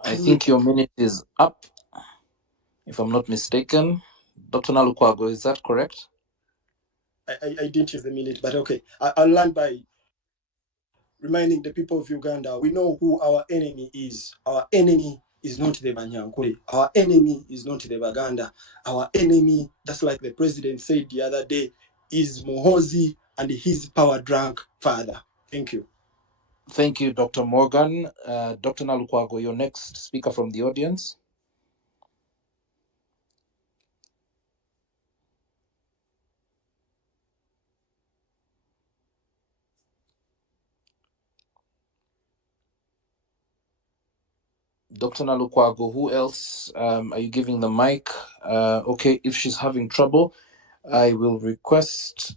I think your minute is up, if I'm not mistaken. Dr. Nalukwago, is that correct? I didn't use the minute, but okay. I'll land by reminding the people of Uganda, we know who our enemy is. Our enemy is not the Banyankuri. Our enemy is not the Baganda. Our enemy, just like the president said the other day, is Mohozi and his power-drunk father. Thank you. Thank you, Dr. Morgan. Dr. Nalukwago, your next speaker from the audience. Dr. Nalukwago, who else are you giving the mic? Okay, if she's having trouble, I will request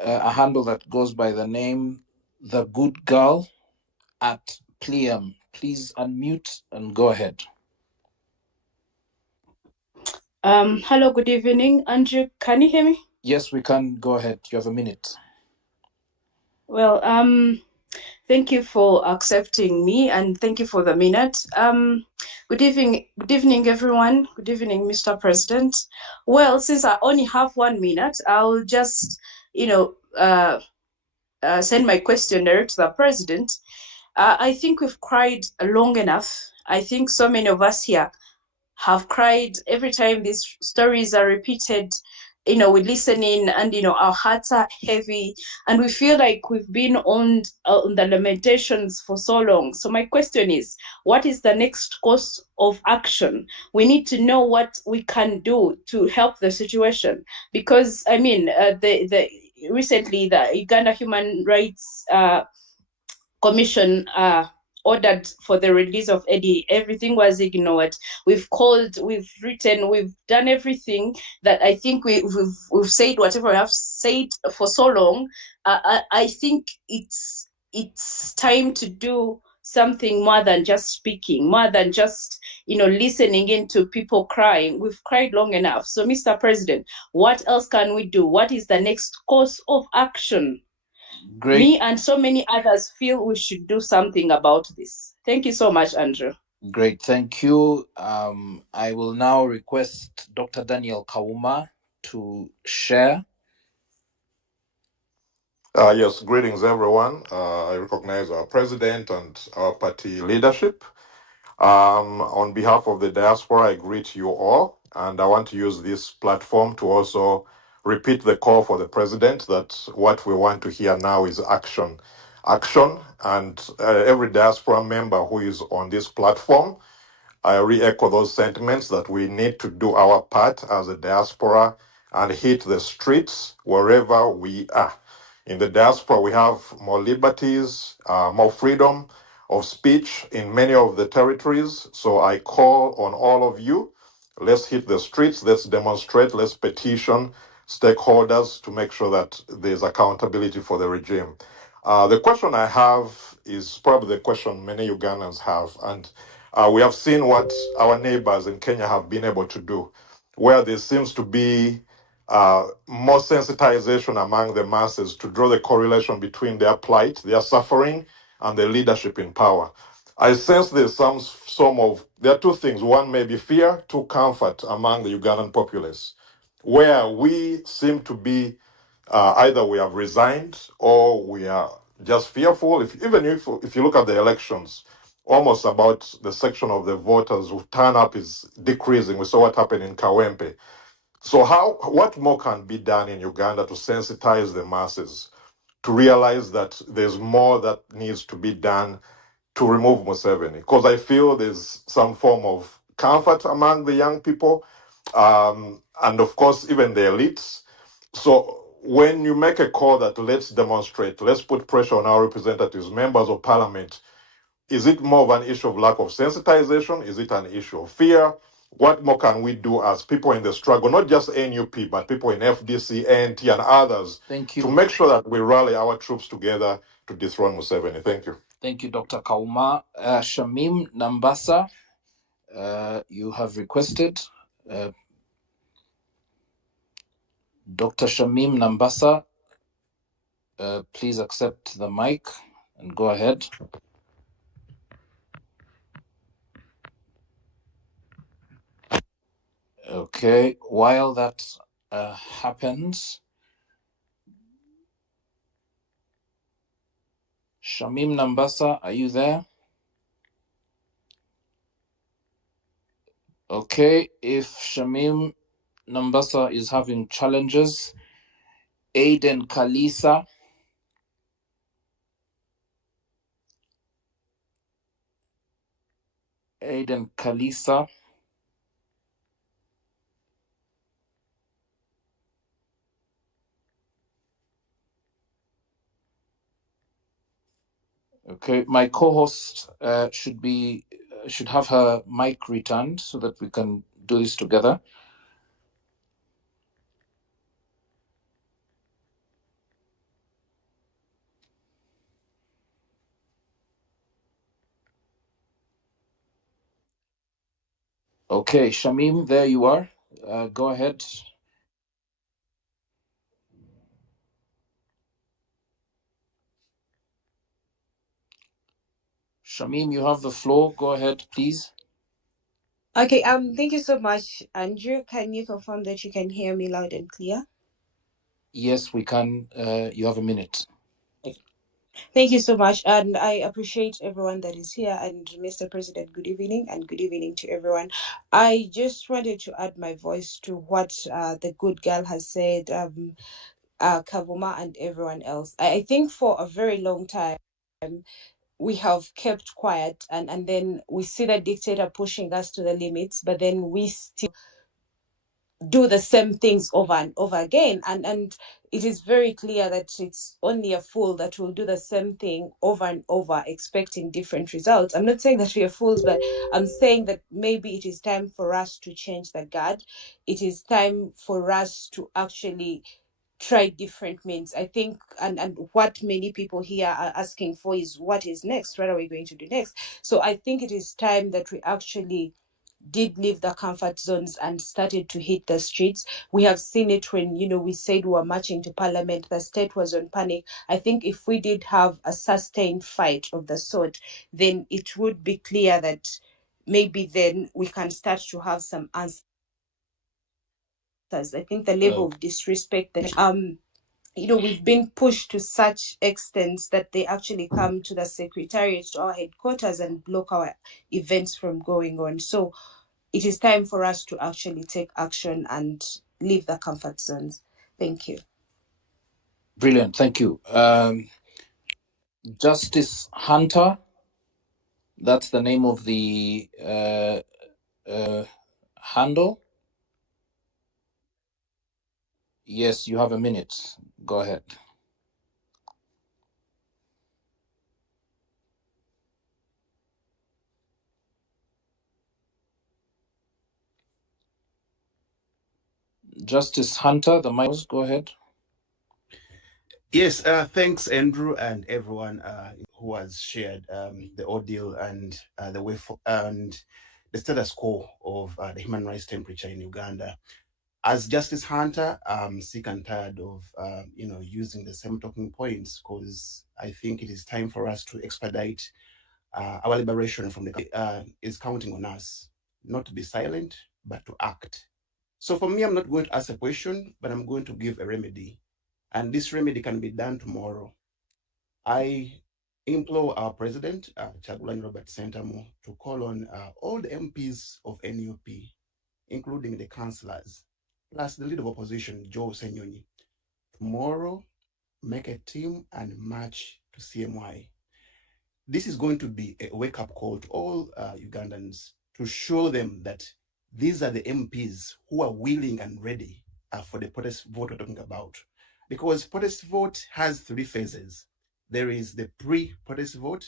a handle that goes by the name The Good Girl at Pliam. Please unmute and go ahead. Hello, good evening. Andrew, can you hear me? Yes, we can. Go ahead. You have a minute. Well, thank you for accepting me and thank you for the minute. Good evening, everyone. Good evening, Mr. President. Well, since I only have 1 minute, I'll just, send my questionnaire to the president. I think we've cried long enough. I think so many of us here have cried every time these stories are repeated. We're listening and, our hearts are heavy and we feel like we've been on the lamentations for so long. So my question is, what is the next course of action? We need to know what we can do to help the situation because, recently the Uganda Human Rights Commission ordered for the release of Eddie. Everything was ignored. We've called, we've written, we've done everything that I think we've said whatever we have said for so long. I think it's time to do something more than just speaking, more than just listening into people crying. We've cried long enough. So, Mr. President, what else can we do? What is the next course of action? Great. Me and so many others feel we should do something about this. Thank you so much, Andrew. Great, thank you. I will now request Dr. Daniel Kauma to share. Yes, greetings everyone. I recognize our president and our party leadership. On behalf of the diaspora, I greet you all, and I want to use this platform to also repeat the call for the president that what we want to hear now is action. Action, and every diaspora member who is on this platform, I re-echo those sentiments that we need to do our part as a diaspora and hit the streets wherever we are. In the diaspora, we have more liberties, more freedom of speech in many of the territories. So I call on all of you. Let's hit the streets. Let's demonstrate. Let's petition stakeholders to make sure that there's accountability for the regime. The question I have is probably the question many Ugandans have. And we have seen what our neighbors in Kenya have been able to do, where there seems to be more sensitization among the masses to draw the correlation between their plight, their suffering, and the leadership in power. I sense there's there are two things. One may be fear, two comfort among the Ugandan populace, where we seem to be either we have resigned or we are just fearful. If you look at the elections, almost about the section of the voters who turn up is decreasing. We saw what happened in Kawempe. So what more can be done in Uganda to sensitize the masses to realize that there's more that needs to be done to remove Museveni? Because I feel there's some form of comfort among the young people, and of course even the elites. So when you make a call that let's demonstrate, let's put pressure on our representatives, members of parliament, is it more of an issue of lack of sensitization? Is it an issue of fear? What more can we do as people in the struggle, not just NUP, but people in FDC, ANT, and others, Thank to you. make sure that we rally our troops together to dethrone Museveni? Thank you. Thank you, Dr. Kauma. Shamim Nambasa, you have requested. Uh, Dr. Shamim Nambasa, please accept the mic and go ahead. Okay, while that happens, Shamim Nambasa, are you there? Okay, if Shamim Nambasa is having challenges, Aiden Kalisa. Aiden Kalisa. Okay, my co-host should have her mic returned so that we can do this together. Okay, Shamim, there you are. Go ahead. Shamim, you have the floor. Go ahead, please. Okay, thank you so much, Andrew. Can you confirm that you can hear me loud and clear? Yes, we can. You have a minute. Thank you so much, and I appreciate everyone that is here. And Mr. President, good evening, and good evening to everyone. I just wanted to add my voice to what the good girl has said, Kavuma and everyone else. I think for a very long time, we have kept quiet, and then we see the dictator pushing us to the limits, but then we still do the same things over and over again, and it is very clear that it's only a fool that will do the same thing over and over expecting different results. I'm not saying that we are fools, but I'm saying that maybe it is time for us to change the guard. It is time for us to actually try different means. I think, and what many people here are asking for is what is next, what are we going to do next? So I think it is time that we actually did leave the comfort zones and started to hit the streets. We have seen it when, we said we were marching to parliament, the state was on panic. I think if we did have a sustained fight of the sort, then it would be clear that maybe then we can start to have some answers. I think the level of disrespect that we've been pushed to such extents that they actually come to the secretariat, to our headquarters, and block our events from going on. So it is time for us to actually take action and leave the comfort zones. Thank you. Brilliant. Thank you. Justice Hunter, that's the name of the handle. Yes, you have a minute. Go ahead. Justice Hunter, the mic. Go ahead. Yes, thanks, Andrew, and everyone who has shared the ordeal and the way and the status quo of the human rights temperature in Uganda. As Justice Hunter, I'm sick and tired of using the same talking points, because I think it is time for us to expedite our liberation from the is counting on us not to be silent but to act. So for me, I'm not going to ask a question, but I'm going to give a remedy. And this remedy can be done tomorrow. I implore our president, Chagulanyi Robert Sentamu, to call on all the MPs of NUP, including the councillors, plus the leader of opposition, Joe Senyonyi. Tomorrow, make a team and march to CMY. This is going to be a wake-up call to all Ugandans, to show them that these are the MPs who are willing and ready for the protest vote we're talking about. Because protest vote has three phases. There is the pre-protest vote,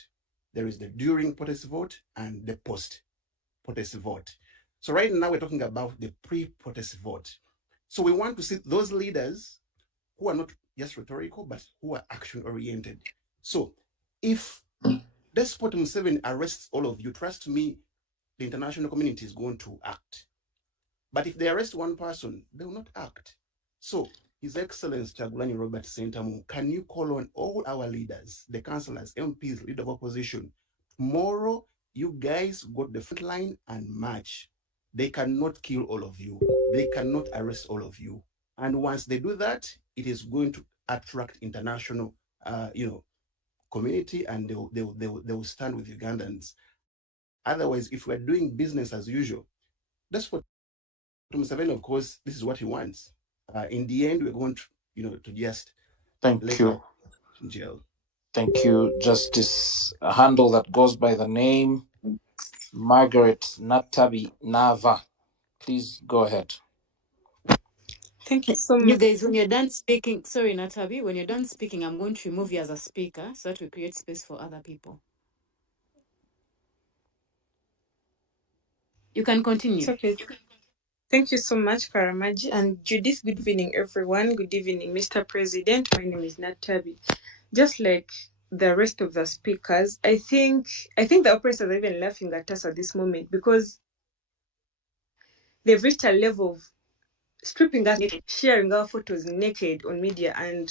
there is the during protest vote, and the post-protest vote. So right now we're talking about the pre-protest vote. So we want to see those leaders who are not just rhetorical, but who are action-oriented. So if Despot Museveni arrests all of you, trust me, the international community is going to act. But if they arrest one person, they will not act. So, His Excellency Chagulanyi Robert Sentamu, can you call on all our leaders, the councillors, MPs, leader of opposition? Tomorrow, you guys got the front line and march. They cannot kill all of you. They cannot arrest all of you. And once they do that, it is going to attract international, community, and they will stand with Ugandans. Otherwise, if we're doing business as usual, that's what Museveni, of course, this is what he wants. In the end, we're going to just Thank you. In jail. Thank you, Justice. A handle that goes by the name Margaret Natabi Nava. Please go ahead. Thank you so You much. guys, when you're done speaking, sorry, Natabi, when you're done speaking, I'm going to remove you as a speaker so that we create space for other people. You can continue. It's okay. Thank you so much, Karamaji and Judith. Good evening, everyone. Good evening, Mr. President. My name is Natabi. Just like the rest of the speakers, I think the operators are even laughing at us at this moment, because they've reached a level of stripping us naked, sharing our photos naked on media, and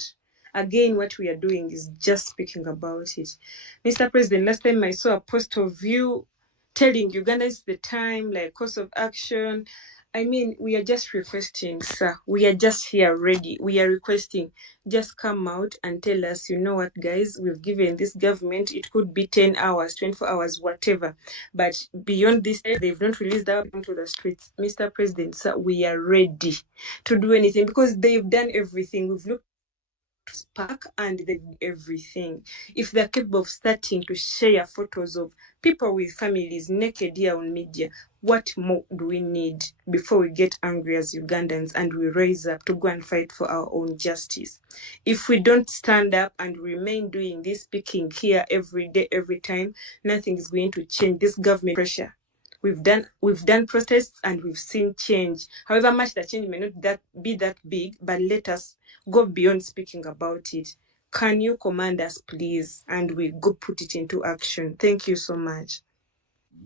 again, what we are doing is just speaking about it. Mr. President, last time I saw a post of you telling Uganda is the time, like course of action. I mean, we are just requesting, sir. We are just here ready. We are requesting, just come out and tell us, you know what, guys, we've given this government, it could be 10 hours, 24 hours, whatever. But beyond this, they've not released that into the streets. Mr. President, sir, we are ready to do anything, because they've done everything. We've looked Spark and they do everything. If they're capable of starting to share photos of people with families naked here on media, what more do we need before we get angry as Ugandans and we raise up to go and fight for our own justice? If we don't stand up and remain doing this, speaking here every day, every time, nothing is going to change. This government pressure. We've done protests and we've seen change. However much the change may not be that big, but let us go beyond speaking about it. Can you command us, please? And we go put it into action. Thank you so much.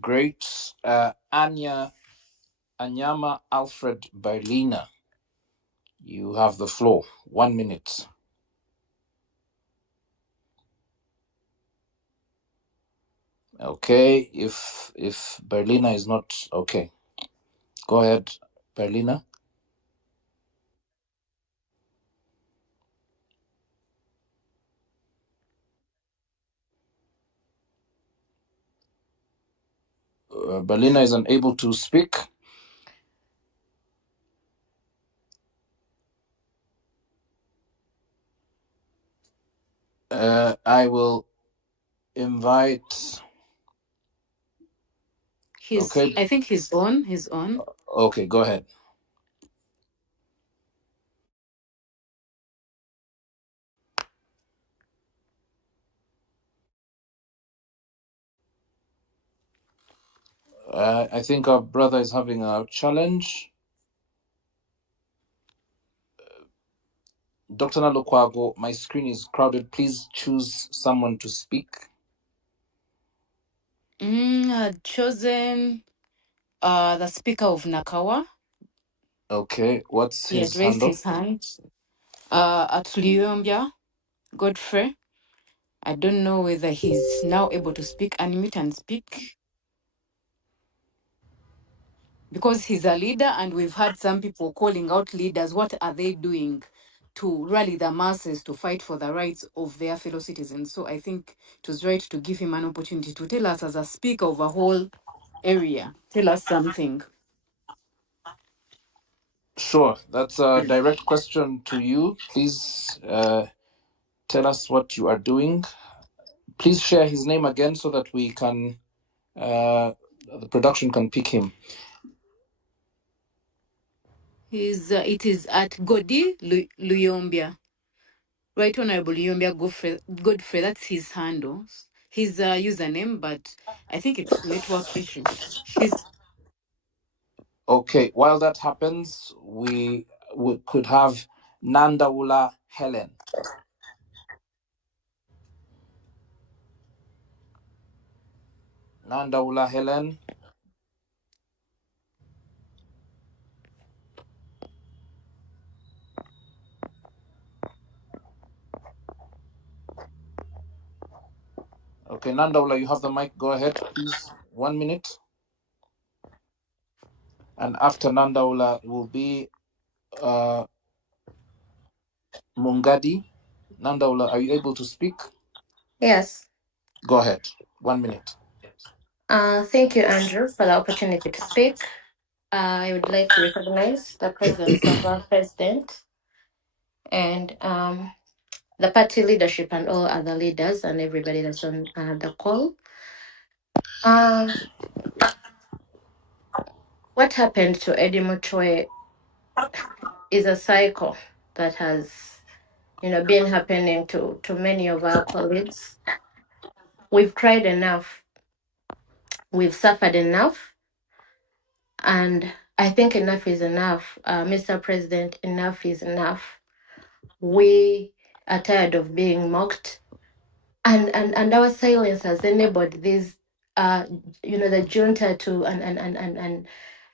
Great. Anyama Alfred Berliner, you have the floor. 1 minute. Okay, if Berliner is not okay, go ahead, Berliner. Berliner is unable to speak. I will invite. I think he's on. He's on. Okay, go ahead. I think our brother is having a challenge. Dr. Nalokwago, my screen is crowded. Please choose someone to speak. I'd chosen the Speaker of Nakawa. Okay, what's He his had raised handle? his hand. At Liombia, Godfrey. I don't know whether he's now able to speak, unmute and speak, because he's a leader, and we've had some people calling out leaders. What are they doing to rally the masses to fight for the rights of their fellow citizens? So I think it was right to give him an opportunity to tell us, as a speaker of a whole area, tell us something. Sure, that's a direct question to you. Please tell us what you are doing. Please share his name again so that we can, the production can pick him. It is at Godi Luyombia. Right Honorable Luyombia Godfrey, that's his handle. His username, but I think it's network issue. Okay, while that happens, we could have Nandaula Helen. Nandaula Helen. Okay, Nandaula, you have the mic. Go ahead, please. 1 minute. And after Nandaula will be Mungadi. Nandaula, are you able to speak? Yes. Go ahead. 1 minute. Thank you, Andrew, for the opportunity to speak. I would like to recognize the presence of our president and the party leadership and all other leaders and everybody that's on the call. What happened to Eddie Mutwe is a cycle that has, been happening to many of our colleagues. We've cried enough. We've suffered enough. And I think enough is enough. Mr. President, enough is enough. We are tired of being mocked. And our silence has enabled this, the junta to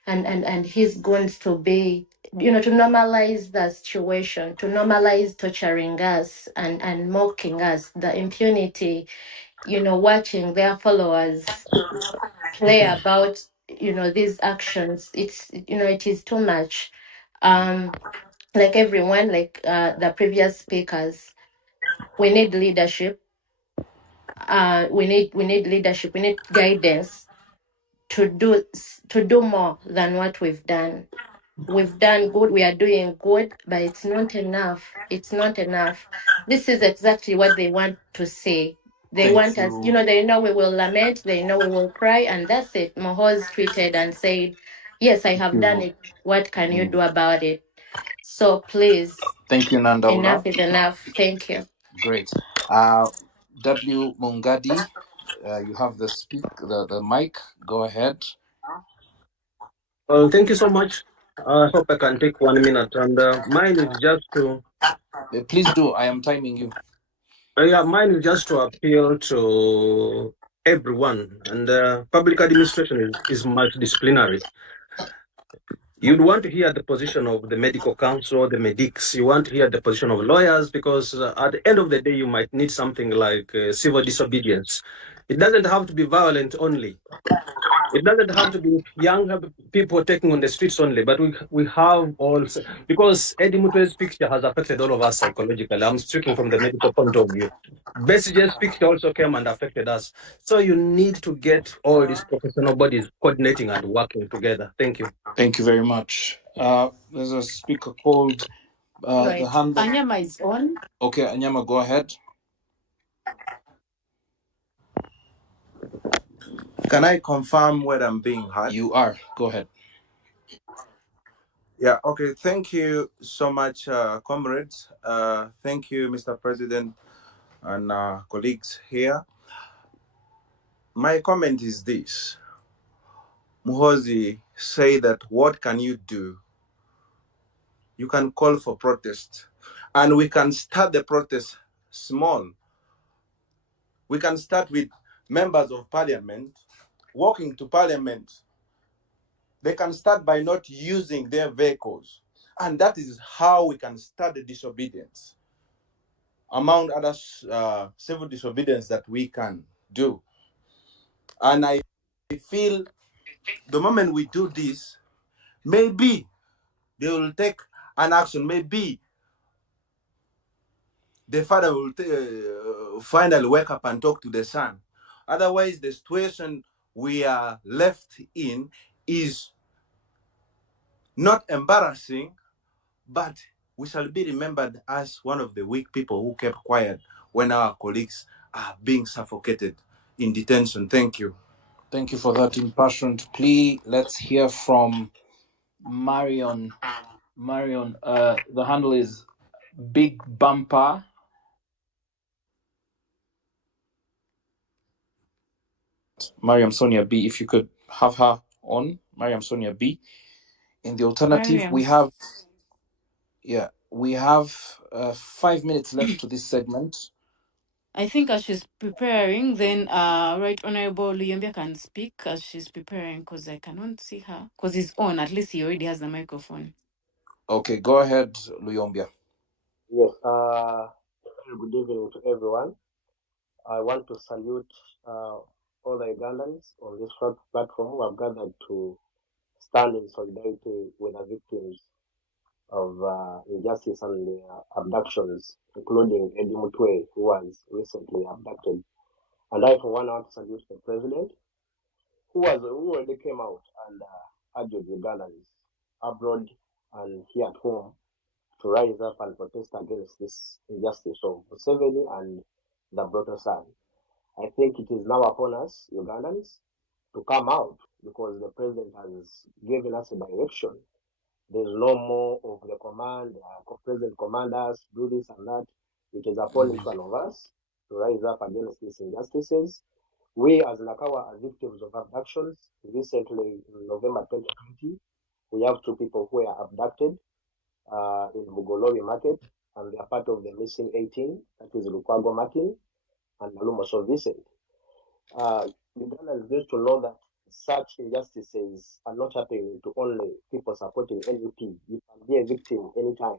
and his goons to be, to normalize the situation, to normalize torturing us and mocking us, the impunity, watching their followers play about, these actions. It is too much. Like everyone, like the previous speakers, we need leadership. We need leadership. We need guidance to do more than what we've done. We've done good. We are doing good, but it's not enough. It's not enough. This is exactly what they want to say. They Thank want us, you. they know we will lament, they know we will cry, and that's it. Mohoz tweeted and said, yes, I have done it. What can you do about it? So please, Thank you, enough Nandaula. is enough. Thank you. Great. W. Mungadi, you have the mic. Go ahead. Well, thank you so much. I hope I can take 1 minute, and mine is just to. Please do. I am timing you. Mine is just to appeal to everyone, and public administration is multidisciplinary. You'd want to hear the position of the medical council, the medics. You want to hear the position of lawyers, because at the end of the day, you might need something like civil disobedience. It doesn't have to be violent only. It doesn't have to be young people taking on the streets only, but we have also, because Eddie Mutwe's picture has affected all of us psychologically. I'm speaking from the medical point of view. Besige's picture also came and affected us. So you need to get all these professional bodies coordinating and working together. Thank you. Thank you very much. There's a speaker called the Right. hand. Anyama is on. Okay, Anyama, go ahead. Can I confirm where I'm being heard? You are. Go ahead. Yeah, okay. Thank you so much, comrades. Thank you, Mr. President and colleagues here. My comment is this. Muhozi say that what can you do? You can call for protest. And we can start the protest small. We can start with members of parliament walking to parliament. They can start by not using their vehicles. And that is how we can start the disobedience, among other civil disobedience that we can do. And I feel the moment we do this, maybe they will take an action. Maybe the father will finally wake up and talk to the son. Otherwise, the situation we are left in is not embarrassing, but we shall be remembered as one of the weak people who kept quiet when our colleagues are being suffocated in detention. Thank you. Thank you for that impassioned plea. Let's hear from Marion. Marion, the handle is Big Bumper. Mariam Sonia B, if you could have her on. Mariam Sonia B. In the alternative, Mariam. we have 5 minutes left to this segment. I think as she's preparing, then Right Honorable Luyembia can speak as she's preparing because I cannot see her. Because he's on, at least he already has the microphone. Okay, go ahead, Luyombia. Yes, good evening to everyone. I want to salute all the Ugandans on this platform who have gathered to stand in solidarity with the victims of injustice and abductions, including Eddie Mutwe, who was recently abducted. And I, for one, want to salute the president, who already came out and urged Ugandans abroad and here at home to rise up and protest against this injustice of Museveni and the brutal side. I think it is now upon us, Ugandans, to come out because the president has given us a direction. There's no more of the command, president command us, do this and that. It is upon each one of us to rise up against these injustices. We as Nakawa are victims of abductions. Recently, in November 2020, we have 2 people who were abducted in Bugolobi Market, and they are part of the missing 18, that is Lukwago Martin and Malumoso Vincent. Ugandans need to know that such injustices are not happening to only people supporting NUP. You can be a victim anytime.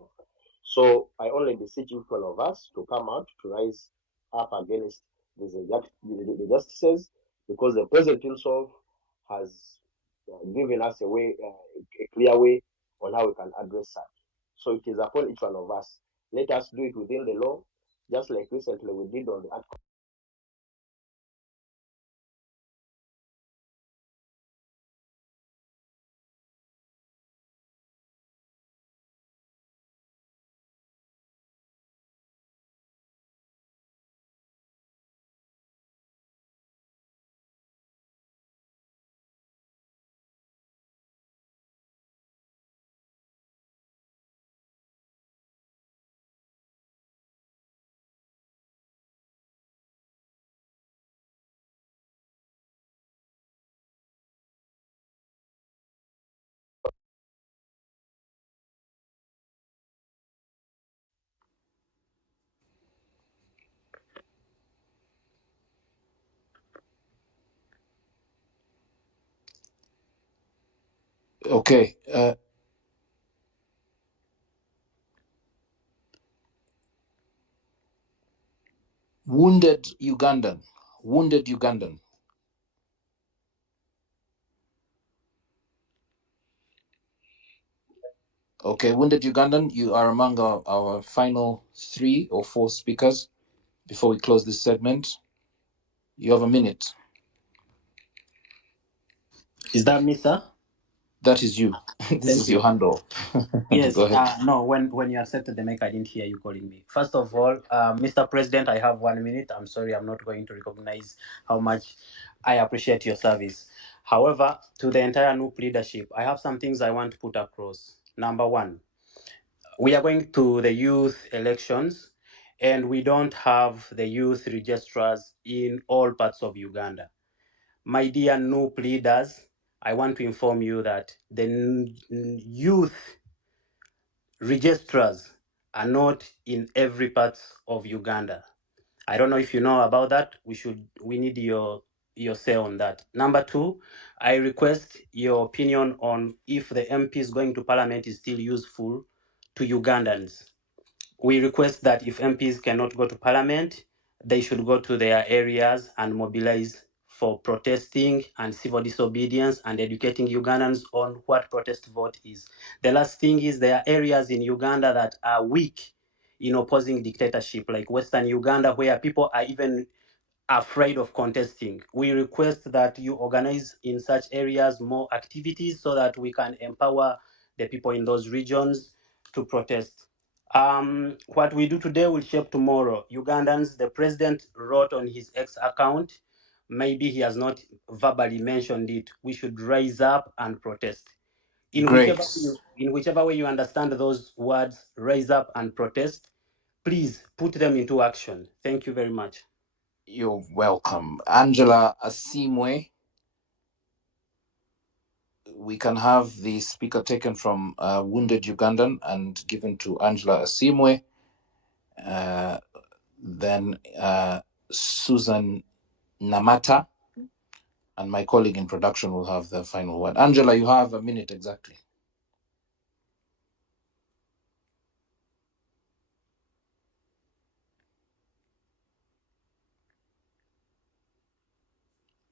So I only beseech each one of us to come out to rise up against these injustices, because the president himself has given us a way, a clear way on how we can address that. So it is upon each one of us. Let us do it within the law, just like recently we did on the Act. Okay. Wounded Ugandan. Okay, Wounded Ugandan, you are among our final 3 or 4 speakers before we close this segment. You have a minute. Is that me, sir? That is you. This Thank is your you. handle. Yes. Go ahead. No. When you accepted the mic, I didn't hear you calling me. First of all, Mr. President, I have 1 minute. I'm sorry, I'm not going to recognize how much I appreciate your service. However, to the entire NUP leadership, I have some things I want to put across. Number one, we are going to the youth elections, and we don't have the youth registrars in all parts of Uganda. My dear NUP leaders, I want to inform you that the youth registrars are not in every part of Uganda. I don't know if you know about that. We need your say on that. Number two, I request your opinion on if the MPs going to parliament is still useful to Ugandans. We request that if MPs cannot go to parliament, they should go to their areas and mobilize for protesting and civil disobedience and educating Ugandans on what protest vote is. The last thing is there are areas in Uganda that are weak in opposing dictatorship, like Western Uganda, where people are even afraid of contesting. We request that you organize in such areas more activities so that we can empower the people in those regions to protest. What we do today will shape tomorrow. Ugandans, the president wrote on his X account, maybe he has not verbally mentioned it. We should rise up and protest. In Great. whichever way you understand those words, rise up and protest, please put them into action. Thank you very much. You're welcome. Angela Asimwe, we can have the speaker taken from Wounded Ugandan and given to Angela Asimwe. Then Susan Namata, and my colleague in production will have the final word. Angela, you have a minute exactly.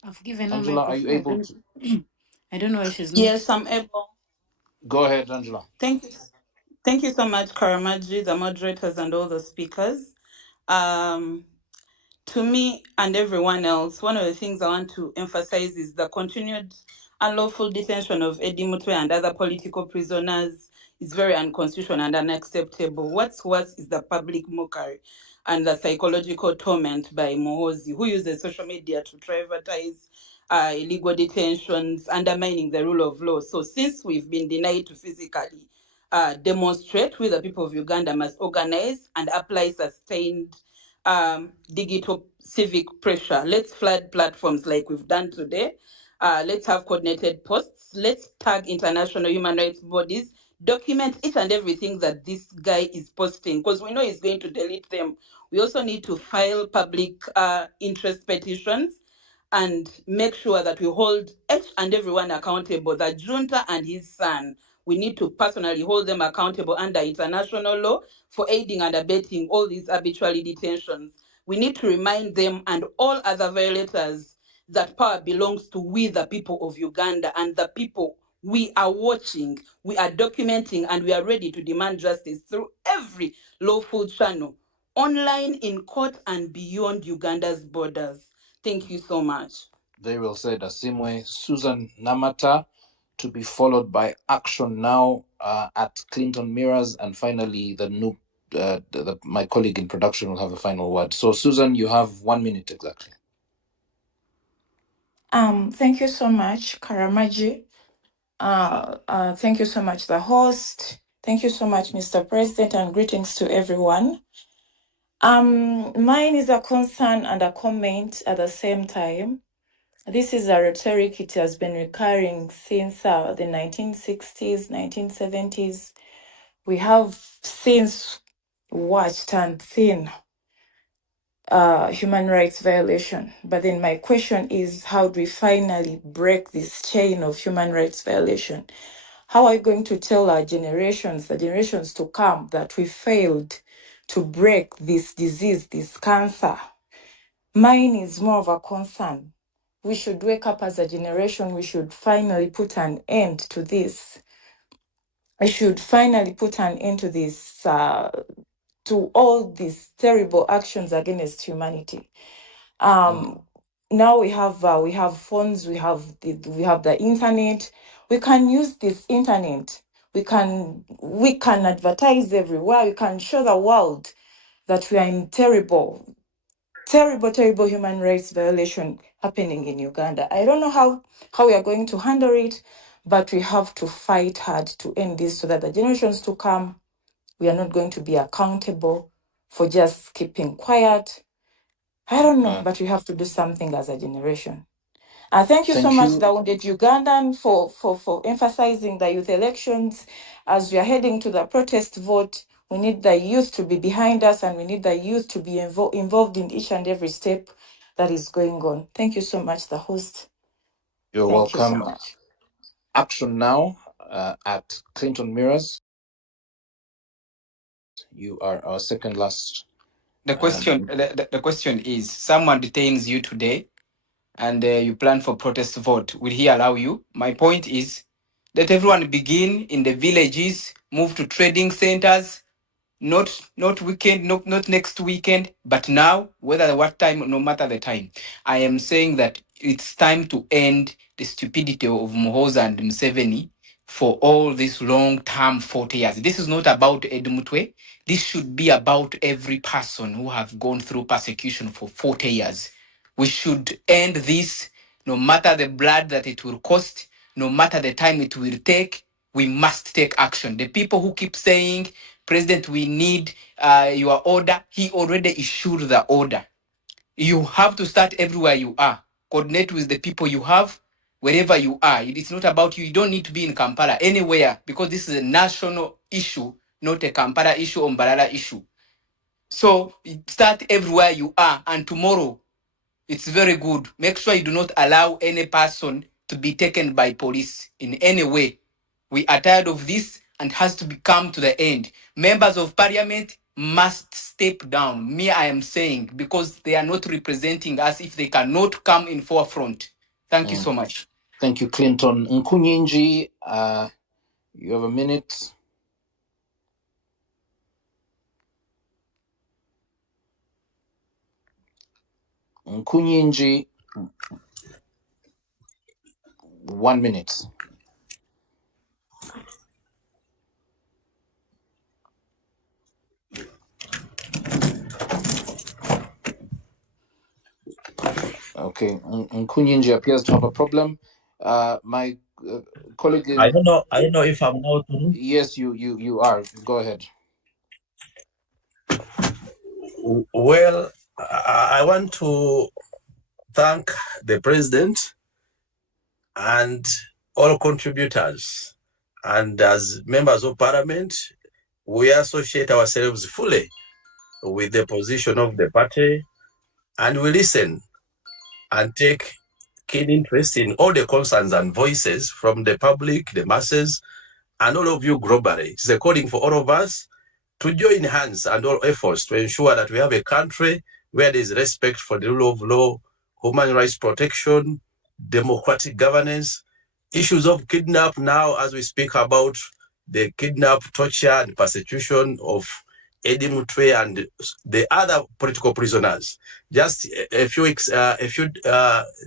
I've given her Angela, are you able microphone. to? I don't know why she's not. Yes, I'm able. Go ahead, Angela. Thank you. Thank you so much, Karamaji, the moderators, and all the speakers. Um, to me and everyone else, one of the things I want to emphasize is the continued unlawful detention of Eddie Mutwe and other political prisoners is very unconstitutional and unacceptable. What's worse is the public mockery and the psychological torment by Mohozi, who uses social media to advertise illegal detentions, undermining the rule of law. So since we've been denied to physically demonstrate, we the people of Uganda must organize and apply sustained digital civic pressure. Let's flood platforms like we've done today. Let's have coordinated posts. Let's tag international human rights bodies. Document each and everything that this guy is posting because we know he's going to delete them. We also need to file public interest petitions and make sure that we hold each and everyone accountable. The junta and his son, we need to personally hold them accountable under international law for aiding and abetting all these arbitrary detentions. We need to remind them and all other violators that power belongs to we, the people of Uganda, and the people we are watching, we are documenting, and we are ready to demand justice through every lawful channel, online, in court, and beyond Uganda's borders. Thank you so much. They will say Asimwe, Susan Namata, to be followed by Action Now at Clinton Mirrors, and finally the new. My colleague in production will have a final word. So, Susan, you have 1 minute exactly. Thank you so much, Karamaji. Thank you so much, the host. Thank you so much, Mr. President, and greetings to everyone. Mine is a concern and a comment at the same time. This is a rhetoric, it has been recurring since the 1960s, 1970s. We have since watched and seen human rights violation. But then my question is, how do we finally break this chain of human rights violation? How are we going to tell our generations, the generations to come, that we failed to break this disease, this cancer? Mine is more of a concern. We should wake up as a generation. We should finally put an end to this. I should finally put an end to this, to all these terrible actions against humanity. Now we have phones, we have the internet. We can use this internet. We can advertise everywhere. We can show the world that we are in terrible human rights violation happening in Uganda. I don't know how we are going to handle it, but we have to fight hard to end this so that the generations to come, we are not going to be accountable for just keeping quiet. I don't know, but we have to do something as a generation. Thank you so Thank much, you. the Wounded Ugandan, for emphasizing the youth elections. As we are heading to the protest vote, we need the youth to be behind us, and we need the youth to be involved in each and every step that is going on. Thank you so much, the host. You're Thank you so welcome. much. Action now at Clinton Mirrors. You are our second last. The question is: someone detains you today, and you plan for protest vote. Will he allow you? My point is, let everyone begin in the villages, move to trading centers. Not weekend, not next weekend, but now, whether what time, no matter the time. I am saying that it's time to end the stupidity of Muhooza and Museveni for all this long-term 40 years. This is not about Ed Mutwe. This should be about every person who have gone through persecution for 40 years. We should end this, no matter the blood that it will cost, no matter the time it will take. We must take action. The people who keep saying, President, we need your order, he already issued the order. You have to start everywhere you are. Coordinate with the people you have, wherever you are. It's not about you. You don't need to be in Kampala, anywhere, because this is a national issue, not a Kampala issue or Mbarara issue. So start everywhere you are, and tomorrow, it's very good. Make sure you do not allow any person to be taken by police in any way. We are tired of this and has to come to the end. Members of parliament must step down. Me, I am saying, because they are not representing us if they cannot come in forefront. Thank you so much. Thank you, Clinton. Nkunyinji, you have a minute. Nkunyinji, 1 minute. Okay, Nkunyinji appears to have a problem. My colleague. I don't know if I'm now through. Yes, you are. Go ahead. Well, I want to thank the president and all contributors. And as members of parliament, we associate ourselves fully with the position of the party, and we listen and take keen interest in all the concerns and voices from the public, the masses, and all of you globally. It's a calling for all of us to join hands and all efforts to ensure that we have a country where there is respect for the rule of law, human rights protection, democratic governance, issues of kidnap now as we speak about the kidnap, torture, and persecution of Eddie Mutwe and the other political prisoners. Just a few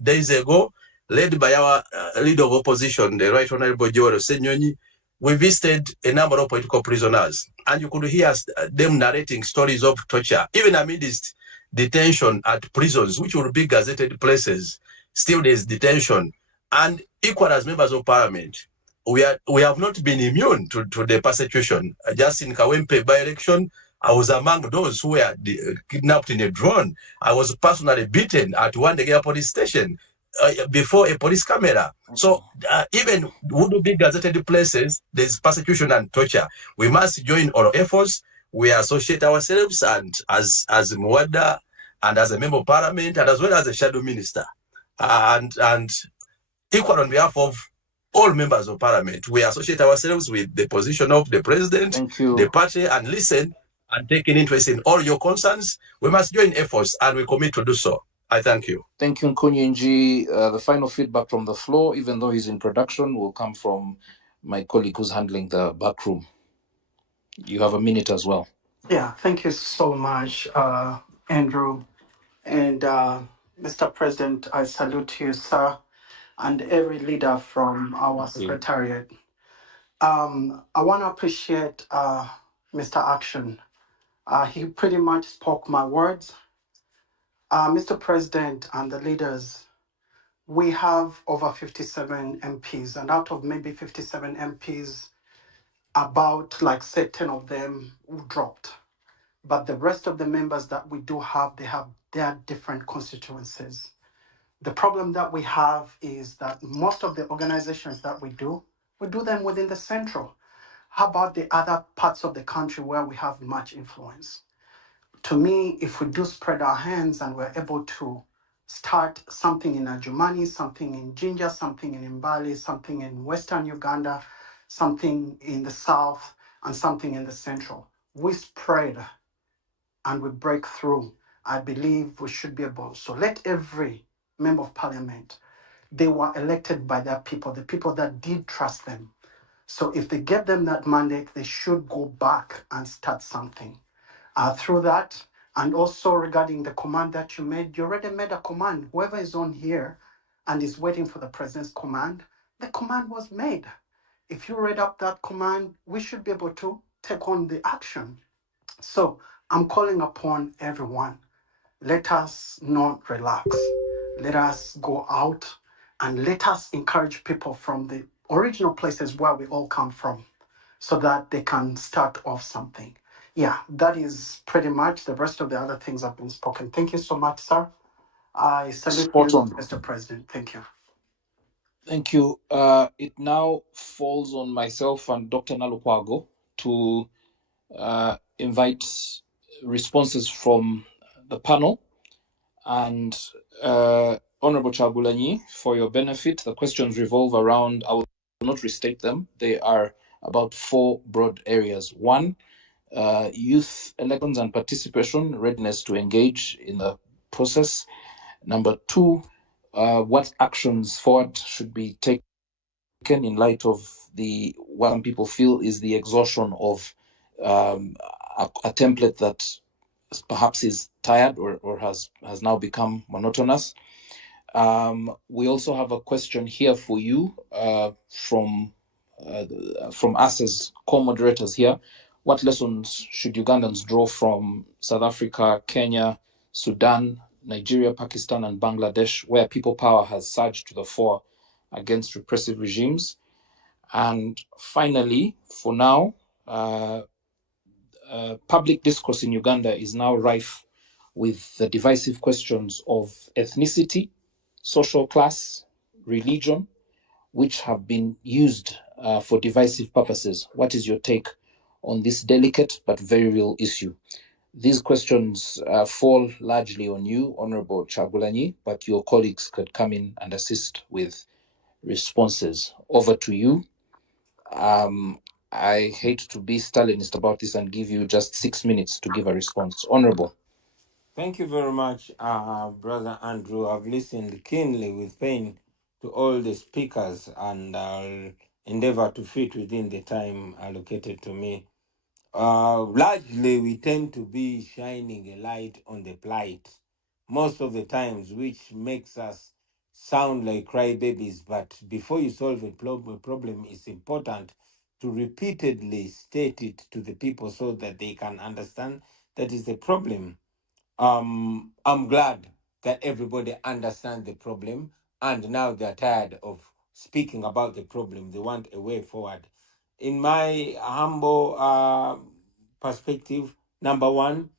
days ago, led by our leader of opposition, the Right Honorable Joel Senyonyi, we visited a number of political prisoners, and you could hear them narrating stories of torture, even amidst detention at prisons, which would be gazetted places. Still, there's detention. And equal as members of parliament, we have not been immune to the persecution. Just in Kawempe by-election, I was among those who were kidnapped in a drone. I was personally beaten at Wandegea police station before a police camera. So even would be gazetted places, there's persecution and torture. We must join our efforts. We associate ourselves and as Mwada and as a member of parliament and as well as a shadow minister. And equal on behalf of all members of parliament, we associate ourselves with the position of the president, the party, and listen and take an interest in all your concerns. We must join efforts and we commit to do so. I thank you. Thank you, Nkunyinji. The final feedback from the floor, even though he's in production, will come from my colleague who's handling the back room. You have a minute as well. Yeah, thank you so much, Andrew. And Mr. President, I salute you, sir, and every leader from our Okay. secretariat. I want to appreciate Mr. Action. He pretty much spoke my words. Mr. President and the leaders, we have over 57 MPs, and out of maybe 57 MPs, about like say 10 of them dropped. But the rest of the members that we do have, they have their different constituencies. The problem that we have is that most of the organizations that we do them within the central. How about the other parts of the country where we have much influence? To me, if we do spread our hands and we're able to start something in Adjumani, something in Jinja, something in Mbali, something in Western Uganda, something in the South, and something in the Central, we spread and we break through. I believe we should be able. So let every member of parliament, they were elected by their people, the people that did trust them. So if they get them that mandate, they should go back and start something. Through that, and also regarding the command that you made, you already made a command. Whoever is on here and is waiting for the president's command, the command was made. If you read up that command, we should be able to take on the action. So I'm calling upon everyone. Let us not relax. Let us go out and let us encourage people from the original places where we all come from so that they can start off something. Yeah, that is pretty much. The rest of the other things have been spoken. Thank you so much, sir. I salute Spot you, on. Mr. President. Thank you. Thank you. It now falls on myself and Dr. Nalukwago to invite responses from the panel. And Honorable Chagulanyi, for your benefit, the questions revolve around, I will not restate them, they are about four broad areas. One, youth elections and participation, readiness to engage in the process. Number two, what actions forward should be taken in light of the what some people feel is the exhaustion of a template that perhaps is tired or has now become monotonous. We also have a question here for you from us as co-moderators here. What lessons should Ugandans draw from South Africa, Kenya, Sudan, Nigeria, Pakistan, and Bangladesh, where people power has surged to the fore against repressive regimes? And finally, for now, public discourse in Uganda is now rife with the divisive questions of ethnicity, social class, religion, which have been used for divisive purposes. What is your take on this delicate but very real issue? These questions fall largely on you, Honorable Chagulanyi, but your colleagues could come in and assist with responses. Over to you. I hate to be Stalinist about this and give you just 6 minutes to give a response. Honorable. Thank you very much, Brother Andrew. I've listened keenly with pain to all the speakers, and I'll endeavor to fit within the time allocated to me. Largely, we tend to be shining a light on the plight most of the times, which makes us sound like crybabies. But before you solve a problem, it's important to repeatedly state it to the people so that they can understand that is the problem. I'm glad that everybody understands the problem, and now they're tired of speaking about the problem. They want a way forward. In my humble perspective, number one,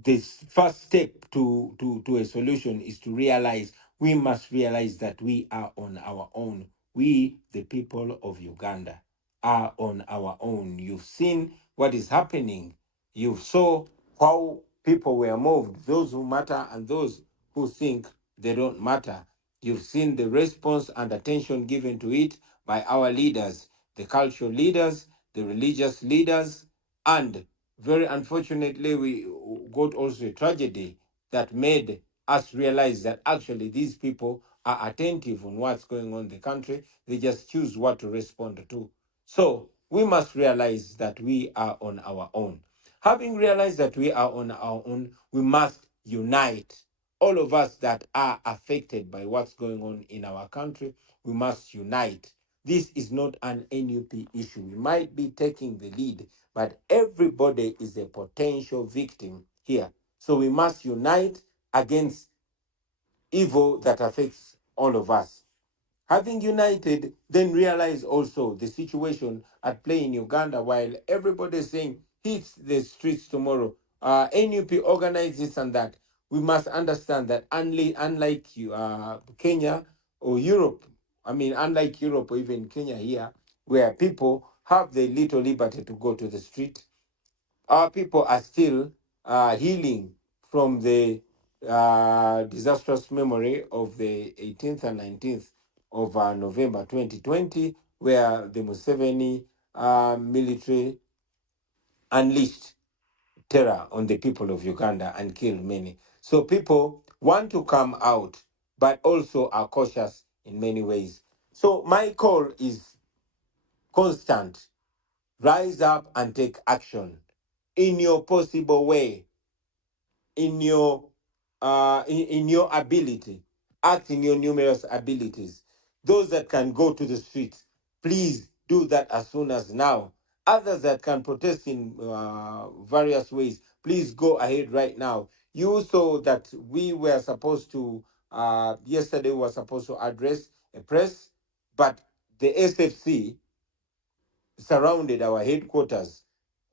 this first step to a solution is to realize we must realize that we are on our own. We, the people of Uganda, are on our own. You've seen what is happening. You saw how people were moved, those who matter and those who think they don't matter. You've seen the response and attention given to it by our leaders, the cultural leaders, the religious leaders, and very unfortunately, we got also a tragedy that made us realize that actually these people are attentive on what's going on in the country. They just choose what to respond to. So we must realize that we are on our own. Having realized that we are on our own, we must unite. All of us that are affected by what's going on in our country, we must unite. This is not an NUP issue. We might be taking the lead, but everybody is a potential victim here. So we must unite against evil that affects all of us. Having united, then realize also the situation at play in Uganda while everybody is saying hit the streets tomorrow. NUP organize this and that. We must understand that unlike Kenya or Europe, I mean, unlike Europe or even Kenya here, where people have the little liberty to go to the street, our people are still healing from the disastrous memory of the 18th and 19th of November 2020, where the Museveni military unleashed terror on the people of Uganda and killed many. So people want to come out, but also are cautious in many ways. So my call is constant. Rise up and take action in your possible way, in your ability. Act in your numerous abilities. Those that can go to the streets, please do that as soon as now. Others that can protest in various ways, please go ahead right now. You saw that we were supposed to yesterday we were supposed to address a press, but the SFC surrounded our headquarters,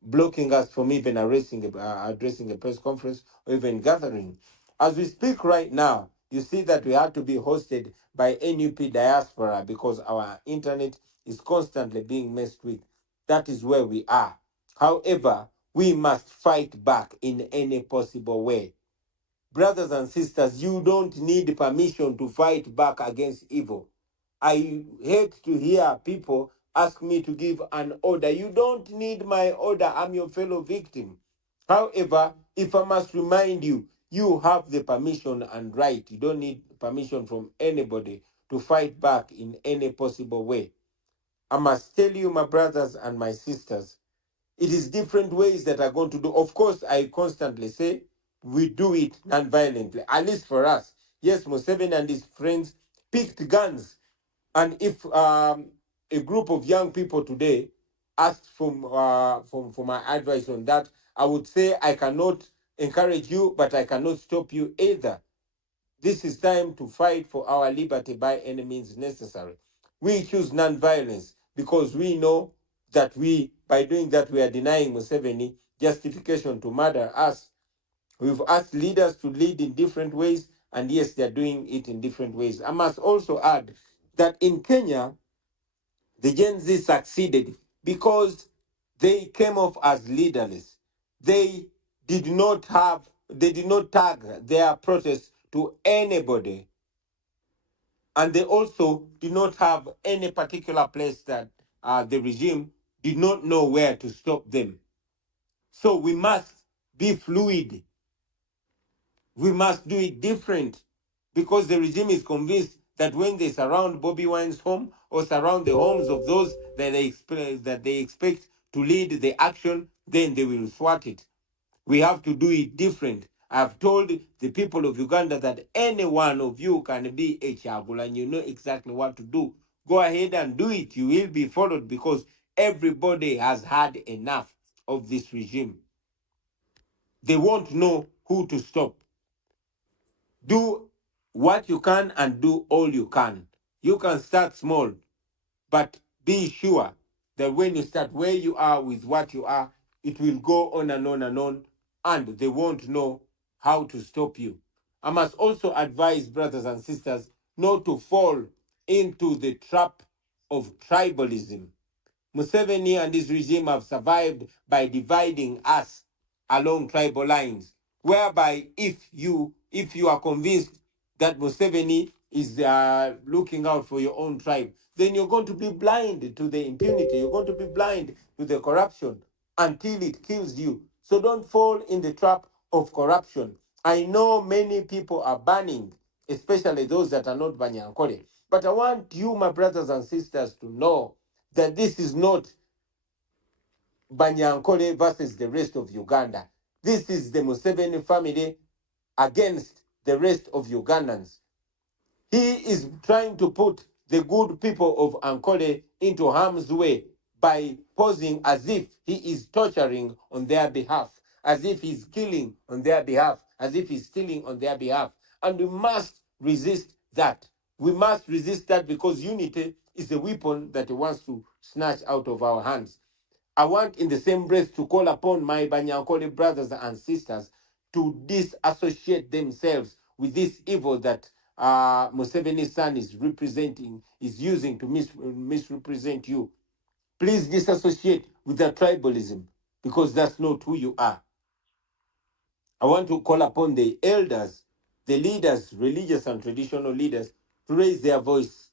blocking us from even addressing a press conference or even gathering. As we speak right now, you see that we had to be hosted by NUP diaspora because our internet is constantly being messed with. That is where we are. However, we must fight back in any possible way. Brothers and sisters, you don't need permission to fight back against evil. I hate to hear people ask me to give an order. You don't need my order. I'm your fellow victim. However, if I must remind you, you have the permission and right. You don't need permission from anybody to fight back in any possible way. I must tell you, my brothers and my sisters, it is different ways that are going to do. Of course, I constantly say we do it non-violently, at least for us. Yes, Museveni and his friends picked guns. And if a group of young people today asked for my advice on that, I would say I cannot encourage you, but I cannot stop you either. This is time to fight for our liberty by any means necessary. We choose non-violence because we know that by doing that, we are denying Museveni justification to murder us. We've asked leaders to lead in different ways, and yes, they're doing it in different ways. I must also add that in Kenya, the Gen Z succeeded because they came off as leaderless. They they did not tag their protest to anybody. And they also did not have any particular place that the regime did not know where to stop them. So we must be fluid. We must do it different because the regime is convinced that when they surround Bobi Wine's home or surround the homes of those that they expect to lead the action, then they will thwart it. We have to do it different. I've told the people of Uganda that any one of you can be a Chagula and you know exactly what to do. Go ahead and do it. You will be followed because everybody has had enough of this regime. They won't know who to stop. Do what you can and do all you can. You can start small, but be sure that when you start where you are with what you are, it will go on and on and on, and they won't know how to stop you. I must also advise brothers and sisters not to fall into the trap of tribalism. Museveni and his regime have survived by dividing us along tribal lines, whereby if you are convinced that Museveni is looking out for your own tribe, then you're going to be blind to the impunity. You're going to be blind to the corruption until it kills you. So don't fall in the trap of corruption. I know many people are banning, especially those that are not Banyankole. But I want you, my brothers and sisters, to know that this is not Banyankole versus the rest of Uganda. This is the Museveni family against the rest of Ugandans. He is trying to put the good people of Ankole into harm's way by posing as if he is torturing on their behalf, as if he's killing on their behalf, as if he's stealing on their behalf. And we must resist that. We must resist that because unity is the weapon that he wants to snatch out of our hands. I want in the same breath to call upon my Banyankole brothers and sisters to disassociate themselves with this evil that Museveni's son is representing, is using to misrepresent you. Please disassociate with the tribalism because that's not who you are. I want to call upon the elders, the leaders, religious and traditional leaders, to raise their voice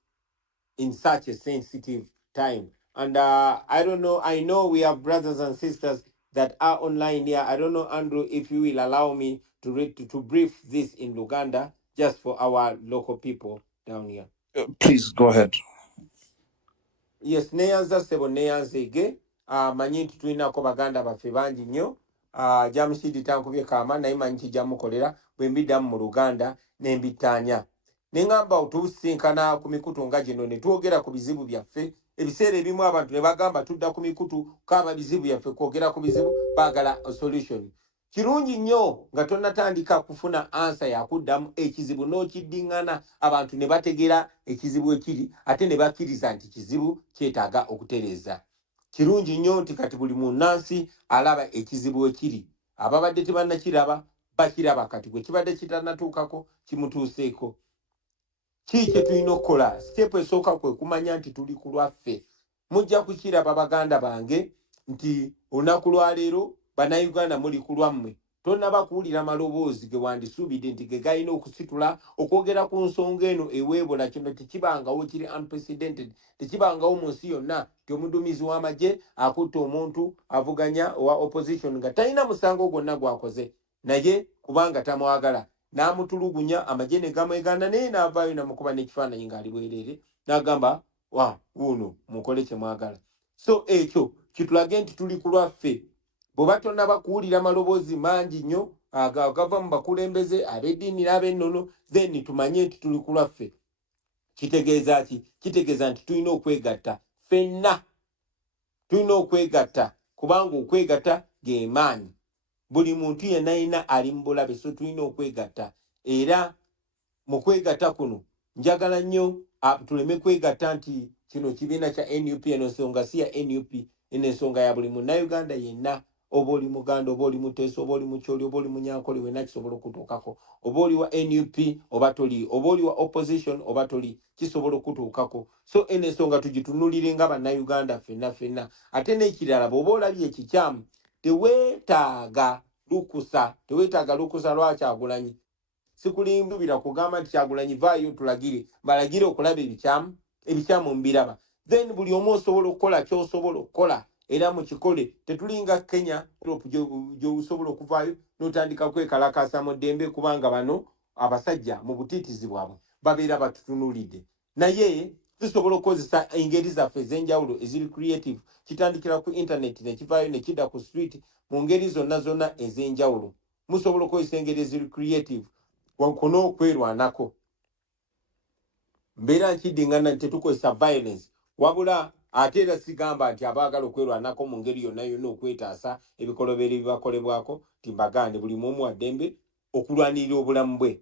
in such a sensitive time. And I don't know, I know we have brothers and sisters that are online here. I don't know, Andrew, if you will allow me to read to brief this in Luganda, just for our local people down here. Please go ahead. Yes, neyanza sebo neyanzege manyi nti tulinako baganda baffe bangi nnyo jamushidi tankubye kama naye manyi kijamukolera bwe mbiddamu mu Luganda ne mbitaanya ne ngamba otuusinkana ku mikutu nga gino ne twogera ku bizibu byaffe ebiseera ebimu abantu ne bagamba tudda ku mikutu kaaba bizibu byaffe kwogera ku bizibu baagala solution. Kirungi nnyo nga tonnatandika kufuna ansa yakuddamu ekizibu n'okiddiŋŋana abantu ne bategeera ekizibu ekiri ate ne bakkiriza nti kizibu kyetaaga okutereeza. Kirungi nnyo nti kati buli munnansi alaba ekizibu ekiri. Ababadde tebannakiraba bakiraba kati gwe kibadde kitannatuukako kimutuuseeko. Ki kye tulina okukola? Siteepu esooka kwe kumanya nti tuli ku lwaffe. Mujja kukiraba baganda bange nti olunaku lwa leero bannayuganda muli ku lwammwe. Tonnaba kuwulira maloboozi ge wandisuubidde nti ge galina okusitula okwogera ku nsonga eno eweebola. Kino tekibangawo, kiri unprecedented. Tekibangawo mu nsi yonna ti omuduumizi w'amagye akutte omuntu avuganya owa opposition nga talina musango gwonna gwakoze naye kubanga tamwagala n'amutulugunya amagye ne gamwegana naye n'avaayo namukuba n'ekifaananyi ng'ali bwereere n'agamba wuuno mukole kye mwagala. So ekyo kitulage nti tuli ku lwaffe. Bw'oba tonnaba kuwulira maloboozi mangi nnyo agava mu bakulembeze ab'eddiini n'ab'ennono then tumanye nti tuli ku lwaffe. Kitegeeza ki? Kitegeeza nti tulina okwegatta ffenna. Tulina okwegatta kubanga okwegatta ge maanyi. Buli muntu yenna yenna ali mu bulabe, so tulina okwegatta. Era mu kwegatta kuno njagala nnyo tuleme kwegatta nti kino kibiina kya NUP, eno ensonga si ya NUP, eno ensonga ya buli munnayuganda yenna. Oba oli Muganda, oba oli Muteesa, oba oli Mukyoli, oba oli Munyankole, wenna kisobola okutuukako. Oba oli wa NUP oba toli, oba oli wa opposition oba toli, kisobola okutuukako. So eno ensonga tugitunulire nga bannayuganda ffenna ffenna. Ate n'ekirala bw'oba olabye ekikyamu teweetaaga lukusa lwa Kyagulanyi. Sikulimbira kugamba nti Kyagulanyi vaayo tulagire, balagire okulaba ebikyamu mbiraba. Then buli omu osobola okukola ky'osobola okukola era mu kikole. Tetulinga Kenya gy'osobola okuvaayo n'otandika kwekalakaasa mu ddembe kubanga bano abasajja mu butiitizi bwabwe babeera batutunuulidde. Naye tusobola okukozesa engeri zaffe ez'enjawulo eziri creative. Kitandikira ku internet ne kivaayo ne kidda ku street mu ngeri zonna ez'enjawulo. Musobola okukozesa engeri eziri creative wankuna okwerwanako. Mbeera nkiddiŋŋana nti tetukozesa violence wabula ate era sigamba nti abaagala okwerwanako mu ngeri yonna yonna okwetaasa ebikolobero ebibakolebwako timbagande buli mumu wa ddembe okulwanirira obulamu bwe.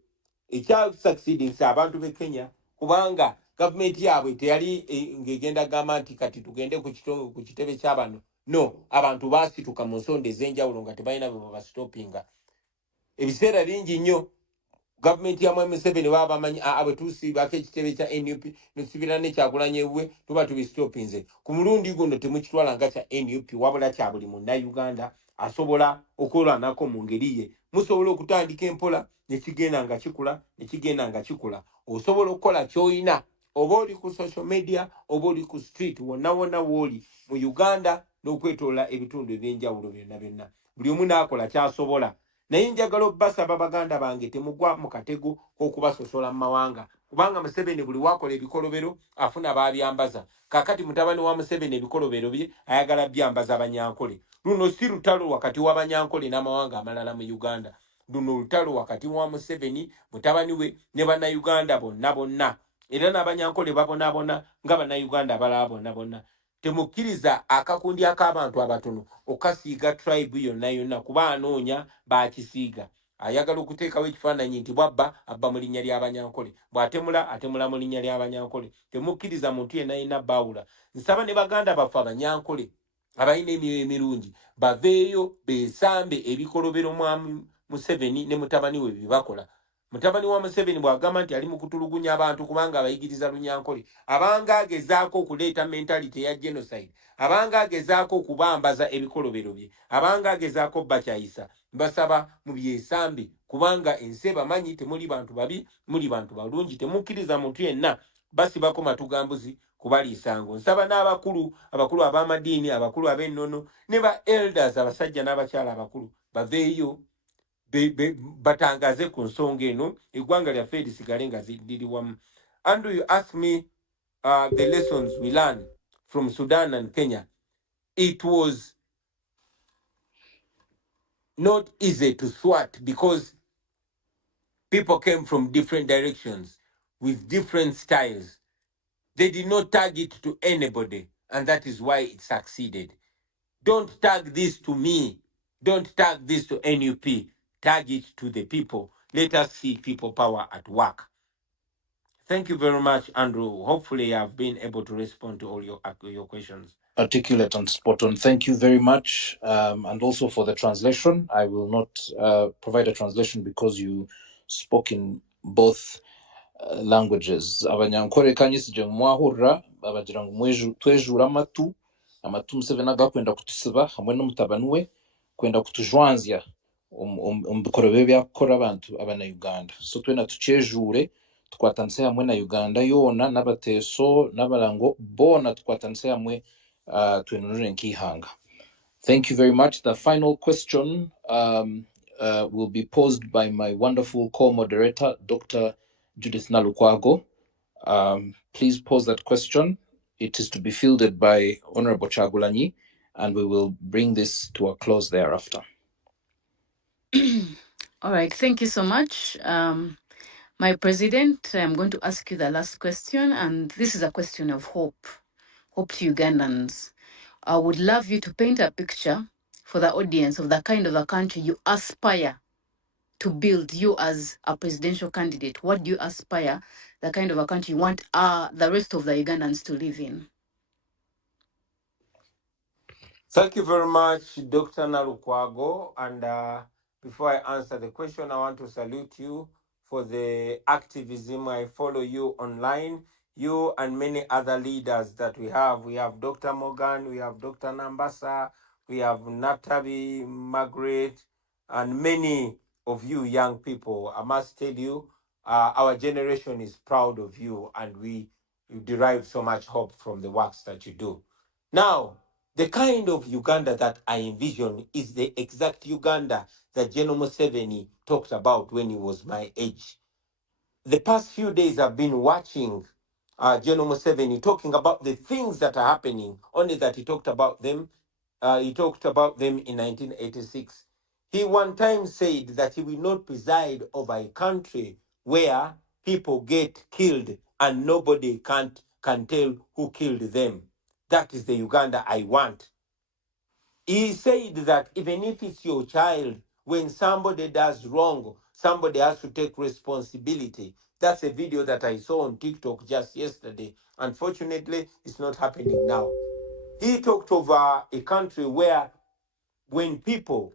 Ekya succeeding abantu b'e Kenya kubanga gavumenti yaabwe teyali ng'egenda gamba nti kati tugende ku kitebe ky'abano. No, abantu baasituka mu nsonda ez'enjawulo nga tebalina bwe babasitopinga. Ebiseera bingi nnyo gavumenti ya Mwami Museveni baba bamanyi bwe tusiibako ekitebe kya NUP nesibira ne Kyagulanyi ewuwe tuba tubisitopinze. Ku mulundi guno temukitwala nga kya NUP wabula kya buli munnayuganda asobola okwerwanako mu ngeri ye. Musobola okutandika empola ne kigenda nga kikula ne kigenda nga kikula. Osobola okukola ky'olina oba oli ku social media oba oli ku street wonna w'oli mu Uganda n'okwetoola ebitundu eby'enjawulo byonna. Buli omu n'akola ky'asobola naye njagala obbasaba baganda bange temugwa mu katego k'okubasosola mu mawanga, kubanga Museveni buli wakola ebikolobero afuna babyambaza. Kakati mutabani wa Museveni ebikolobero bye ayagala byambaza Abanyankole. Luno si lutalo wakati w'Abanyankole n'amawanga amalala mu Uganda. Luno lutalo wakati wa Museveni, mutabani we ne bannayuganda bonna bonna. Era n'Abanyankole babonaabona nga bannayuganda abalala bonna bonna. Temukkiriza akakundi ak'abantu abatono okasiiga tribe yonna yonna kuba anoonya bakisiiga. Ayagala okuteekawo ekifaananyi nti bw'abba abba mu linnya ly'Abanyankole, bw'atemula atemula mu linnya ly'Abanyankole. Temukkiriza muntu yenna yenna baawula. Nsaba ne baganda baffe Abanyankole abalina emyoyo emirungi baveeyo beesambe ebikolobero mwami Museveni ne mutabani we bibakola. Mutabani wa Museveni bw'agamba nti ali mu kutulugunya abantu kubanga abayigiriza Lunyankole, abanga agezaako okuleeta mentality ya genocide, abanga agezaako okubambaza ebikolobero bye, abanga agezaako bakyayisa, basaba mu byesambe kubanga ensi bamanyi temuli bantu babi, muli bantu balungi. Temukkiriza muntu yenna basibako matugambuzi kubaliisango. Nsaba n'abakulu, abakulu ab'amadiini, abakulu ab'ennono ne ba elders, abasajja n'abakyala abakulu baveeyo batangaze ku nsonga eno, eggwanga lyaffe lisigale nga liri wamu. Andrew, you asked me the lessons we learned from Sudan and Kenya. It was not easy to thwart because people came from different directions with different styles. They did not tag it to anybody, and that is why it succeeded. Don't tag this to me. Don't tag this to NUP. Tag it to the people. Let us see people power at work. Thank you very much, Andrew. Hopefully I've been able to respond to all your questions. Articulate and spot on. Thank you very much. And also for the translation. I will not provide a translation because you spoke in both languages. Abanyankore kanyisije mwahurra abagira ngo twejura amatu Museveni agakwenda kutusiba hamwe n'umutabani we kwenda kutujwanzya bikorwa byakora abantu abana-Uganda. So twena tukyejure tukwatanise hamwe na Uganda yona n'abateso n'abarango bona tukwatanise hamwe twenunure nk'ihanga. Thank you very much. The final question will be posed by my wonderful co-moderator, Dr. Judith Nalukwago. Please pose that question. It is to be fielded by Honorable Chagulanyi, and we will bring this to a close thereafter. All right, thank you so much. My president, I'm going to ask you the last question, and this is a question of hope. Hope to Ugandans. I would love you to paint a picture for the audience of the kind of a country you aspire to build, you as a presidential candidate. What do you aspire, the kind of a country you want the rest of the Ugandans to live in? Thank you very much, Dr. Nalukwago. And before I answer the question, I want to salute you for the activism. I follow you online, you and many other leaders that we have. We have Dr. Morgan, we have Dr. Nambasa, we have Natabi, Margaret, and many of you young people. I must tell you, our generation is proud of you, and we derive so much hope from the works that you do. Now, the kind of Uganda that I envision is the exact Uganda that General Museveni talked about when he was my age. The past few days I've been watching General Museveni talking about the things that are happening, only that he talked about them in 1986. He one time said that he will not preside over a country where people get killed and nobody can tell who killed them. That is the Uganda I want. He said that even if it's your child, when somebody does wrong, somebody has to take responsibility. That's a video that I saw on TikTok just yesterday. Unfortunately, it's not happening now. He talked of a country where when people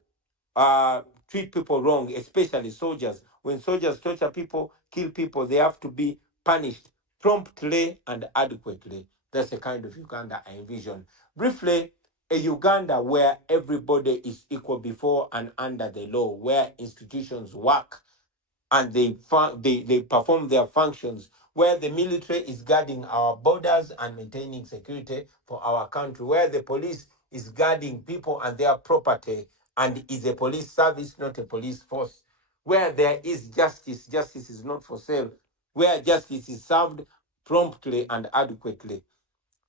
treat people wrong, especially soldiers, when soldiers torture people, kill people, they have to be punished promptly and adequately. That's the kind of Uganda I envision. Briefly, a Uganda where everybody is equal before and under the law, where institutions work and they perform their functions, where the military is guarding our borders and maintaining security for our country, where the police is guarding people and their property and is a police service, not a police force. Where there is justice, justice is not for sale. Where justice is served promptly and adequately.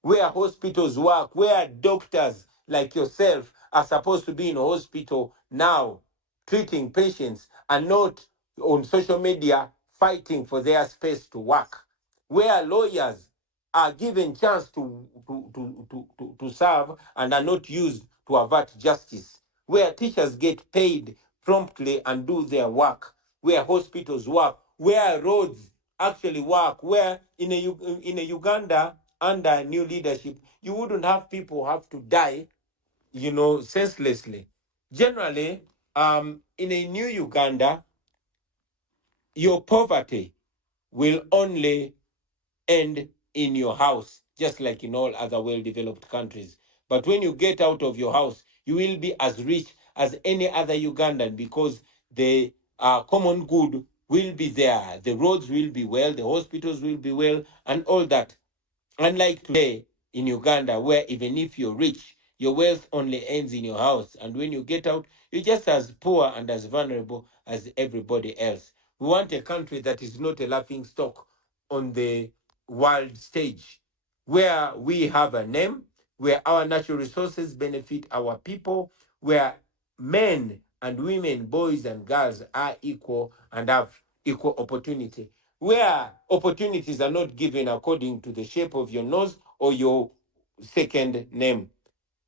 Where hospitals work, where doctors like yourself are supposed to be in a hospital now, treating patients and not on social media fighting for their space to work. Where lawyers are given chance to serve and are not used to avert justice. Where teachers get paid promptly and do their work. Where hospitals work. Where roads actually work. Where in a Uganda under new leadership, you wouldn't have people have to die, senselessly. Generally, in a new Uganda, your poverty will only end in your house, just like in all other well-developed countries. But when you get out of your house, you will be as rich as any other Ugandan because the common good will be there. The roads will be well, the hospitals will be well, and all that. Unlike today in Uganda, where even if you're rich, your wealth only ends in your house. And when you get out, you're just as poor and as vulnerable as everybody else. We want a country that is not a laughing stock on the world stage, where we have a name, where our natural resources benefit our people, where men and women, boys and girls are equal and have equal opportunity, where opportunities are not given according to the shape of your nose or your second name,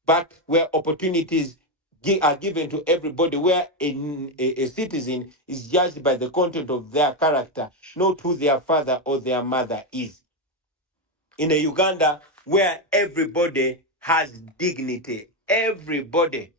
but where opportunities are given to everybody, where a citizen is judged by the content of their character, not who their father or their mother is. In a Uganda where everybody has dignity, everybody,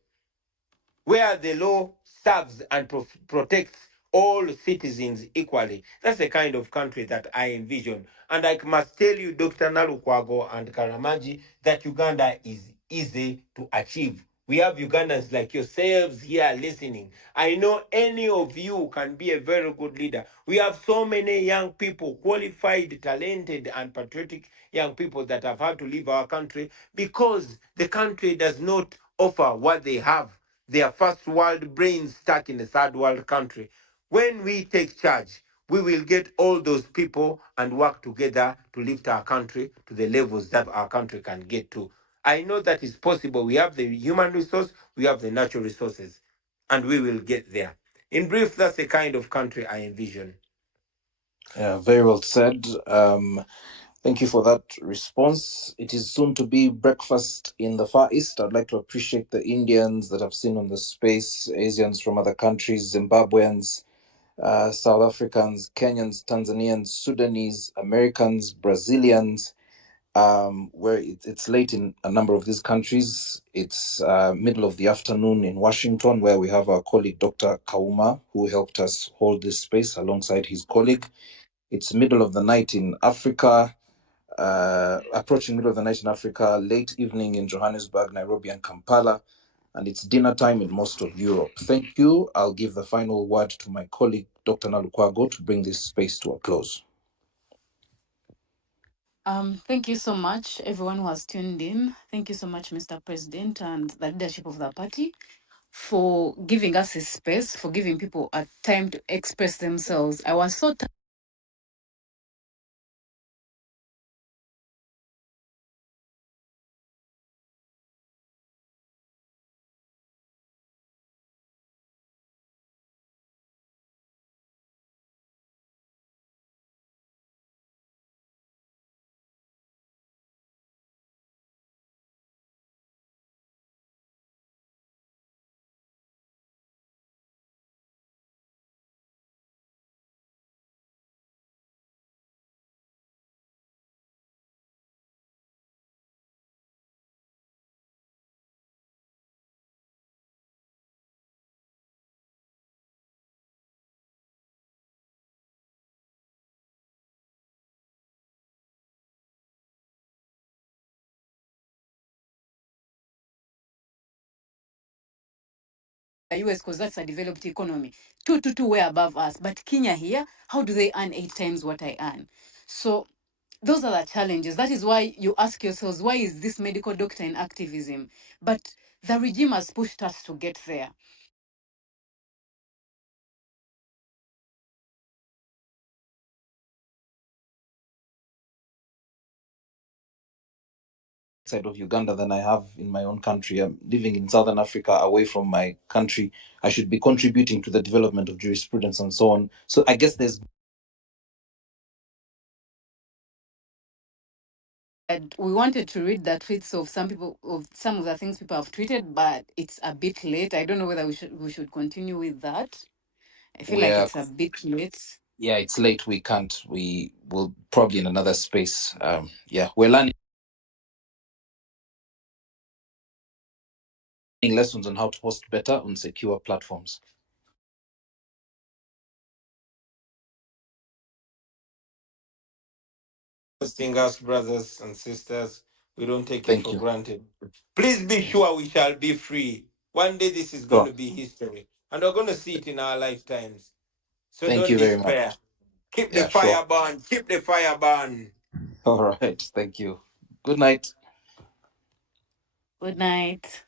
where the law serves and protects all citizens equally. That's the kind of country that I envision. And I must tell you, Dr. Nalukwago and Karamaji, that Uganda is easy to achieve. We have Ugandans like yourselves here listening. I know any of you can be a very good leader. We have so many young people, qualified, talented, and patriotic young people that have had to leave our country because the country does not offer what they have. They are first world brains stuck in a third world country. When we take charge, we will get all those people and work together to lift our country to the levels that our country can get to. I know that is possible. We have the human resource, we have the natural resources, and we will get there. In brief, that's the kind of country I envision. Yeah, very well said. Thank you for that response. It is soon to be breakfast in the Far East. I'd like to appreciate the Indians that I've seen on the space, Asians from other countries, Zimbabweans, South Africans, Kenyans, Tanzanians, Sudanese, Americans, Brazilians, where it's late in a number of these countries. It's middle of the afternoon in Washington, where we have our colleague Dr. Kauma, who helped us hold this space alongside his colleague. It's middle of the night in Africa, approaching middle of the night in Africa, late evening in Johannesburg, Nairobi, and Kampala, and it's dinner time in most of Europe. Thank you. I'll give the final word to my colleague, Dr. Nalukwago, to bring this space to a close. Thank you so much, everyone who has tuned in. Thank you so much, Mr. President and the leadership of the party, for giving us a space, for giving people a time to express themselves. I was so the US because that's a developed economy. 222 way above us. But Kenya here, how do they earn 8 times what I earn? So those are the challenges. That is why you ask yourselves, why is this medical doctor in activism? But the regime has pushed us to get there. Side of Uganda than I have in my own country. I'm living in Southern Africa, away from my country. I should be contributing to the development of jurisprudence and so on. So I guess there's. And we wanted to read the tweets of some of the things people have tweeted, but it's a bit late. I don't know whether we should continue with that. I feel like We're it's a bit late. Yeah, it's late. We can't. We will probably in another space. Yeah, we're learning lessons on how to host better on secure platforms. Hosting us, brothers and sisters. We don't take it Thank for you. granted. Please be sure we shall be free. One day this is going Sure. to be history, and we're going to see it in our lifetimes. So Thank don't you very much. despair. Keep the Yeah, sure. fire burn. Keep the fire burn. All right. Thank you. Good night. Good night.